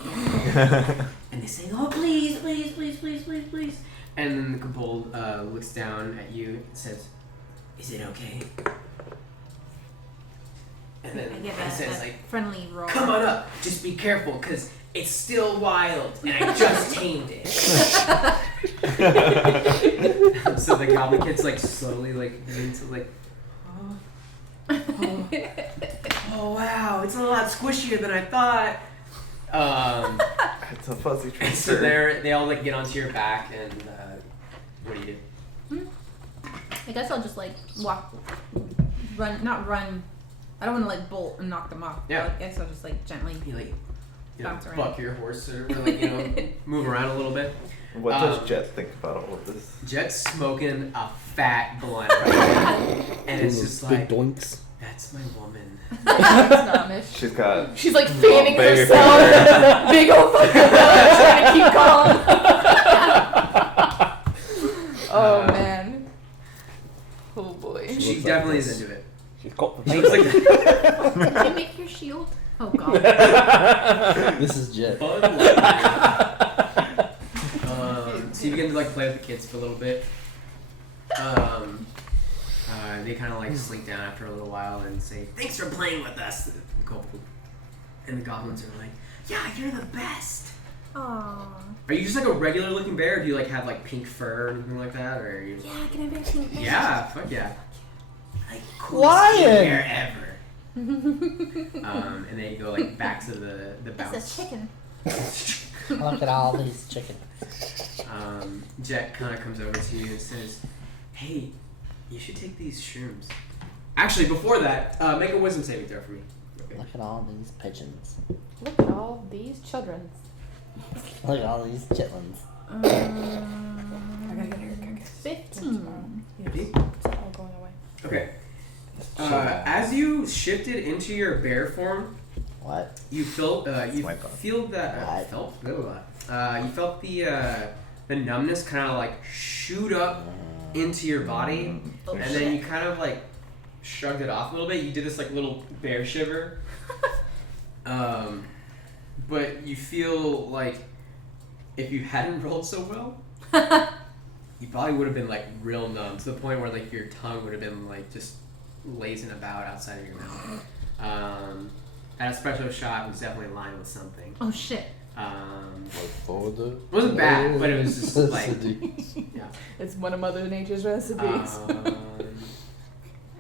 And they say, "Oh, please, please, please, please, please, please." And then the kobold looks down at you and says, "Is it okay?" And then I give he says, a like, friendly roar. "Come on up. Just be careful, because it's still wild, and I just tamed it." So the goblin kids like slowly like begin to like, oh wow, it's a lot squishier than I thought. It's a fuzzy transfer. So they all like get onto your back, and what do you do? I guess I'll just like not run. I don't want to like bolt and knock them off. Yeah. I guess I'll just like gently. Bounce around. Buck your horse or like move around a little bit. What does Jet think about all of this? Jet's smoking a fat blunt right now, and it's just like, big doinks. "That's my woman." She's got. She's like fanning herself. Big old fucking belly, trying to keep calm. Oh man. Oh boy. She definitely is into it. She's got She looks like Did you make your shield? Oh god. This is Jet. Bud so you begin to like play with the kids for a little bit. They kind of like slink down after a little while and say, "Thanks for playing with us." And the goblins are like, "Yeah, you're the best." Aww. Are you just like a regular looking bear? Or do you like have like pink fur or anything like that? Or are you? Yeah, can I be a pink bear? Yeah, fuck yeah. Like coolest bear ever. And they go like back to the bounce. It's a chicken. Look at all these chickens. Jet kind of comes over to you and says, "Hey, you should take these shrooms." Actually, before that, make a wisdom saving throw for me. Okay. Look at all these pigeons. Look at all these children. Look at all these chitlins. I gotta get a haircut. 15. It's all going away. Okay. As you shifted into your bear form, What? you felt you my thought. feel that you felt the numbness kind of like shoot up into your body, and then you kind of like shrugged it off a little bit. You did this like little bear shiver, but you feel like if you hadn't rolled so well, you probably would have been like real numb to the point where like your tongue would have been like just lazing about outside of your mouth. That special shot was definitely lined with something. Oh shit. It wasn't bad, but it was just like, yeah. It's one of Mother Nature's recipes.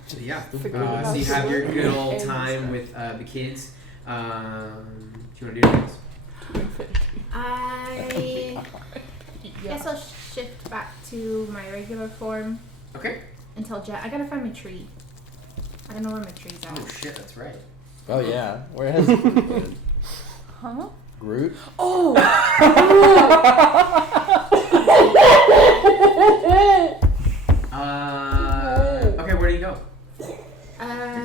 So yeah, Figure it so out. you have your good old time with the kids. Do you want to do this? I guess I'll shift back to my regular form Okay. until I gotta find my tree. I don't know where my tree's at. Oh shit, that's right. Oh yeah. Where has Groot been? Huh? Groot? Oh! Okay, where do you go?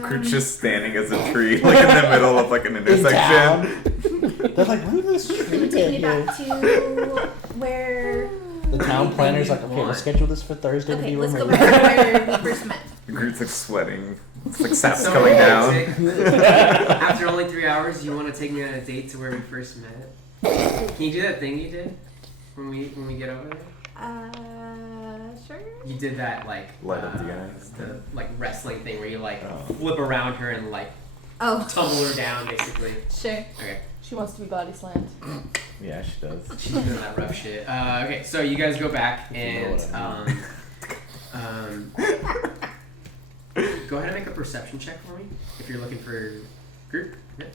Groot's just standing as a tree, like in the middle of like an intersection. They're like, when did this tree Take me get back here? to where. The town planner's like, okay, we'll schedule this for Thursday to Okay, be let's go removed. back to where we first met. Groot's like sweating. It's like sap's So, coming down. After only 3 hours, you want to take me on a date to where we first met? Can you do that thing you did when we get over there? Sure. You did that like Light up the eyes. the like wrestling thing where you like Oh. flip around her and like Oh, tumble her down basically. sure. Okay, She wants to be body slammed. Yeah, she does. she's doing that rough shit. Okay, so you guys go back and what I go ahead and make a perception check for me if you're looking for group. Yeah.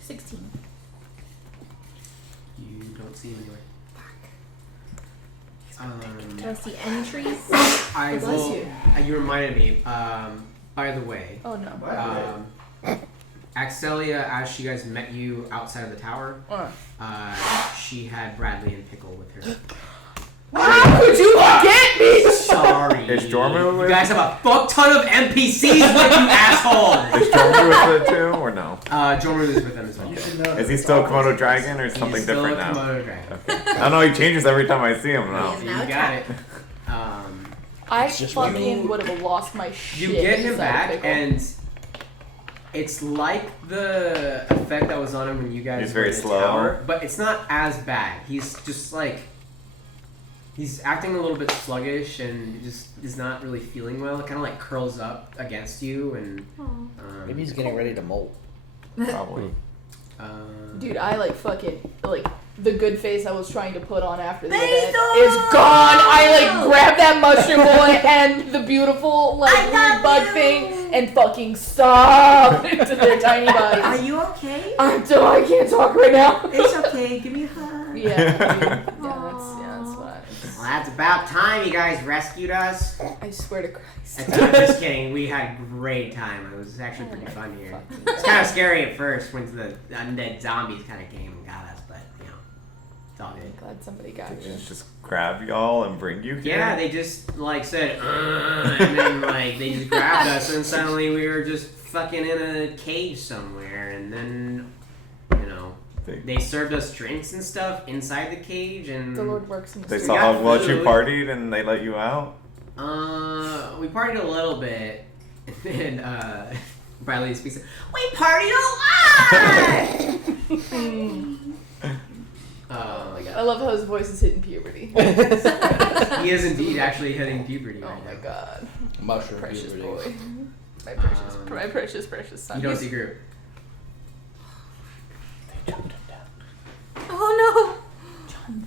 16. You don't see anywhere. Do I see any trees? I Bless will. you. You reminded me. By the way, Oh no. Axelia, as she guys met you outside of the tower, she had Bradley and Pickle with her. How could you forget me? Sorry. Is Jormu with You guys have a fuck ton of NPCs with you, asshole. Is Jormu with it too, or no? Jormu is with them as well. You should know Is he that's still all Komodo these Dragon or something He's still different a now? Komodo dragon. I don't know, he changes every time I see him now. He You is now got it. I It's just fucking would have lost my shit. You get him inside back, Pickle. and it's like the effect that was on him when you guys He's were very in the slow. tower, but it's not as bad. He's just like he's acting a little bit sluggish and just is not really feeling well. It kind of like curls up against you, and Maybe he's getting ready to molt. Probably. Dude, I like fucking like the good face I was trying to put on after the Basil! event is gone. I like grabbed that mushroom boy and the beautiful like I love weird bug you. thing and fucking sobbed into their tiny Are bodies. you okay? I can't talk right now. It's okay. Give me a hug. Yeah, dude. That's what well, that's about time you guys rescued us. I swear to Christ. I'm just kidding. We had a great time. It was actually pretty fun here. It's kind of scary at first when the undead zombies kind of came and got us, but you know, it's all good. Glad somebody got Did you. they just grab y'all and bring you here? Yeah, they just like said, and then like they just grabbed us, and suddenly we were just fucking in a cage somewhere, and then you know they served us drinks and stuff inside the cage, and The Lord works in They mysterious. saw got how well you food. partied and they let you out? we partied a little bit, and Bradley speaks. We partied a lot. Oh my I god. love how his voice is hitting puberty. He is indeed actually hitting puberty Oh right my now. god. Mushroom Precious puberty. boy. My precious son. You don't see group. Oh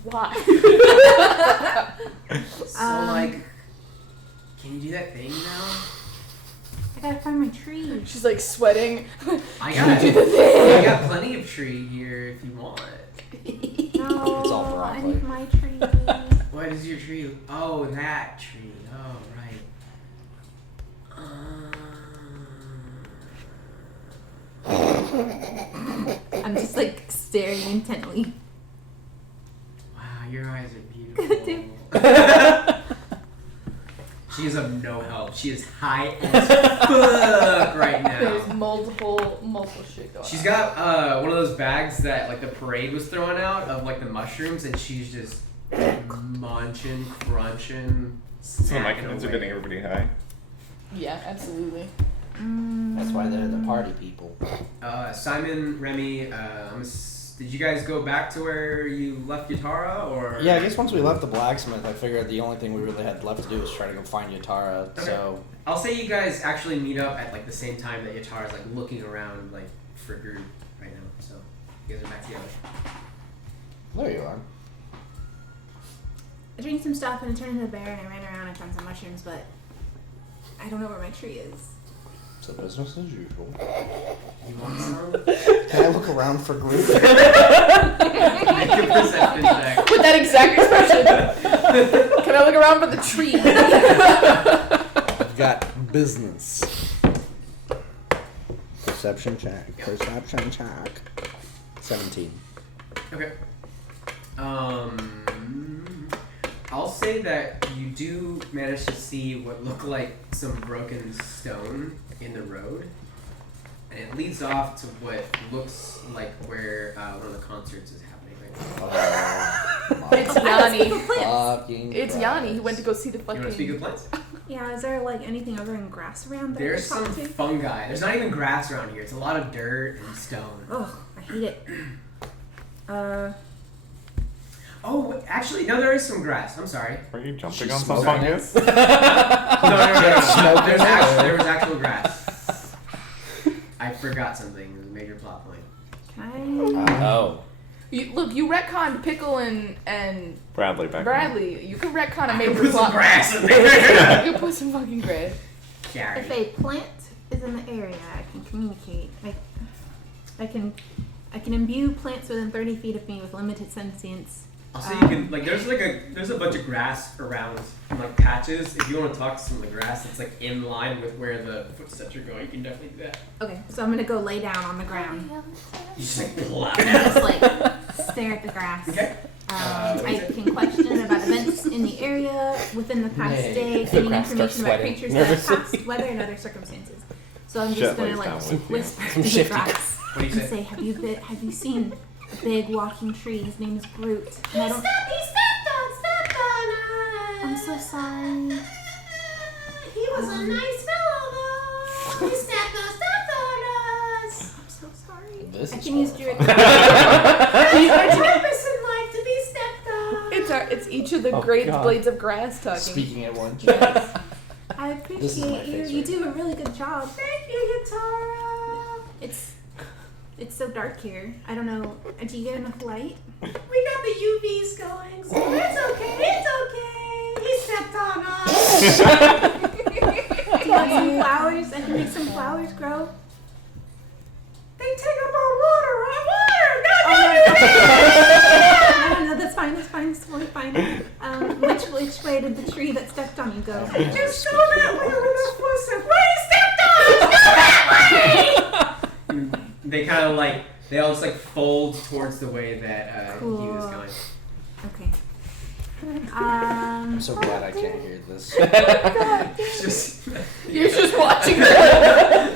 Why? So like, can you do that thing now? no! I gotta find my tree. She's like sweating. I Can got you do the thing? I got plenty of tree here if you want. No, It's all I broccoli. need my tree. What is your tree? Oh, that tree. Oh, right. I'm just like staring intently. Wow, your eyes are beautiful. She is of no help. She is high as fuck right There's now. multiple shit going She's on. got one of those bags that like the parade was throwing out of like the mushrooms, and she's just munching, crunching. So my snacking kids are away. getting everybody high. Yeah, absolutely. That's why they're the party people. Simon, Remy, did you guys go back to where you left Yatara, or? Yeah, I guess once we left the blacksmith, I figured the only thing we really had left to do was try to go find Yatara. Okay. So I'll say you guys actually meet up at like the same time that Yatara's like looking around like for group right now. So you guys are back together. there you are. I drank some stuff and I turned into a bear and I ran around and found some mushrooms, but I don't know where my tree is. So business as usual. You want some? Can I look around for Groot? Make a perception check. With that exact expression. Can I look around for the tree? I've got business. Perception check. Perception check. 17. Okay. I'll say that you do manage to see what look like some broken stone in the road, and it leads off to what looks like where one of the concerts is happening right now. It's Yanni. Fucking It's Yanni. He went to go see the You want to speak fucking. of plants? Yeah, is there like anything other than grass around that There's I could some talk to? fungi. There's not even grass around here. It's a lot of dirt and stone. Ugh, I hate it. Oh, actually, no, there is some grass. I'm sorry. Are you jumping She's on some smoking. fungus? No. There was actual grass. I forgot something. It was a major plot point. Can Oh. You retconned Pickle and Bradley back Bradley. You can retcon a I major put some plot. grass in there. You can put some fucking grass. Gary. If a plant is in the area, I can communicate. I can imbue plants within 30 feet of me with limited sentience. Also, you can there's a bunch of grass around like patches. If you want to talk to some of the grass, it's like in line with where the footsteps are going. You can definitely do that. Okay, so I'm gonna go lay down on the ground. You just like plop And down. just like stare at the grass. Okay. I can question about events in the area within the past Nay. day, The gaining grass starts information about sweating. creatures that have passed, weather, and other circumstances. So I'm Shit just gonna lays like down with you. whisper Some to the shifty grass What do you and say? say, "Have you seen a big walking tree? His name is Groot." And I don't. He stepped on us. I'm so sorry. He was a nice fellow, though. He stepped on us. I'm so sorry. This I is can use horrible. Druid. Purpose in life to be stepped on. It's each of the Oh, great God. blades of grass talking. Speaking at once. I This is my appreciate you. face You right do a really good job. Thank you, Yatara. It's so dark here. I don't know. Do you get enough light? We got the UVs going, so it's okay. It's okay. He stepped on us. Do you want some flowers? I can make some flowers grow. They take up our water. Our water. No, that's fine. That's fine. It's totally fine. Which way did the tree that stepped on you go? Just go that way with the footsteps. Where he stepped on us. Go that way. They kind of they all just fold towards the way that he was Cool. going. Okay. I'm so glad I can't hear this. It's just You're just watching her.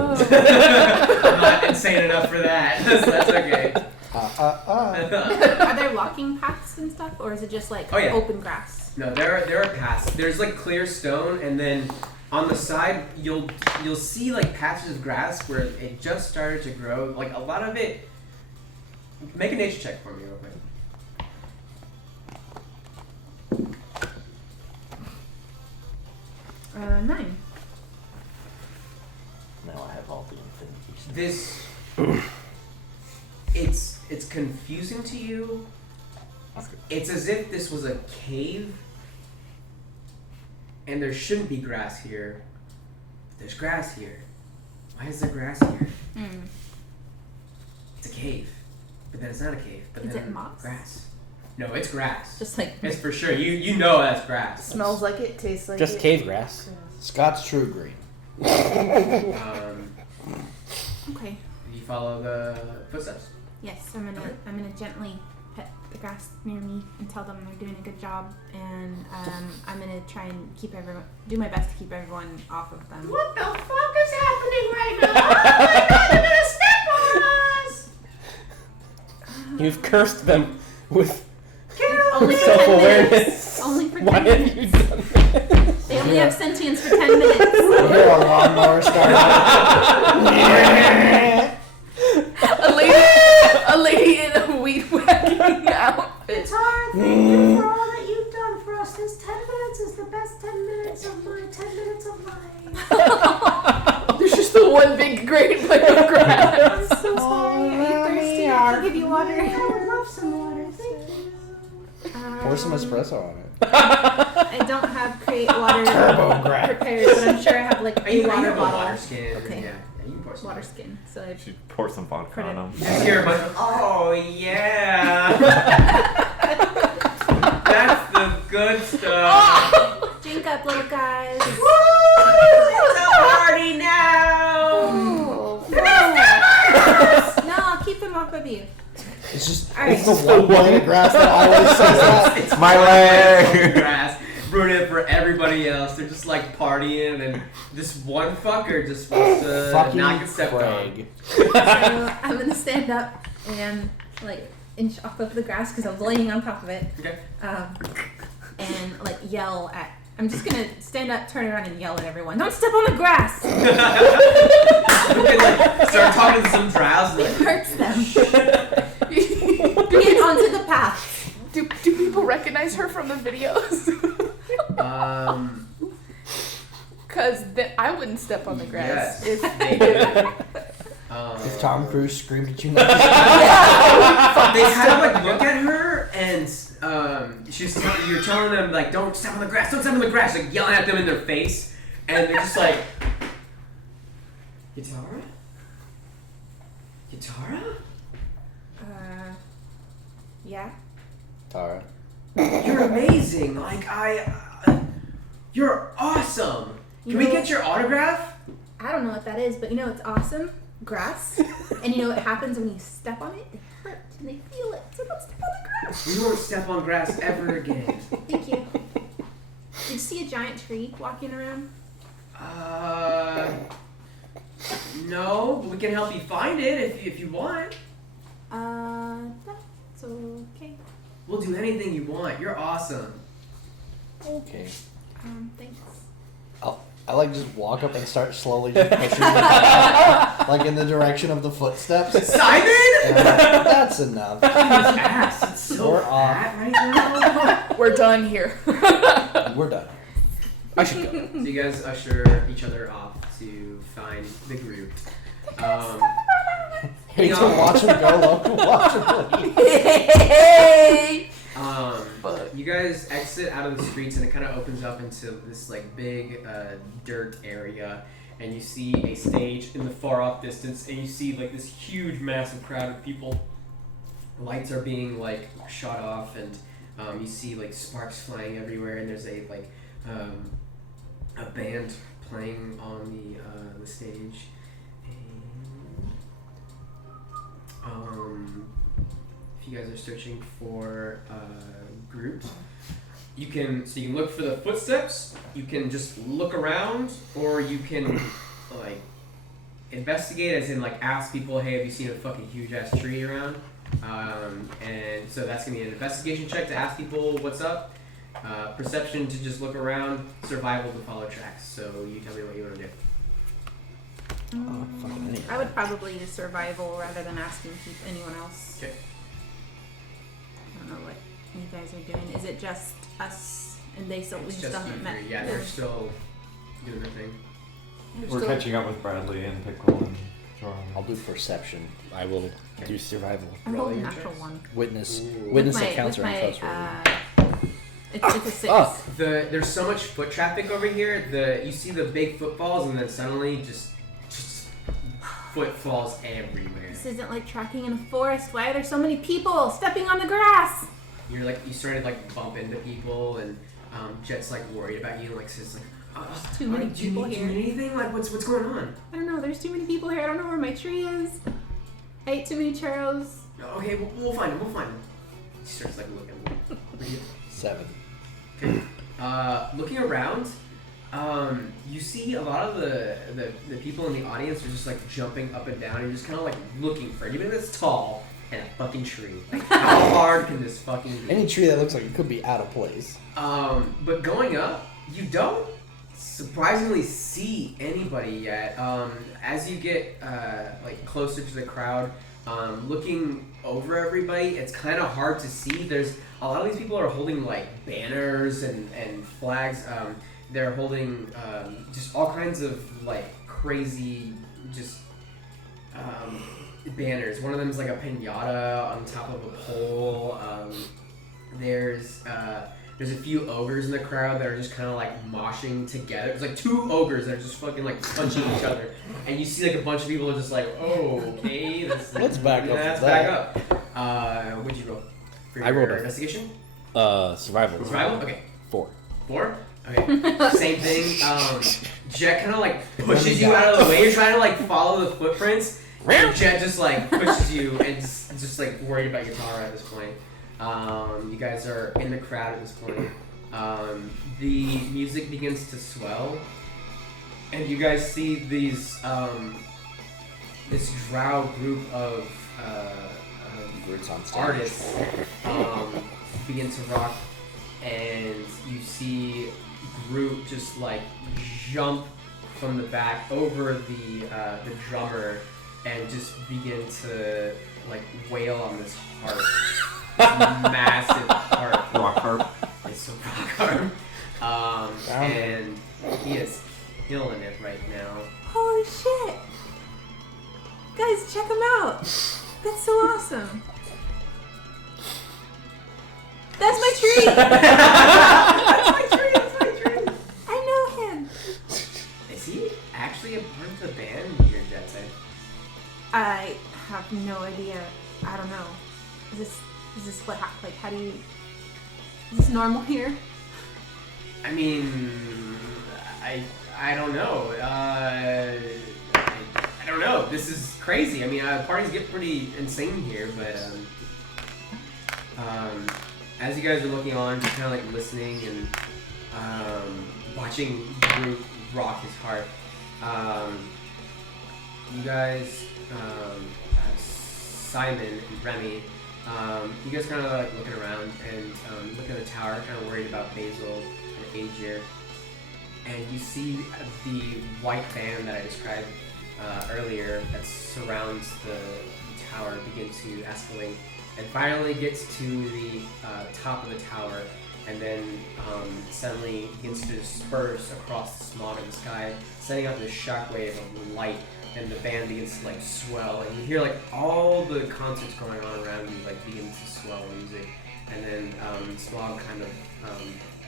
I'm not insane enough for that. So that's okay. Are there walking paths and stuff, or is it just like Oh, yeah. open grass? No, there are paths. There's clear stone, and then on the side you'll see patches of grass where it just started to grow. Like a lot of it. Make a nature check for me real quick. Nine. Now I have all the infinities. It's confusing to you. It's as if this was a cave, and there shouldn't be grass here. But there's grass here. Why is there grass here? It's a cave, but then it's not a cave. But Is then it moss? Grass. No, it's grass. Just like It's for sure. You know that's grass. Smells like it, tastes like Just it. cave grass. Scott's True Green. okay. You follow the footsteps. Yes, I'm gonna gently pet the grass near me and tell them they're doing a good job, and I'm gonna try and do my best to keep everyone off of them. What the fuck is happening right now? Oh my god, they're gonna step on us! You've cursed them with Only for 10 self-awareness. minutes. Only for 10 Why have minutes. you done this? They only have sentience for 10 minutes. You hear a lawnmower start? A lady in a weed whacking outfit. Tara, thank you for all that you've done for us. This 10 minutes is the best 10 minutes of my 10 minutes of life. There's just the one big great blade of grass. I'm so sorry. Are you thirsty? I can give you water. I would love some water. Thank you. Pour some espresso on it. I don't have create water Turbo grass. prepared, but I'm sure I have like a water have a bottle. water skin. Okay. Yeah, you can pour some Water skin. So I She pour some vodka on them. You just hear a bunch of, oh yeah. That's the good stuff. drink up, little guys. It's a party now. No, I'll keep them off of you. It's just All right. it's the one blade of grass that always says that. It's My leg. grass. Ruin it for everybody else. They're just like partying, and this one fucker just wants to Fucking not get stepped on. Craig. So I'm gonna stand up and like inch off of the grass because I was laying on top of it. Okay. And like yell at. I'm just gonna stand up, turn around, and yell at everyone. Don't step on the grass. You can like start talking to some drows. It hurts them. Get onto the path. Do people recognize her from the videos? Cause I wouldn't step on the grass Yes, if they did. If Tom Cruise screamed at you, They had to like look at her and you're telling them like don't step on the grass, don't step on the grass, like yelling at them in their face, and they're just like, Yatara? Yeah. Tara. You're amazing. Like you're awesome. Can we get your autograph? I don't know what that is, but you know it's awesome. Grass. And you know what happens when you step on it? It hurts and they feel it. So don't step on the grass. We won't step on grass ever again. Thank you. Did you see a giant tree walking around? No, but we can help you find it if you want. That's okay. We'll do anything you want. You're awesome. Okay. Thanks. I like just walk up and start slowly just pushing like in the direction of the footsteps. Simon! That's enough. His ass. It's so We're off. fat right now. we're done here. We're done. I should go. So you guys usher each other off to find the group. Hate to watch him go low, watch him leave. You guys exit out of the streets and it kind of opens up into this like big dirt area, and you see a stage in the far off distance, and you see like this huge massive crowd of people. Lights are being like shot off, and you see like sparks flying everywhere, and there's a like a band playing on the stage. If you guys are searching for groups, you can look for the footsteps. You can just look around, or you can like investigate, as in like ask people, hey, have you seen a fucking huge ass tree around? And so that's gonna be an investigation check to ask people what's up. Perception to just look around. Survival to follow tracks. So you tell me what you want to do. I would probably use survival rather than asking anyone else. Okay. I don't know what you guys are doing. Is it just us and they still, we It's still just you haven't met? three. Yeah, they're still doing their thing. We're catching up with Bradley and Pickle and Jordan. I'll do perception. I will do survival. I'm Roll holding your natural checks. one. Witness With accounts are my, untrustworthy. It's a 6. Oh. There's so much foot traffic over here. You see the big footfalls, and then suddenly just footfalls everywhere. This isn't like tracking in a forest. Why are there so many people stepping on the grass? You started like bump into people, and Jet's like worried about you, and like says like, Too many do you people need here. anything? Like what's going on? I don't know. There's too many people here. I don't know where my tree is. I ate too many churros. Okay, we'll find him. We'll find him. She starts like looking. 7. Looking around, you see a lot of the people in the audience are just like jumping up and down and just kind of like looking for anything that's tall and a fucking tree. Like how hard can this fucking be? Any tree that looks like it could be out of place. But going up, you don't surprisingly see anybody yet. As you get like closer to the crowd, looking over everybody, it's kind of hard to see. There's a lot of these people are holding like banners and flags. They're holding just all kinds of like crazy just banners. One of them is like a piñata on top of a pole. There's There's a few ogres in the crowd that are just kind of like moshing together. There's like 2 ogres that are just fucking like punching each other, and you see like a bunch of people are just like, oh, okay, Let's back up. Let's back up. What'd you roll? For I rolled your a- investigation. Survival. Survival. Okay. 4. 4? Okay. Same thing. Jet kind of like pushes you out of the way. You're trying to like follow the footprints. And Jet just like pushes you and just like worried about your power at this point. You guys are in the crowd at this point. The music begins to swell, and you guys see these this drow group of artists begin to rock, and you see Groot just like jump from the back over the drummer and just begin to like wail on this harp. Massive harp. Rock harp. It's a rock harp. And he is killing it right now. Holy shit! Guys, check him out. That's so awesome. That's my tree. That's my tree. That's my tree. I know him. Is he actually a part of the band? Your Jet say? I have no idea. I don't know. Is this what like how do you? Is this normal here? I mean, I don't know. I don't know. This is crazy. I mean, parties get pretty insane here, but as you guys are looking on, just kind of like listening and watching Groot rock his harp, you guys, Simon and Remy, you guys kind of like looking around and looking at the tower, kind of worried about Basil and Aegir, and you see the white band that I described earlier that surrounds the tower begin to escalate, and finally gets to the top of the tower, and then suddenly begins to disperse across the smog in the sky, sending out this shockwave of light. And the band begins to like swell, and you hear like all the concerts going on around you like begin to swell music, and then smog kind of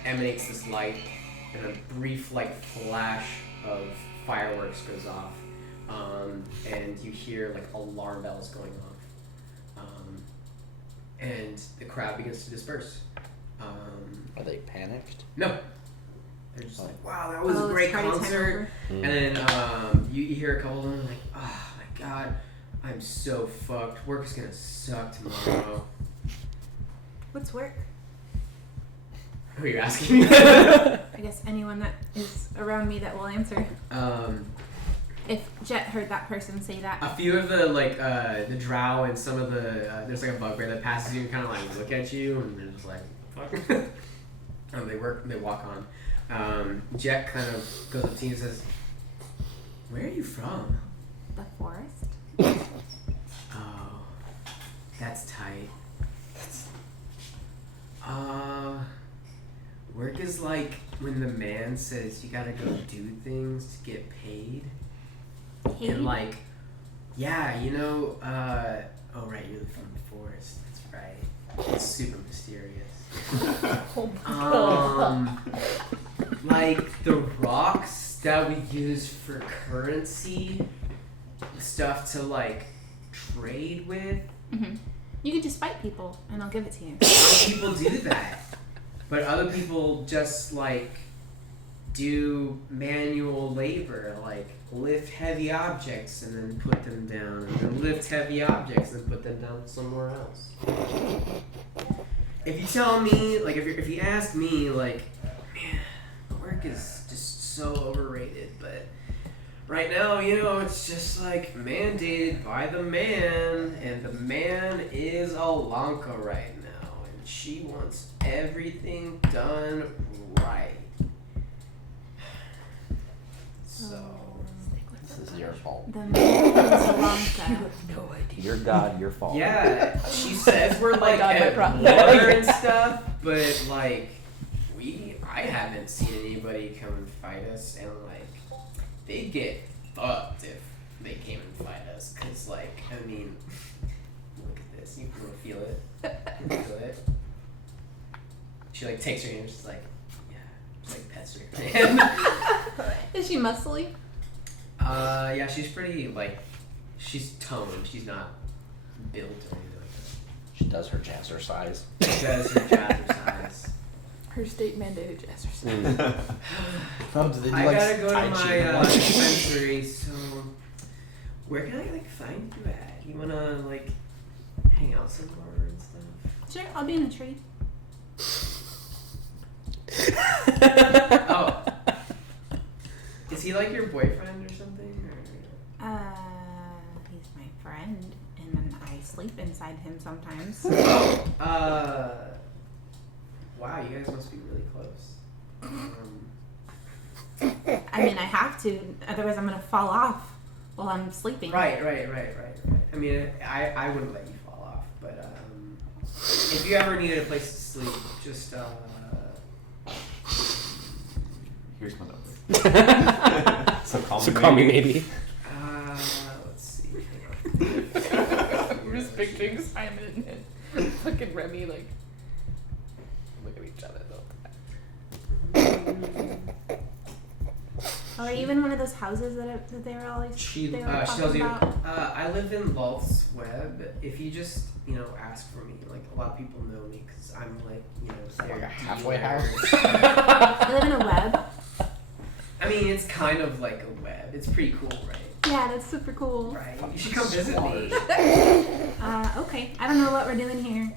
emanates this light, and a brief like flash of fireworks goes off, and you hear like alarm bells going off, and the crowd begins to disperse. Are they panicked? No. They're just like, wow, that was a it's great party time concert. over. And then you hear a couple of them like, oh my god, I'm so fucked. Work is gonna suck tomorrow. What's work? Who are you asking? I guess anyone that is around me that will answer. If Jet heard that person say that. A few of the like the drow and some of the there's like a bugbear that passes you and kind of like look at you and they're just like, fuck. They walk on. Jet kind of goes up to you and says, where are you from? The forest? Oh, that's tight. Work is like when the man says you gotta go do things to get paid. Paid? And like, yeah, you know, oh right, you're from the forest. That's right. It's super mysterious. Like the rocks that we use for currency, stuff to like trade with. Mm-hmm. You can just fight people and I'll give it to you. Some people do that, but other people just like do manual labor, like lift heavy objects and then put them down, and then lift heavy objects and put them down somewhere else. If you tell me, like, if you ask me, like, man, work is just so overrated, but right now, you know, it's just like mandated by the man, and the man is Alanka right now, and she wants everything done right. So This is your fault. The man is Alanka. No idea. Your God, your fault. yeah, she says we're like God, my at problem. war and stuff, but like I haven't seen anybody come and fight us, and like they get fucked if they came and fight us, cause like I mean, look at this, you can feel it, you can feel it. She like takes her hand. She's like, yeah, she like pets her hand. Is she muscly? Yeah, she's pretty like, she's toned. She's not built or anything like that. She does her jazzercise. She does her jazzercise. Her state mandated jazzercise. Oh, did they do I like gotta go to Tai Chi? my dispensary, so where can I like find you at? You wanna like hang out somewhere and stuff? Sure, I'll be in the tree. Oh, is he like your boyfriend or something? Or? He's my friend, and then I sleep inside him sometimes. Wow, you guys must be really close. I mean, I have to, otherwise I'm gonna fall off while I'm sleeping. Right. I mean, I wouldn't let you fall off, but if you ever needed a place to sleep, just Here's my number. So call me maybe. let's see. I'm just picturing Simon and fucking Remy like look at each other though. Oh, are you in one of those houses that they were always She they were tells talking you, about? I live in Lulth's Web. If you just, ask for me, like a lot of people know me because I'm like, Like a their halfway dealer. house. I live in a web. I mean, it's kind of like a web. It's pretty cool, right? Yeah, that's super cool. Right. You should come visit me. Okay. I don't know what we're doing here,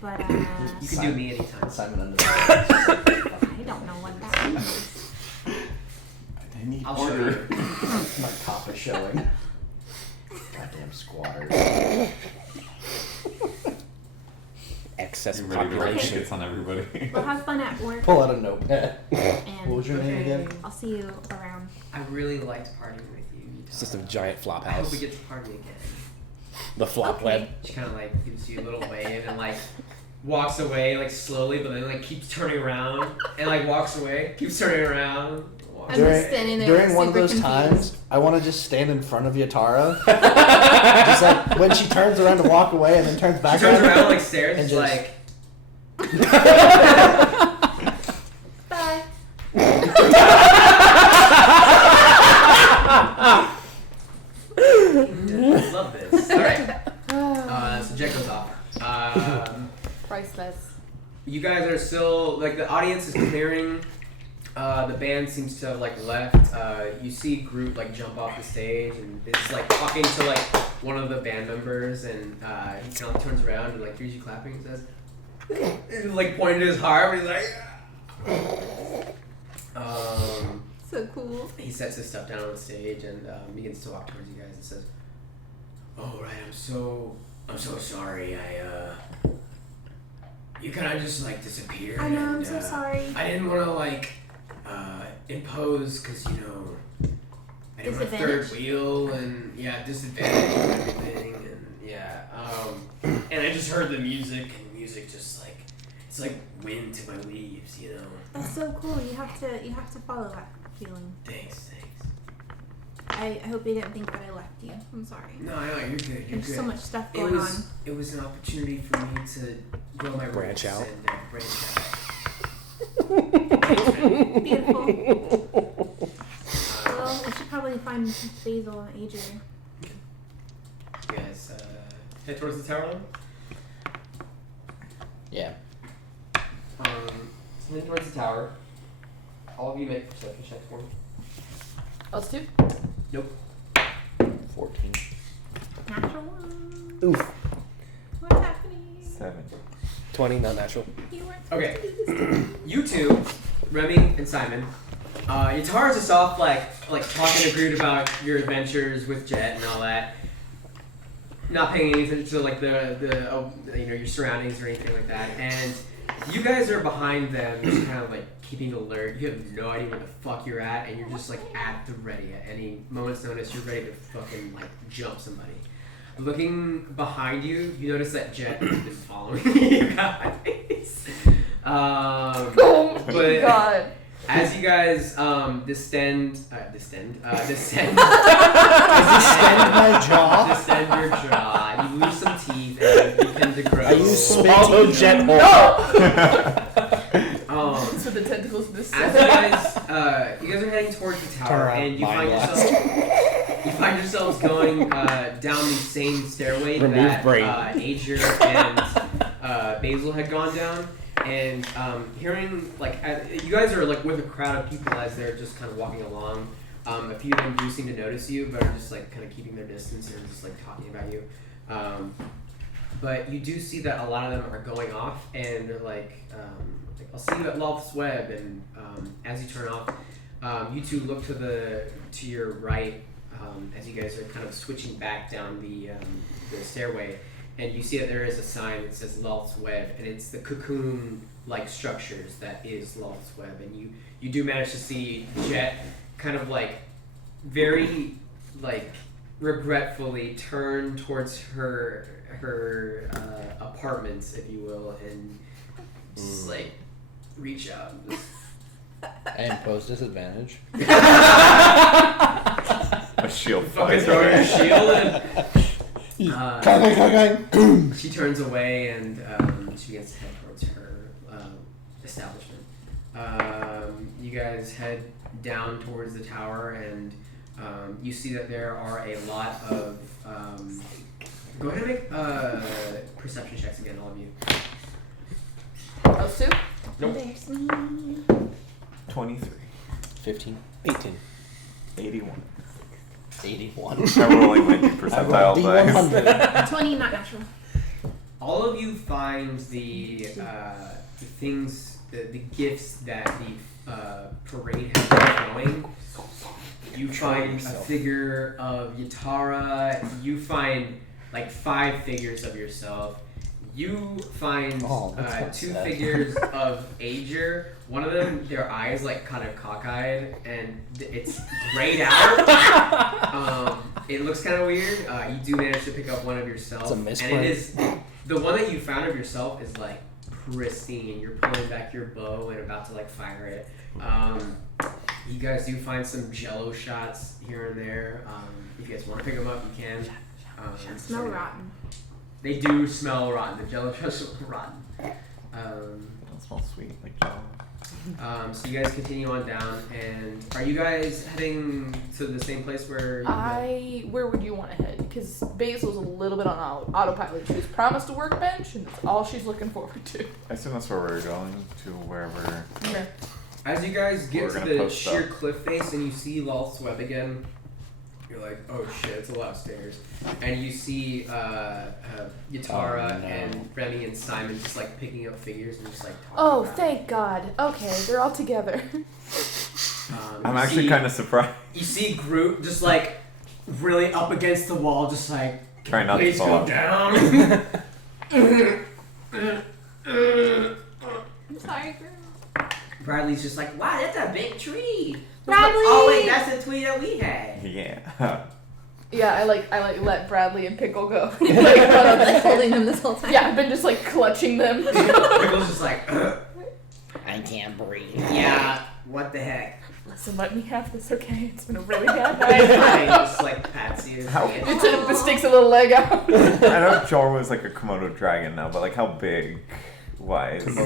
but You can do me anytime. Simon under the I don't know what that means. I need I'll show order. you. My cop is showing. Goddamn squatters. Excess You ready to write population. tickets on everybody? Well, have fun at work, Pull out a notepad. and What was your name again? I'll see you around. I really liked partying with you. It's just a giant flop I hope house. we get to party again. The flop Okay. web. She kind of like gives you a little wave and like walks away like slowly, but then like keeps turning around and like walks away, keeps turning around. walks I'm just standing there During one of super those confused. times, I want to just stand in front of Yatara. Just like when she turns around to walk away and then turns back She turns around. around like stares, And and just- like. Bye. Love this. All right. So Jet goes off. Priceless. You guys are still like the audience is clearing. The band seems to have like left. You see Groot like jump off the stage and is like talking to like one of the band members, and he kind of turns around and like hears you clapping and says, and, like pointing to his heart, and he's like. So cool. He sets his stuff down on the stage and begins to walk towards you guys and says, "Oh right, I'm so sorry. You kind of just like disappeared. I know. I'm and, so sorry. I didn't want to like impose because I didn't want a third Disadvantage? wheel and disadvantage and everything and and I just heard the music and music just like it's like wind to my leaves, That's so cool. You have to follow that feeling. Thanks. I hope you didn't think that I left you. I'm sorry. No, you're good. You're There's good. so much stuff It going on. was an opportunity for me to grow my Branch roots out. and branch Beautiful. out. Well, I should probably find Basil and Adrian. You guys head towards the tower line. Yeah. So head towards the tower. All of you make perception checks for me. Us two? Nope. 14. Natural one. Oof. What's happening? 7. 20, not natural. You weren't Okay. supposed to do this. You two, Remy and Simon, Yatara's just off like talking to Groot about your adventures with Jet and all that. Not paying any attention to like the your surroundings or anything like that. And you guys are behind them, just kind of like keeping alert. You have no idea where the fuck you're at, and you're just like at the ready at any moment's notice. You're ready to fucking like jump somebody. Looking behind you, you notice that Jet has been following you guys. Oh my But god. as you guys descend my jaw? descend your jaw, you lose some teeth and you begin to grow. I use swallow jet hole. Just As you guys are heading towards the tower, around, and you mind find yourselves going down the same stairway Remove that brain. Ager and Basil had gone down, and hearing you guys are like with a crowd of people as they're just kind of walking along. A few of them do seem to notice you, but are just like kind of keeping their distance and just like talking about you. But you do see that a lot of them are going off, and they're like, I'll see you at Loth's Web, and as you turn off, you two look to your right as you guys are kind of switching back down the stairway, and you see that there is a sign that says Loth's Web, and it's the cocoon-like structures that is Loth's Web, and you do manage to see Jet kind of like very like regretfully turn towards her apartments, if you will, and just like reach out and just I impose disadvantage. A shield fucking flies throw away. your shield and she turns away and she begins to head towards her establishment. You guys head down towards the tower, and you see that there are a lot of go ahead and make perception checks again, all of you. Those two? Nope. There's me. 23. 15. 18. 81. 81. I'm rolling my percentile dice. D100. 20, not natural. All of you find the things, the gifts that the parade has been showing. You find a figure of Yatara. You find like 5 figures of yourself. You find that's 2 sad. figures of Ager. One of them, their eyes like kind of cockeyed, and it's grayed out. It looks kind of weird. You do manage to pick up one of yourself, It's a and misprint. it is the one that you found of yourself is like pristine. You're pulling back your bow and about to like fire it. You guys do find some Jello shots here and there. If you guys want to pick them up, you can. Smell rotten. They do smell rotten. The Jello shots smell rotten. Don't smell sweet like Jello. So you guys continue on down, and are you guys heading to the same place where? Where would you want to head? Because Basil's a little bit on autopilot. She's promised a workbench, and that's all she's looking forward to. I assume that's where we're going, to wherever. Okay. As you guys get We're to gonna the post sheer up. cliff face and you see Loth's Web again, you're like, oh shit, it's a lot of stairs. And you see Yatara Oh, no. and Remy and Simon just like picking up figures and just like talking Oh, about thank God. Okay, they're all together. it. I'm You actually see- kind of surprised. You see Groot just like really up against the wall, just like, Try not to please fall go off. down. I'm sorry, girl. Bradley's just like, wow, that's a big tree. Bradley! Oh wait, that's the tree that we had. Yeah. Yeah, I let Bradley and Pickle go. Like, run up Like there. holding them this whole time. Yeah, I've been just like clutching them. Pickle's just like, I can't breathe. yeah, what the heck? Listen, let me have this, okay? It's been a really bad Right, night. just like pats you. How- It sticks a little leg out. I know Jor was like a Komodo dragon now, but like how big? Wise. Like,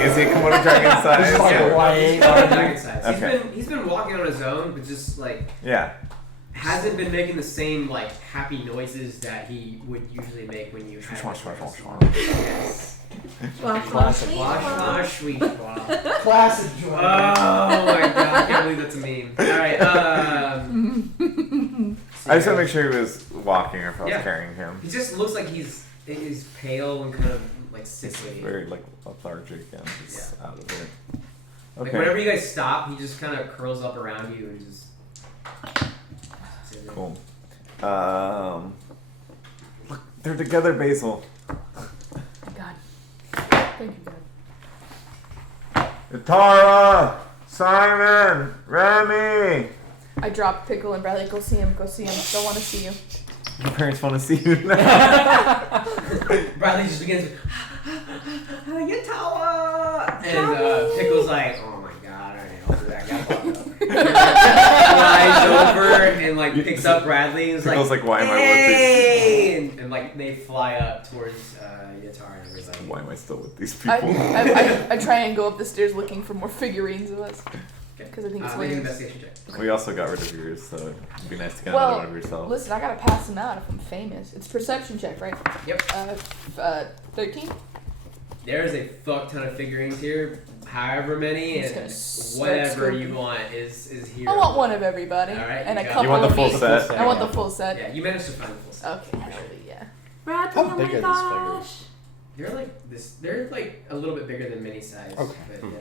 is he a Komodo dragon size? It's like yeah, a white- he's Komodo dragon size. Okay. He's been walking on his own, but just like Yeah. hasn't been making the same like happy noises that he would usually make when you had Schwash, him. schwash, schwash, schwash. Yes. Wash, Classic. wash, Wash, wash, sweet wash. Classic Oh my god, I can't believe that's a meme. Alright, I just want to make sure he was walking or if I was Yeah. carrying him. he just looks like he's pale and kind of like sickly. Very like lethargic and just out of it. Like Okay. whenever you guys stop, he just kind of curls up around you and just. Cool. Look, they're together, Basil. God. Thank you, God. Tara, Simon, Remy. I dropped Pickle and Bradley. Go see him. Go see him. Don't want to see you. Your parents want to see you now. Bradley just begins. Yatawa! And Pickle's like, oh my god, alright, I'll do that. I got fucked up. Flies over and like picks up Bradley and is Pickle's like, why am I hey! And like they fly up towards Yatar and everybody. Why am I still with these I people? try and go up the stairs looking for more figurines of us. Because I think it's Make an hilarious. investigation check. We also got rid of yours, so it'd be nice to get Well, another one of yourself. Listen, I gotta pass them out if I'm famous. It's perception check, right? Yep. 13? There's a fuck ton of figurines here, however many, He's and gonna start whatever scoping. you want is here. I want one of everybody. All right, and you a got it. couple You want the of full each. set? I want the full set. Yeah, you managed to find the full set. Okay, hell yeah. Bradley, How oh big my are these gosh. They're like this. They're like a little bit bigger than mini size. Okay. But, yeah.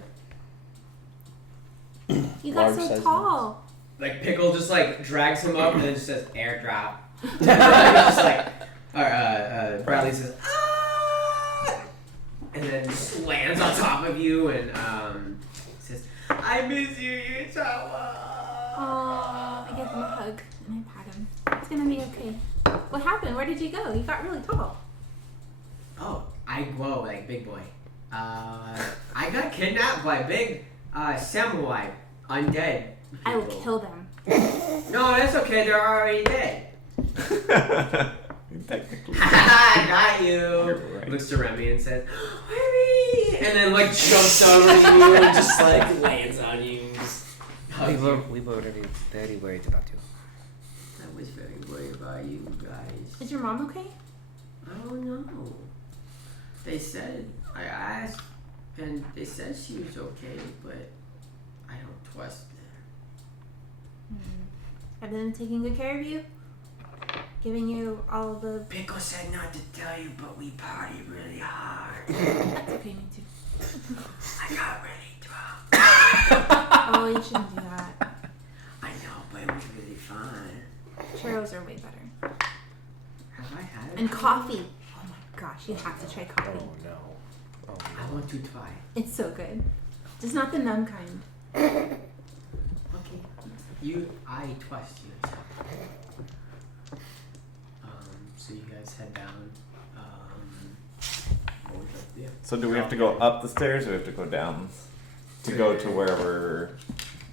You got Large so size tall. Like Pickle just like drags him up and then just says airdrop. It's just like, Bradley says ah, and then just lands on top of you and says, "I miss you, Utawa." Oh, I give him a hug and I pat him. It's gonna be okay. What happened? Where did you go? You got really tall. Oh, I glow like big boy. I got kidnapped by big samurai undead. I will people. kill them. No, that's okay. They're already dead. Technically. I got you. You're right. Looks to Remy and says, Remy! And then like jumps over you and just like lands on you. And just hugs you. We were very worried about you. I was very worried about you guys. Is your mom okay? I don't know. They said, I asked, and they said she was okay, but I don't trust them. I've been taking good care of you. Giving you all the. Pickle said not to tell you, but we partied really hard. That's okay, me too. I got really drunk. Oh, you shouldn't do that. I know, but it was really fun. Churros are way better. Have I had it? And coffee. Oh my gosh, you have to try coffee. Oh no. Oh I no. want to try. It's so good. Just not the numb kind. Okay. I trust you. So you guys head down. What would you like to do? So do we have to go up the stairs or do we have to go down to go to wherever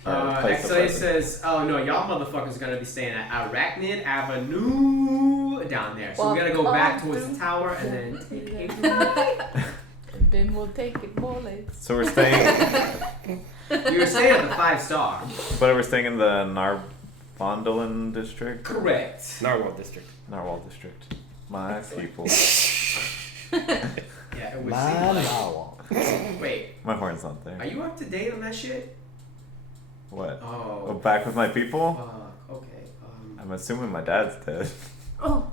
our place of Actually, it residence? says, oh no, y'all motherfuckers gonna be staying at Arachnid Avenue down there. So we gotta go back towards the tower and then take it. And then we'll take it more later. So we're staying, You were staying at the 5-star. but we're staying in the Narbondelin district? Correct. Narwhal district. Narwhal district. My people. Yeah, it would My seem like. narwhal. Wait, My horn's not there. are you up to date on that shit? What? Oh, Oh. back with my people? Fuck. Okay. I'm assuming my dad's dead. Oh,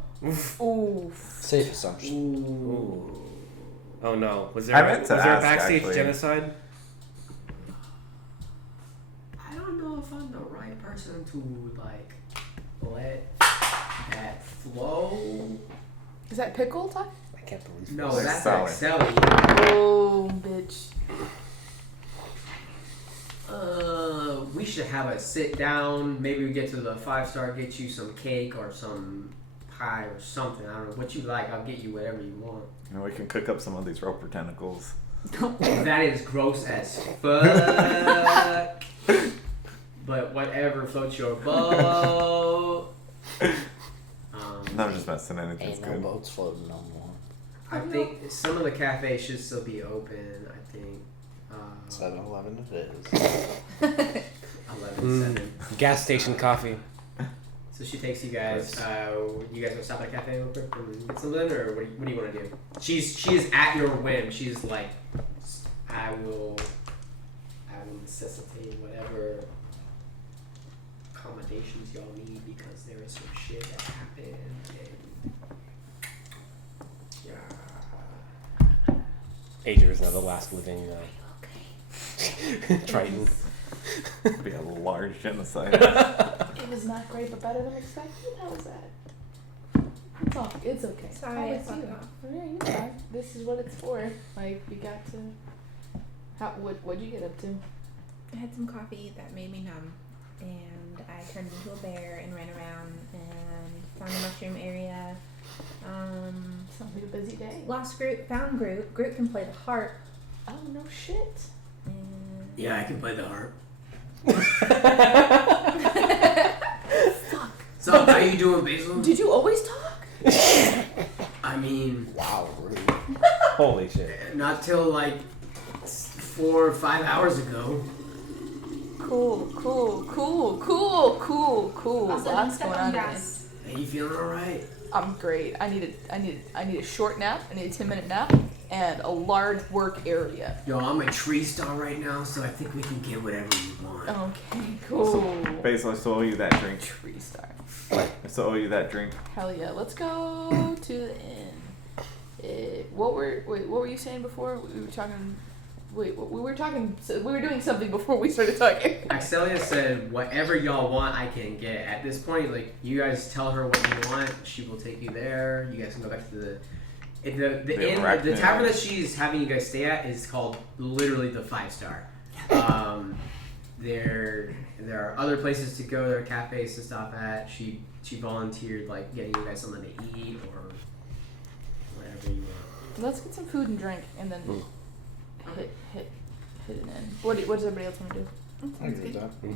Ooh. Safe assumption. Ooh. Oh no. Was I meant to was there a ask, backstage actually. genocide? I don't know if I'm the right person to like let that flow. Is that pickle time? I can't believe No, Like that's Sally. like Sally. Oh, bitch. We should have a sit down. Maybe we get to the 5-star, get you some cake or some pie or something. I don't know what you like. I'll get you whatever you want. And we can cook up some of these roper tentacles. That is gross as fuck. But whatever floats your boat. No, I'm just messing. Anything's Ain't no good. boats floating no more. I think some of the cafes should still be open. I think 7-Eleven it is. 11-7. Gas station coffee. So she takes you guys. You guys gonna stop at a cafe real quick and get something, or what do you want to do? She is at your whim. She's like, I will necessitate whatever accommodations y'all need because there is some shit that happened. And yeah. Ager is now the last living Triton. It'd be a large genocide. It was not great, but better than expected. How was that? It's all. It's okay. Sorry, How I was fucked you? off. Oh, yeah, you're fine. This is what it's for. Like you got to. What'd you get up to? I had some coffee that made me numb, and I turned into a bear and ran around and found a mushroom area. Sounds like a busy day. Lost Groot, found Groot. Groot can play the harp. Oh no shit. And Yeah, I can play the harp. Fuck. how you doing, Basil? Did you always talk? I mean, Wow, rude. Holy shit. not till like 4 or 5 hours ago. Cool. Also, Lots step going on on. gas. Hey, you feeling alright? I'm great. I need a short nap. I need a 10-minute nap and a large work area. Yo, I'm a tree star right now, so I think we can get whatever you want. Okay, cool. Basil, I still owe you that drink. Tree star. I still owe you that drink. Hell yeah. Let's go to the inn. What were you saying before? We were talking. Wait, we were talking. We were doing something before we started talking. Axelia said, whatever y'all want, I can get. At this point, like, you guys tell her what you want, she will take you there. You guys can go back to the inn. The tavern that she's having you guys stay at is called literally the 5-star. There are other places to go. There are cafes to stop at. She volunteered, like, getting you guys something to eat or whatever you want. Let's get some food and drink, and then hit an end. What does everybody else want to do? I agree with that. So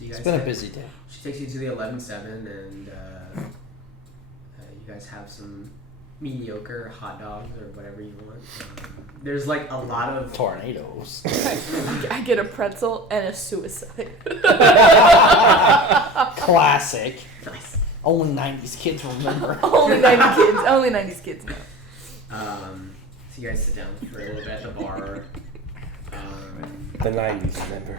you guys It's been a busy day. She takes you to the 11-7, and you guys have some mediocre hot dogs or whatever you want. There's like a lot of Tornadoes. I get a pretzel and a suicide. Classic. Nice. Only 90s kids remember. Only 90 kids. Only 90s kids know. So you guys sit down for a little bit at the bar. The 90s, remember?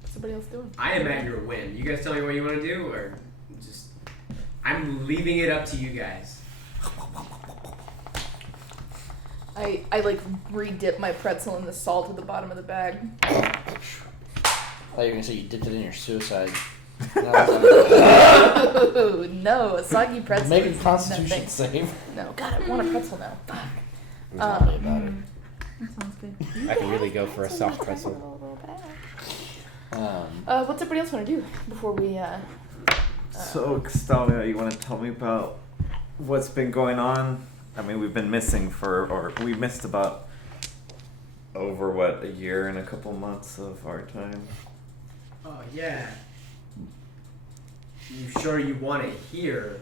What's everybody else doing? I am at your whim. You guys tell me what you want to do, or just I'm leaving it up to you guys. I like re-dip my pretzel in the salt at the bottom of the bag. I thought you were gonna say you dipped it in your suicide. No, a soggy pretzel. Make a is constitution nothing. save. No, God, I want a pretzel now. Fuck. Tell me about it. That sounds good. I can really go for a soft pretzel. What's everybody else want to do before we So, Castalia, you want to tell me about what's been going on? I mean, we've been missing we missed about over, a year and a couple months of our time? Oh yeah. You sure you want to hear?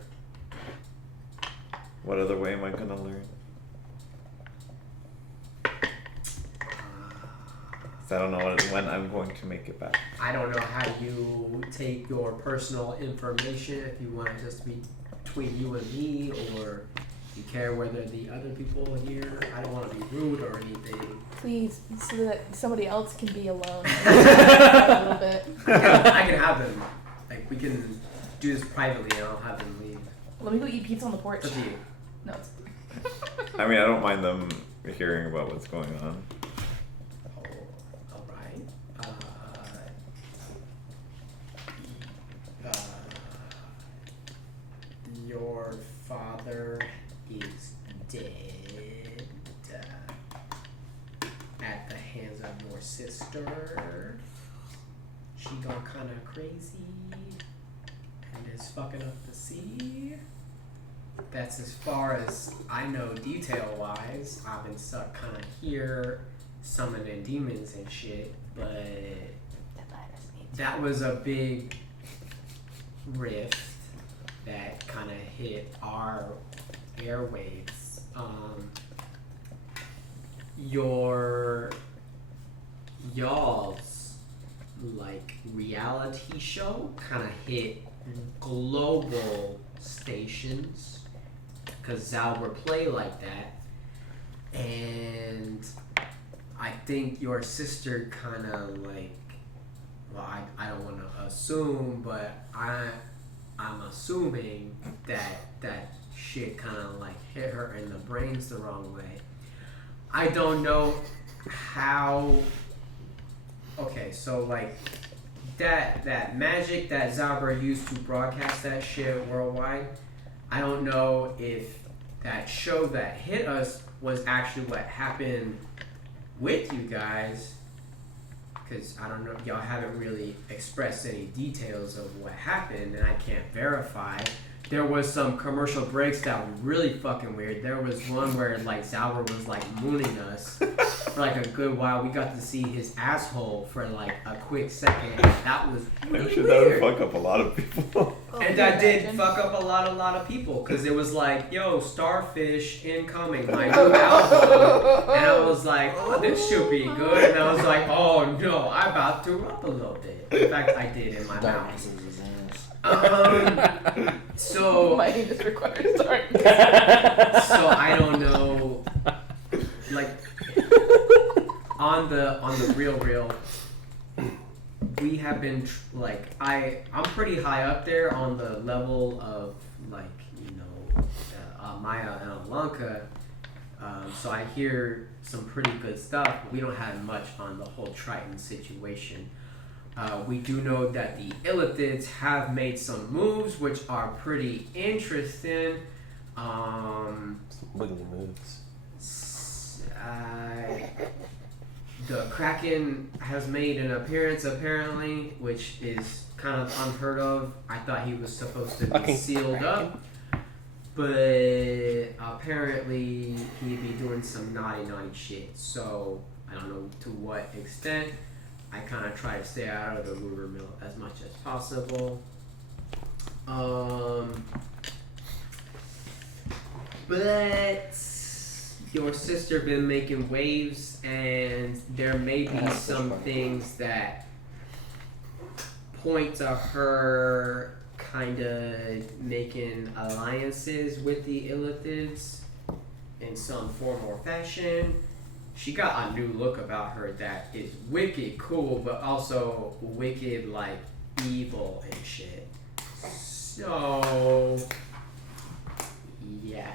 What other way am I going to learn? 'Cause I don't know when I'm going to make it back. I don't know how you take your personal information, if you want it just to be between you and me, or you care whether the other people here. I don't want to be rude or anything. please, so that somebody else can be alone a little bit. I can have them. Like, we can do this privately and I'll have them leave. Let me go eat pizza on the porch. It's up to you. No, it's I mean, I don't mind them hearing about what's going on. Alright. Your father is dead at the hands of your sister. She gone kind of crazy and is fucking up the sea. That's as far as I know detail-wise. I've been stuck kind of here, summoning demons and shit, but that was a big rift that kind of hit our airwaves. Y'all's like reality show kind of hit global stations because Zauber play like that, and I think your sister kind of like, well, I don't want to assume, but I'm assuming that shit kind of like hit her in the brains the wrong way. I don't know how. Okay, so like that magic that Zauber used to broadcast that shit worldwide, I don't know if that show that hit us was actually what happened with you guys, because I don't know, y'all haven't really expressed any details of what happened, and I can't verify. There was some commercial breaks that were really fucking weird. There was one where like Zauber was like mooning us, for like a good while. We got to see his asshole for like a quick second. And that was really I'm sure that would weird. fuck up a lot of people. And that did fuck up a lot of people because it was like, yo, starfish incoming, my new album. And I was like, oh, this should be good. And I was like, oh no, I'm about to rub a little bit. In fact, I did in my mouth. So My anus requires darkness. so I don't know, like on the real, we have been I'm pretty high up there on the level of like Maya and Alanka, so I hear some pretty good stuff. But we don't have much on the whole Triton situation. We do know that the Illithids have made some moves which are pretty interesting. Some wiggly moves. The Kraken has made an appearance apparently, which is kind of unheard of. I thought he was supposed to be sealed up, but apparently he'd be doing some naughty shit. So I don't know to what extent. I kind of try to stay out of the rumor mill as much as possible. But your sister been making waves, and there may be some things that point to her kind of making alliances with the Illithids in some form or fashion. She got a new look about her that is wicked cool, but also wicked like evil and shit. So yeah,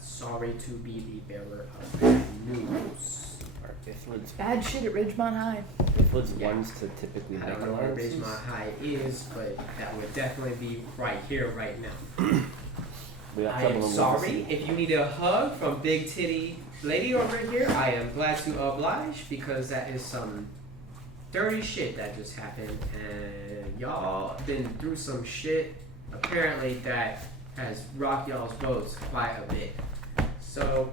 sorry to be the bearer of bad news. Are Iflid's, Bad shit at Ridgemont High. Iflid's ones to typically I make don't know where alliances? Ridgemont High is, but that would definitely be right here, right now. We got I trouble am in sorry City. if you need a hug from Big Titty Lady over here. I am glad to oblige because that is some dirty shit that just happened, and y'all been through some shit apparently that has rocked y'all's boats quite a bit. So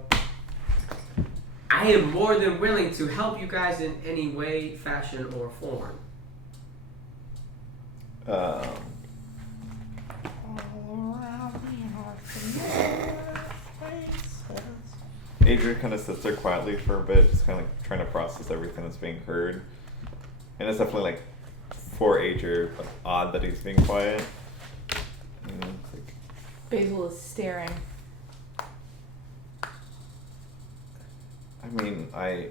I am more than willing to help you guys in any way, fashion, or form. Adria kind of sits there quietly for a bit, just kind of like trying to process everything that's being heard. And it's definitely like, for Adria, like, odd that he's being quiet. And it's like, Basil is staring. I mean, I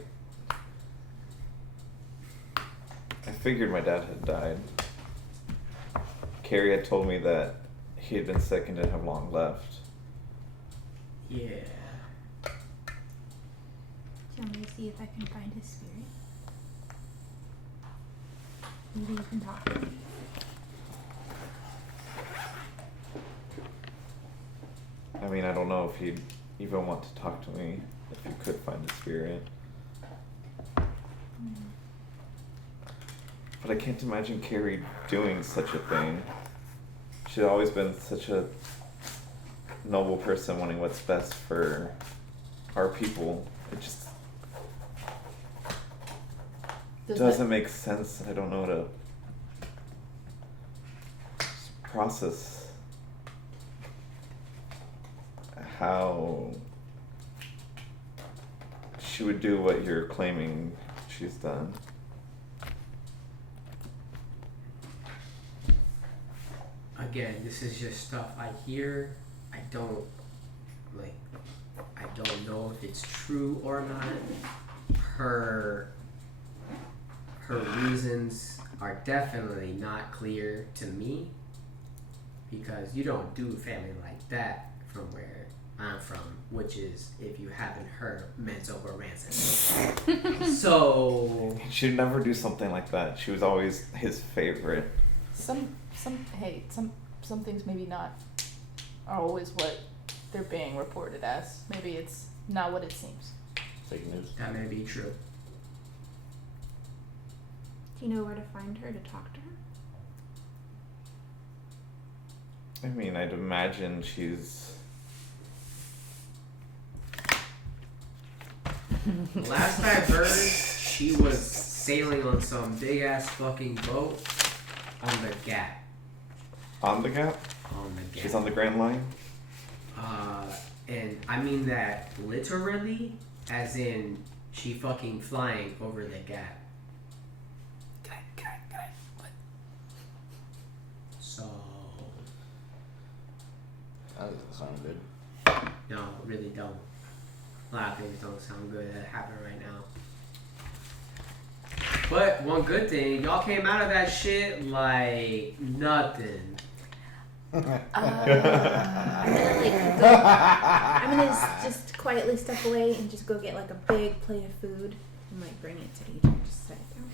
figured my dad had died. Carrie had told me that he had been sick and didn't have long left. Yeah. Do you want me to see if I can find his spirit? Maybe you can talk to him. I mean, I don't know if he'd even want to talk to me if he could find his spirit. But I can't imagine Carrie doing such a thing. She's always been such a noble person, wanting what's best for our people. It just doesn't make sense. I don't know how to process how she would do what you're claiming she's done. Again, this is just stuff I hear. I don't know if it's true or not. Her reasons are definitely not clear to me, because you don't do family like that from where I'm from, which is, if you haven't heard, Mental Ransom. So She'd never do something like that. She was always his favorite. Some things maybe not are always what they're being reported as. Maybe it's not what it seems. Fake news. that may be true. Do you know where to find her to talk to her? I mean, I'd imagine she's Last I heard, she was sailing on some big ass fucking boat on the Gap. On the Gap? On the Gap. She's on the Grand Line? And I mean that literally, as in she fucking flying over the Gap. What? So, That doesn't sound good. no, really don't. A lot of things don't sound good that happen right now. But one good thing, y'all came out of that shit like nothing. I'm gonna just quietly step away and just go get like a big plate of food and like bring it to Adrian. Just set it down.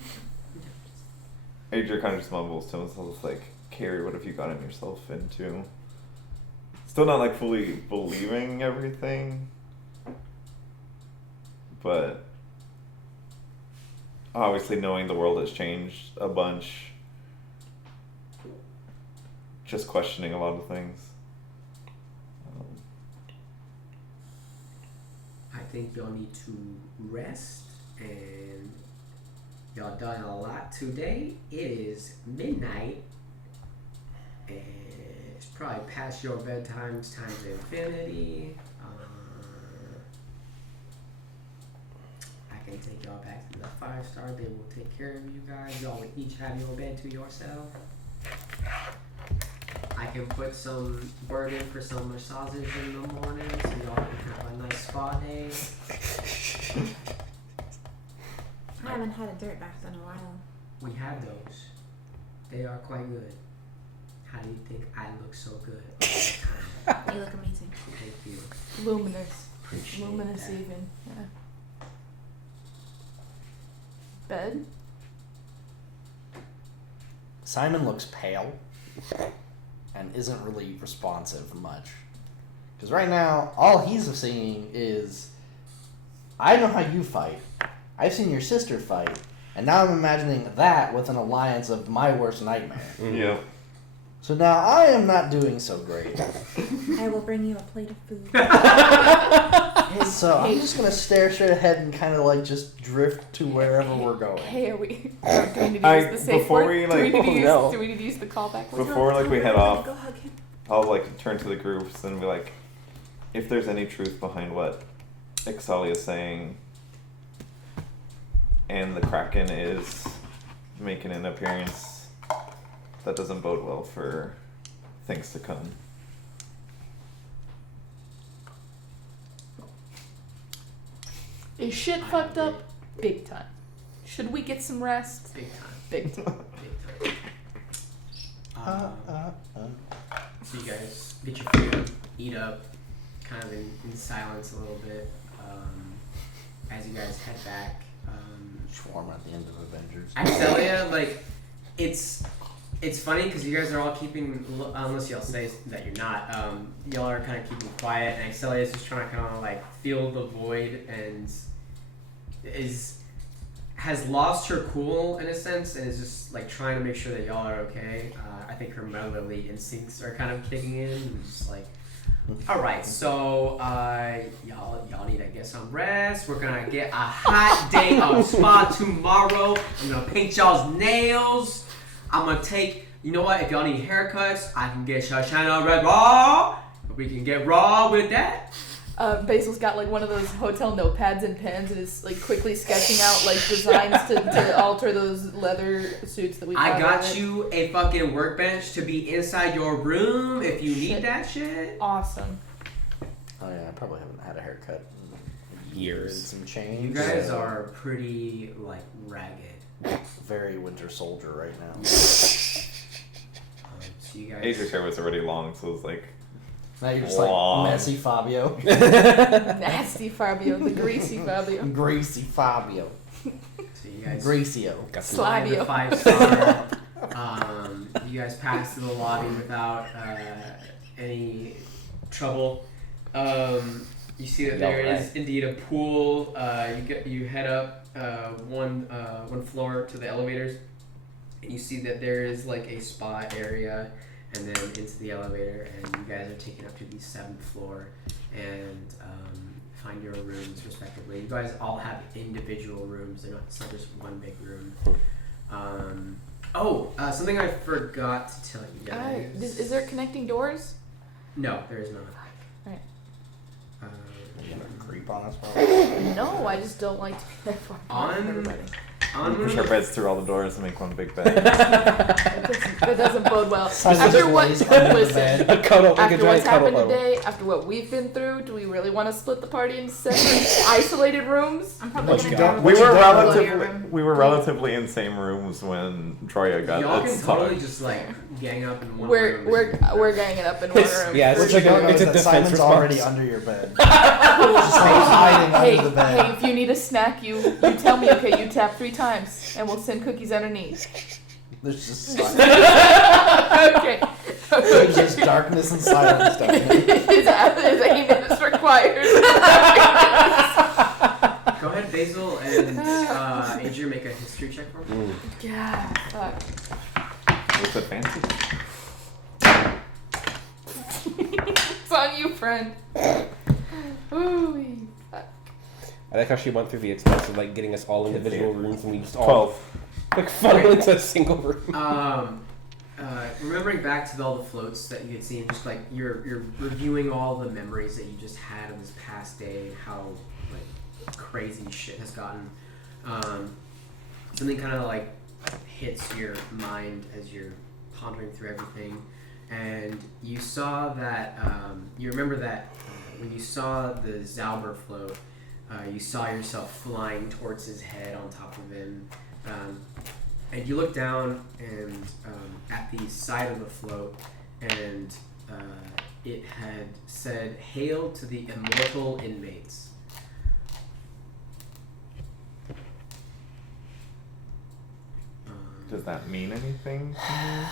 Adrian kind of just mumbles to himself, like, Carrie, what have you gotten yourself into? Still not like fully believing everything, but obviously knowing the world has changed a bunch. Just questioning a lot of things. I think y'all need to rest, and y'all done a lot today. It is midnight, and it's probably past your bedtimes times infinity. I can take y'all back to the 5-star. They will take care of you guys. Y'all will each have your bed to yourself. I can put some word in for some massages in the morning so y'all can have a nice spa day. I haven't had a dirt bath in a while. We have those. They are quite good. How do you think I look so good all the time? You look amazing. Thank you. Luminous. Appreciate Luminous that. even. Yeah. Bed? Simon looks pale and isn't really responsive much. Because right now, all he's seeing is, I know how you fight. I've seen your sister fight. And now I'm imagining that with an alliance of my worst nightmare. Yeah. So now I am not doing so great. I will bring you a plate of food. So I'm just going to stare straight ahead and kind of like just drift to wherever we're going. Hey, do we need to use the safe before word? we, do, we like- need to oh, use, do we need to use the callback word? Before like we head off, Go hug him. I'll like turn to the groups and be like, if there's any truth behind what Excelia is saying, and the Kraken is making an appearance, that doesn't bode well for things to come. Is shit fucked up? Big time. Should we get some rest? Big time. Big time. Big time. So you guys get your food, eat up, kind of in silence a little bit. As you guys head back. Swarm at the end of Avengers. Axelia, like, it's funny because you guys are all keeping, unless y'all say that you're not, y'all are kind of keeping quiet, and Axelia is just trying to kind of like feel the void and has lost her cool in a sense and is just like trying to make sure that y'all are okay. I think her motherly instincts are kind of kicking in and just like, all right, so y'all need to get some rest. We're gonna get a hot day of spa tomorrow. I'm gonna paint y'all's nails. I'm gonna take, you know what? If y'all need haircuts, I can get Shoshana Red Raw. We can get raw with that. Basil's got like one of those hotel notepads and pens and is like quickly sketching out like designs to alter those leather suits that we I got you a fucking workbench to be inside your room if you need that shit. Awesome. Oh yeah, I probably haven't had a haircut in years. Some change. You guys are pretty like ragged. Very Winter Soldier right now. So you guys. Adrian's hair was already long, so it was like, Now you're just long. like messy Fabio. Nasty Fabio, the greasy Fabio. Greasy Fabio. So you guys. Gracio. Fly the Slabio. 5-star. You guys pass through the lobby without any trouble. You see that there is indeed a pool. You head up one floor to the elevators, and you see that there is like a spa area, and then into the elevator, and you guys are taken up to the 7th floor. And find your rooms respectively. You guys all have individual rooms. It's not just one big room. Something I forgot to tell you guys. Is there connecting doors? No, there is not. Alright. Are you gonna creep on us? No, I just don't like to be there for everybody. Push our beds through all the doors and make one big bed. That doesn't bode well. Silent After what? boys under the Listen. bed. After what's happened today, after what we've been through, do we really want to split the party into separate, isolated rooms? I'm probably What gonna you grab got? a We bunch were of relatively in same rooms when Troya got Y'all its can totally tongue. just like gang up in one We're room. we're ganging up in one room. Yeah, What it's you like don't know it's is a that defense Simon's already response. under your bed. Just hiding Hey, under the bed. hey, if you need a snack, you tell me, okay? You tap 3 times, and we'll send cookies underneath. There's just Okay. there's just darkness and silence down there. His aim is required. Go ahead, Basil and Adrian, make a history check for me. Yeah. Fuck. With advantage. It's on you, friend. Ooh, fuck. I like how she went through the expense of like getting us all individual rooms and we just all 12. like funnel into a single room. Remembering back to all the floats that you had seen, just like you're reviewing all the memories that you just had of this past day, how like crazy shit has gotten. Something kind of like hits your mind as you're pondering through everything, and you saw that you remember that when you saw the Zauber float, you saw yourself flying towards his head on top of him. And you look down and at the side of the float, and it had said, "Hail to the immortal inmates." Does that mean anything? I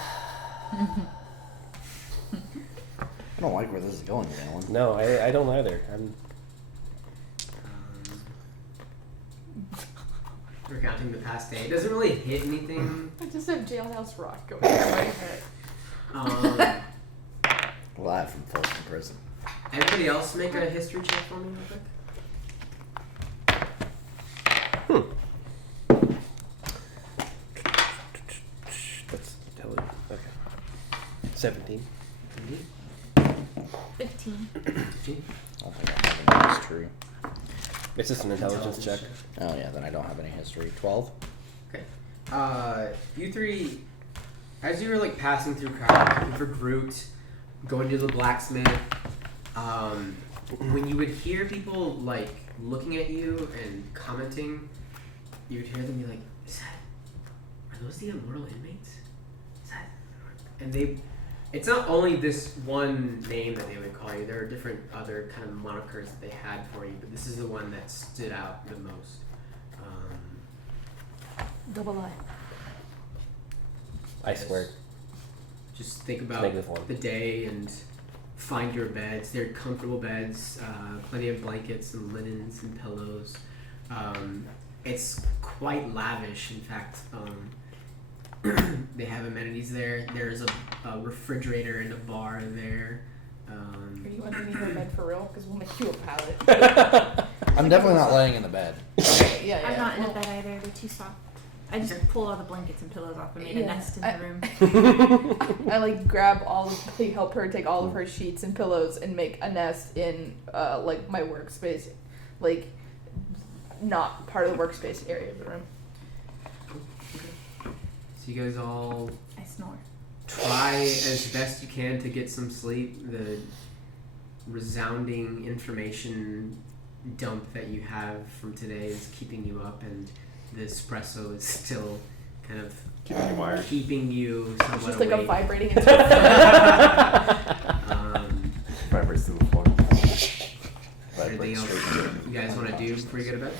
don't like where this is going, Alan. No, I don't either. Recounting the past day, it doesn't really hit anything. I just have Jailhouse Rock going through my head. Live from Folsom Prison. Everybody else make a history check for me real quick. That's intelligent. Okay. 17. 15. I don't think I have any history. It's just an intelligence check. Oh yeah, then I don't have any history. 12? Okay. You three, as you were like passing through crowd, looking for Groot, going to the blacksmith, when you would hear people like looking at you and commenting, you would hear them be like, are those the immortal inmates? And it's not only this one name that they would call you, there are different other kind of monikers that they had for you, but this is the one that stood out the most. Double I. I swear. Just think about -1. the day and find your beds. They're comfortable beds, plenty of blankets and linens and pillows. It's quite lavish. In fact, they have amenities there. There's a refrigerator and a bar there. Are you underneath the bed for real? Because we'll make you a pallet. I'm definitely not laying in the bed. Yeah. I'm not in a bed either. They're too soft. I just pulled all the blankets and pillows off and made a nest in the room. I like grab help her take all of her sheets and pillows and make a nest in like my workspace, like not part of the workspace area of the room. So you guys all I snore. try as best you can to get some sleep. The resounding information dump that you have from today is keeping you up, and the espresso is still kind of Keeping you wired. keeping you somewhat It's just like a awake. vibrating. Vibrates to the floor. Anything Vibrates else straight to it. you guys want to do before you go to bed?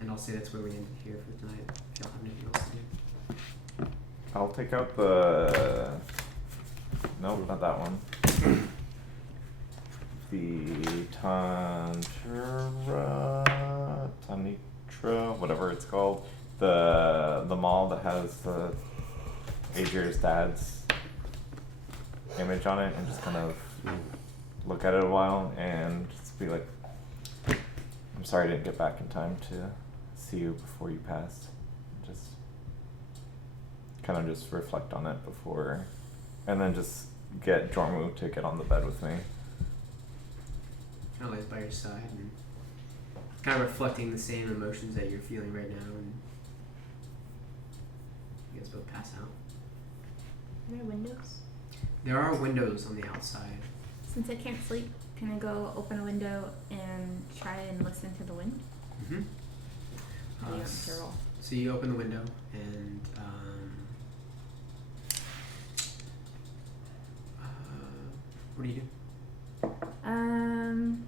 And I'll say that's where we end it here for tonight. If y'all have anything else to do. I'll take out the. Nope, not that one. The Tanitra, whatever it's called. The mall that has the Adrian's dad's image on it and just kind of look at it a while and just be like, I'm sorry I didn't get back in time to see you before you passed. Just kind of just reflect on it before, and then just get Jormu to get on the bed with me. Kind of lays by your side and kind of reflecting the same emotions that you're feeling right now, and you guys both pass out. Are there windows? There are windows on the outside. Since I can't sleep, can I go open a window and try and listen to the wind? Mm-hmm. How do you want to roll? So you open the window and what do you do? I'm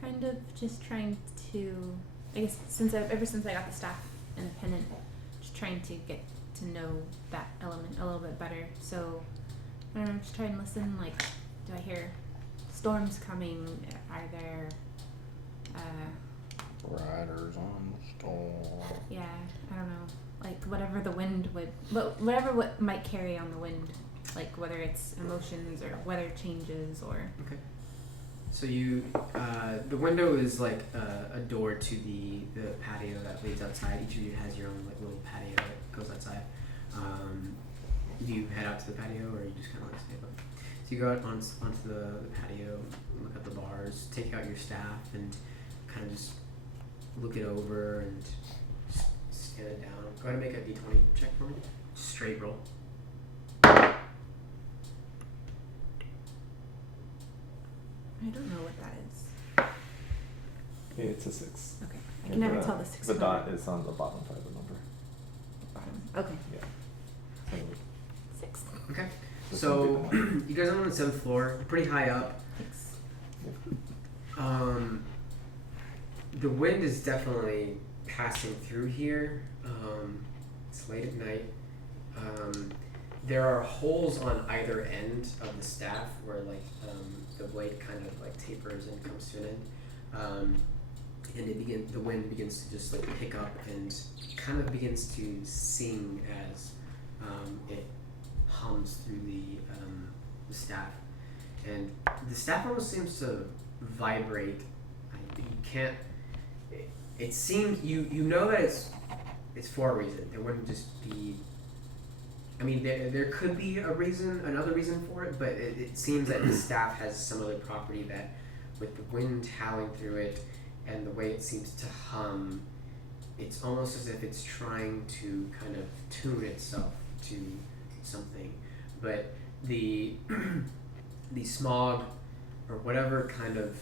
kind of just trying to, I guess, ever since I got the staff and the pennant, just trying to get to know that element a little bit better. So I don't know, just try and listen. Like, do I hear storms coming? Are there, Riders on the storm. yeah, I don't know, like whatever the wind would, whatever what might carry on the wind, like whether it's emotions or weather changes or. Okay. So you, the window is like a door to the patio that leads outside. Each of you has your own like little patio that goes outside. Do you head out to the patio, or you just kind of like stay above? So you go out onto the patio, look at the bars, take out your staff, and kind of just look it over and scan it down. Go ahead and make a d20 check for me. Straight roll. I don't know what that is. Yeah, it's a 6. Okay, I can never tell the 6 The number. dot is on the bottom side of the number. Okay. Yeah. So, 6. Okay. This So one big one. you guys are on the 7th floor, pretty high up. Thanks. The wind is definitely passing through here. It's late at night. There are holes on either end of the staff where like the blade kind of like tapers and comes to an end. And the wind begins to just like pick up and kind of begins to sing as it hums through the staff. And the staff almost seems to vibrate. You can't. It seems you know that it's for a reason. There wouldn't just be. I mean, there could be another reason for it, but it seems that the staff has some other property that, with the wind howling through it, and the way it seems to hum, it's almost as if it's trying to kind of tune itself to something. But the smog, or whatever kind of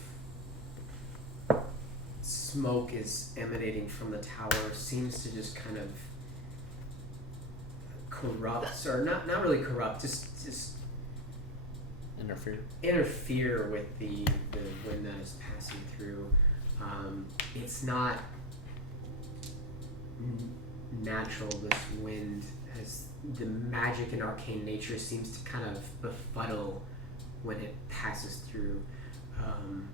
smoke is emanating from the tower, seems to just kind of corrupt, or not really corrupt, just interfere with the wind that is passing through. It's not natural, this wind, as the magic and arcane nature seems to kind of befuddle when it passes through. You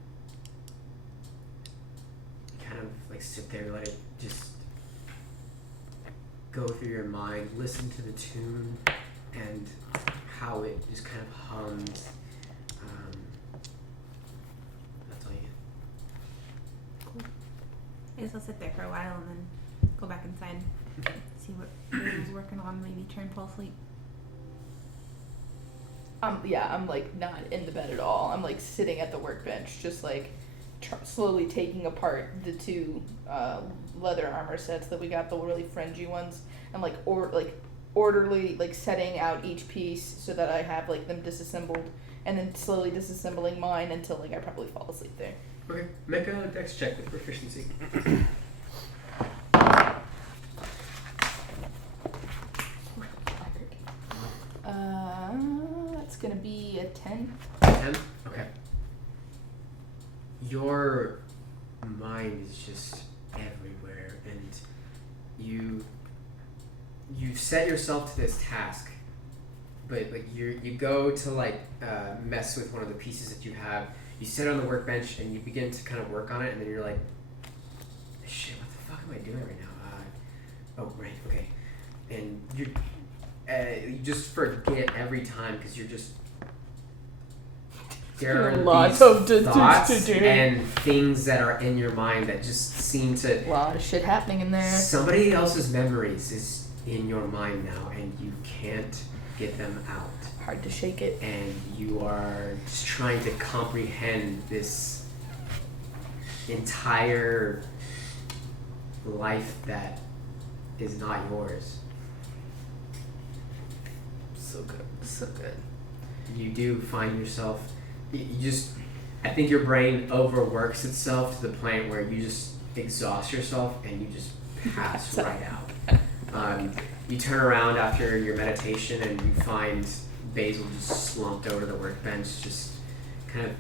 kind of like sit there, let it just go through your mind, listen to the tune and how it just kind of hums. That's all you get. Cool. I guess I'll sit there for a while and then go back inside, see what Rachel's working on, maybe try and fall asleep. Yeah, I'm like not in the bed at all. I'm like sitting at the workbench, just like slowly taking apart the 2 leather armor sets that we got, the really fringy ones, and like orderly like setting out each piece so that I have like them disassembled, and then slowly disassembling mine until like I probably fall asleep there. Okay, make a dex check with proficiency. That's gonna be a 10. 10? Okay. Your mind is just everywhere, and you set yourself to this task, but like you go to like mess with one of the pieces that you have. You sit on the workbench and you begin to kind of work on it, and then you're like, shit, what the fuck am I doing right now? Oh, right, okay. And you just forget every time because you're just there are Lots these of thoughts and things that are in your mind that just seem to A lot of shit happening in there. somebody else's memories is in your mind now and you can't get them out Hard to shake it. and you are just trying to comprehend this entire life that is not yours. So good. So good. You do find yourself you just I think your brain overworks itself to the point where you just exhaust yourself and you just pass right out. You turn around after your meditation and you find Basil just slumped over the workbench, just kind of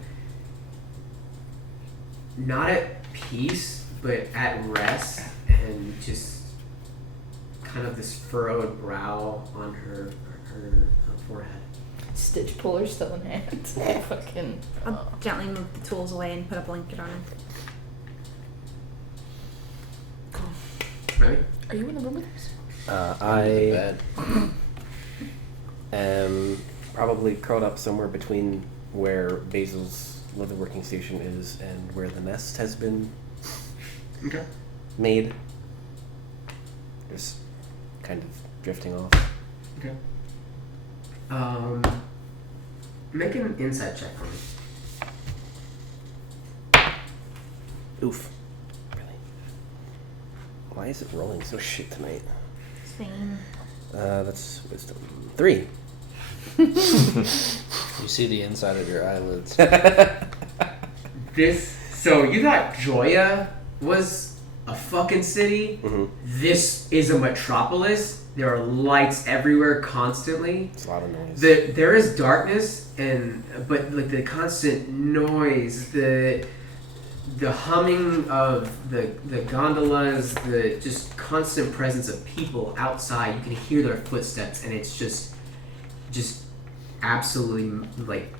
not at peace but at rest, and just kind of this furrowed brow on her forehead. Stitch puller still in hand. Fucking. I'll gently move the tools away and put a blanket on him. Ready? Are you in the room with us? I am probably curled up somewhere between where Basil's leather working station is and where the nest has been made. Just kind of drifting off. Okay. Make an insight check for me. Oof. Really? Why is it rolling so shit tonight? Same. That's wisdom. 3. You see the inside of your eyelids. So you thought Joya was a fucking city? Mm-hmm. This is a metropolis. There are lights everywhere constantly. It's a lot of noise. There is darkness, but like the constant noise, the humming of the gondolas, the just constant presence of people outside. You can hear their footsteps, and it's just absolutely like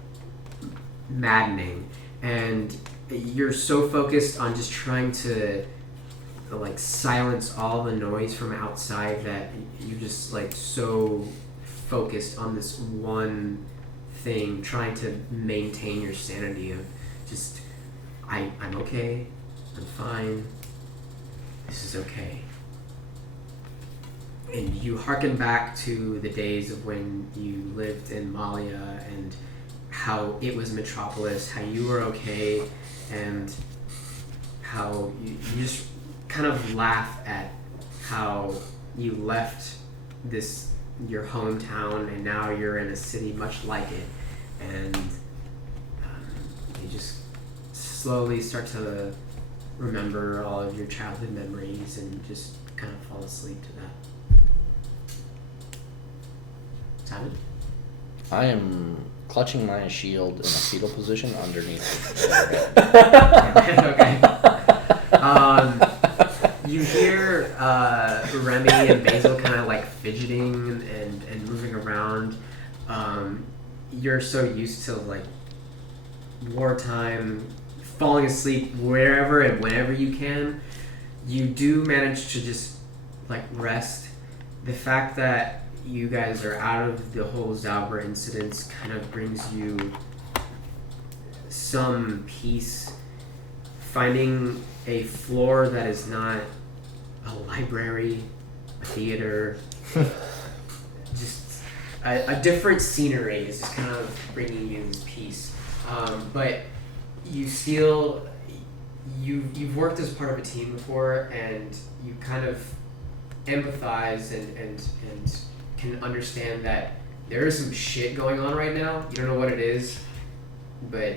maddening. And you're so focused on just trying to like silence all the noise from outside that you're just like so focused on this one thing, trying to maintain your sanity of just I'm okay, I'm fine, this is okay. And you hearken back to the days of when you lived in Malia and how it was metropolis, how you were okay, and how you just kind of laugh at how you left your hometown and now you're in a city much like it, and you just slowly start to remember all of your childhood memories and just kind of fall asleep to that. Simon? I am clutching my shield in a fetal position underneath. Okay. You hear Remy and Basil kind of like fidgeting and moving around. You're so used to like wartime, falling asleep wherever and whenever you can. You do manage to just like rest. The fact that you guys are out of the whole Zalbra incident kind of brings you some peace. Finding a floor that is not a library, a theater, just a different scenery is just kind of bringing you this peace. But you still, you've worked as part of a team before, and you kind of empathize and can understand that there is some shit going on right now. You don't know what it is, but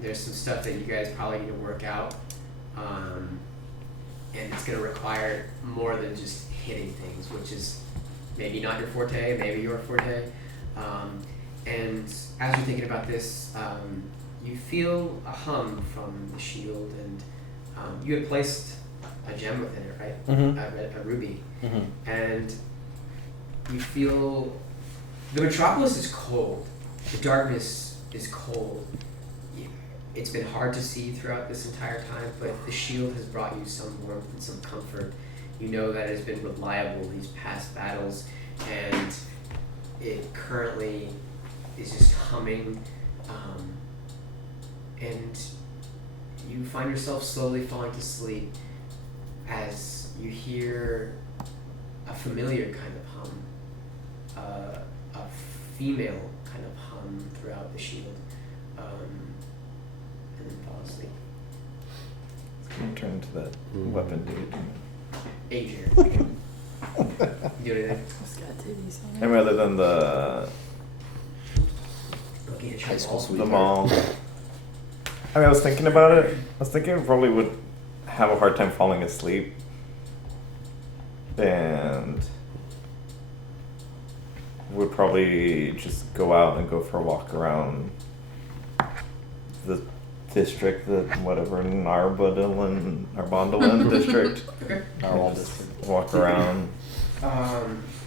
there's some stuff that you guys probably need to work out. And it's going to require more than just hitting things, which is maybe not your forte, maybe your forte. And as you're thinking about this, you feel a hum from the shield, and you had placed a gem within it, right? Mm-hmm. A ruby. Mm-hmm. And you feel the metropolis is cold. The darkness is cold. It's been hard to see throughout this entire time, but the shield has brought you some warmth and some comfort. You know that it has been reliable these past battles, and it currently is just humming, and you find yourself slowly falling to sleep as you hear a familiar kind of hum, a female kind of hum throughout the shield, and then fall asleep. Turn to that weapon dude. Ager. Do anything? I mean, other than the Looking at your High school balls. sweet. the mall. I mean, I was thinking about it. I was thinking I probably would have a hard time falling asleep, and would probably just go out and go for a walk around the district, the whatever Narbondolan district. Okay. Narwhal district. Walk around.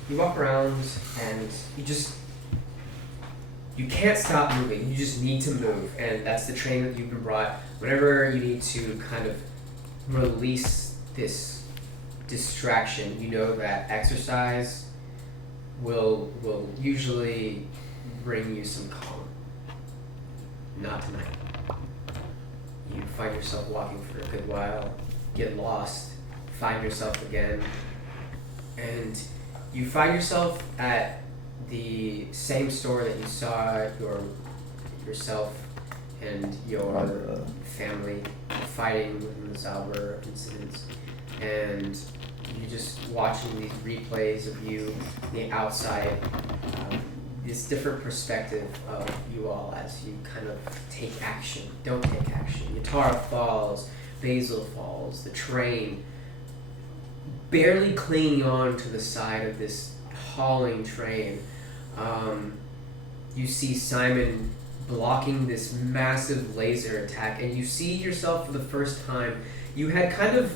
You walk around and you can't stop moving. You just need to move, and that's the train that you've been brought. Whenever you need to kind of release this distraction, you know that exercise will usually bring you some calm. Not tonight. You find yourself walking for a good while, get lost, find yourself again, and you find yourself at the same store that you saw yourself and your family fighting within the Zauber incidents, and you're just watching these replays of you on the outside, this different perspective of you all as you kind of take action, don't take action. Yatara falls, Basil falls, the train barely clinging on to the side of this hauling train. You see Simon blocking this massive laser attack, and you see yourself for the first time. You had kind of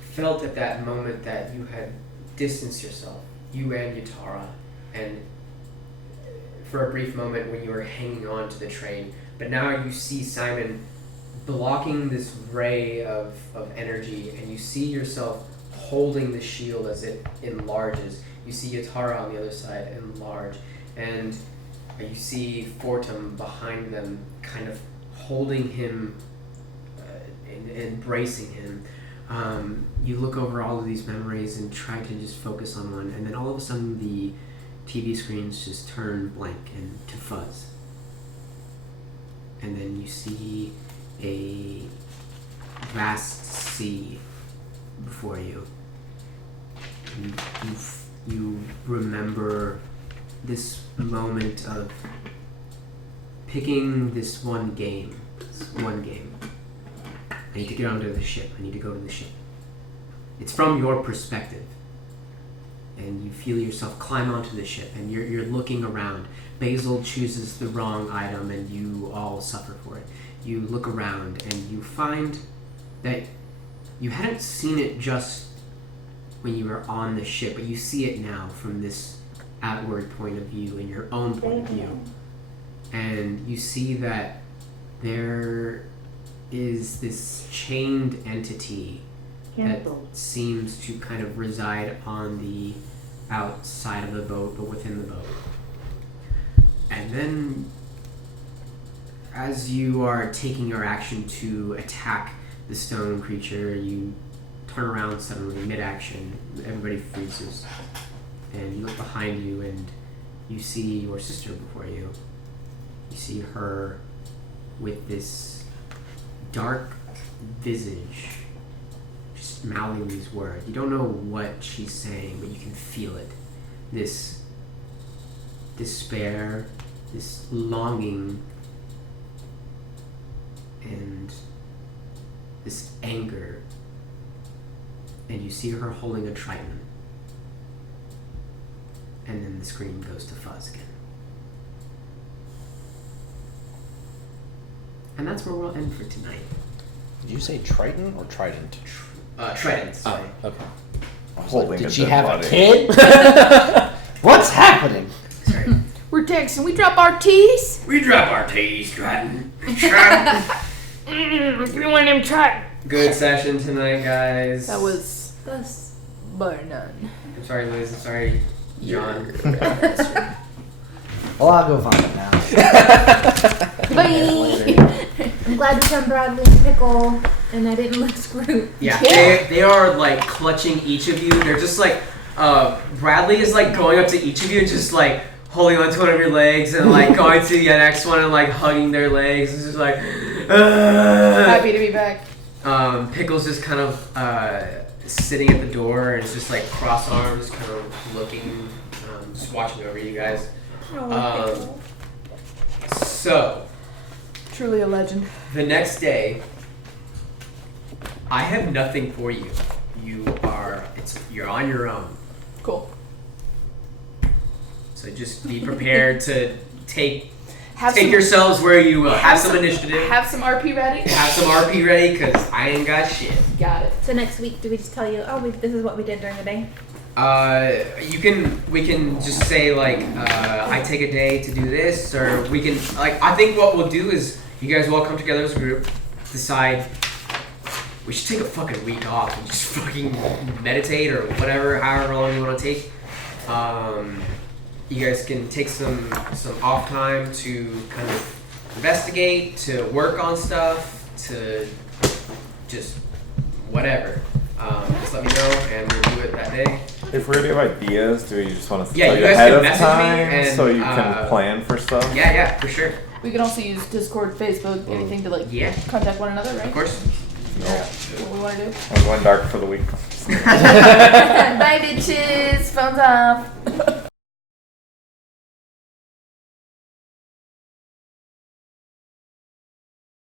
felt at that moment that you had distanced yourself, you and Yatara, and for a brief moment when you were hanging on to the train, but now you see Simon blocking this ray of energy, and you see yourself holding the shield as it enlarges. You see Yatara on the other side enlarge, and you see Fortum behind them kind of holding him and embracing him. You look over all of these memories and try to just focus on one, and then all of a sudden the TV screens just turn blank and to fuzz. And then you see a vast sea before you. You remember this moment of picking this one game. I need to get onto the ship. I need to go to the ship. It's from your perspective. And you feel yourself climb onto the ship, and you're looking around. Basil chooses the wrong item, and you all suffer for it. You look around, and you find that you hadn't seen it just when you were on the ship, but you see it now from this outward point of view and your own point of view. And you see that there is this chained entity that seems to kind of reside on the outside of the boat, but within the boat. And then, as you are taking your action to attack the stone creature, you turn around suddenly, mid-action, everybody freezes. And you look behind you and you see your sister before you. You see her with this dark visage, just mouthing these words. You don't know what she's saying, but you can feel it. This despair, this longing, and this anger. And you see her holding a trident. And then the screen goes to fuzz again. And that's where we'll end for tonight. Did you say Triton or Trident? Trident, sorry. Oh, okay. I was Holding like, a did she dead have body. a kid? What's happening? Sorry. We're dancing. We drop our tees. We drop our tees, Trident. Trident. Give me one of them Trident. Good session tonight, guys. That was Thus. bar none. I'm sorry, Liz. I'm sorry, John. Well, I'll go vomit now. Bye. I'm glad we found Bradley and Pickle, and I didn't look screwed. Yeah, Yeah. they are like clutching each of you. They're just like, Bradley is like going up to each of you and just like holding onto one of your legs and like going to the next one and like hugging their legs. It's just like, Happy to be back. Pickle's just kind of sitting at the door and it's just like cross arms, kind of looking, just watching over you guys. So, Truly a legend. the next day, I have nothing for you. You're on your own. Cool. So just be prepared to take Have some, yourselves where you will. Have some initiative. Have some RP ready. Have some RP ready, because I ain't got shit. Got it. So next week, do we just tell you, this is what we did during the day? We can just say like, I take a day to do this, or we can like. I think what we'll do is you guys will all come together as a group, decide. We should take a fucking week off and just fucking meditate or whatever, however long you want to take. You guys can take some off time to kind of investigate, to work on stuff, to just whatever. Just let me know and we'll do it that day. If we already have ideas, do we just want to Yeah, tell you you guys ahead can of message me time and, so you can plan for stuff? Yeah, for sure. We can also use Discord, Facebook, anything to like Yeah. contact one another, right? Of course. Yeah. What we want to do. I'm going dark for the week. Bye, bitches. Phones off.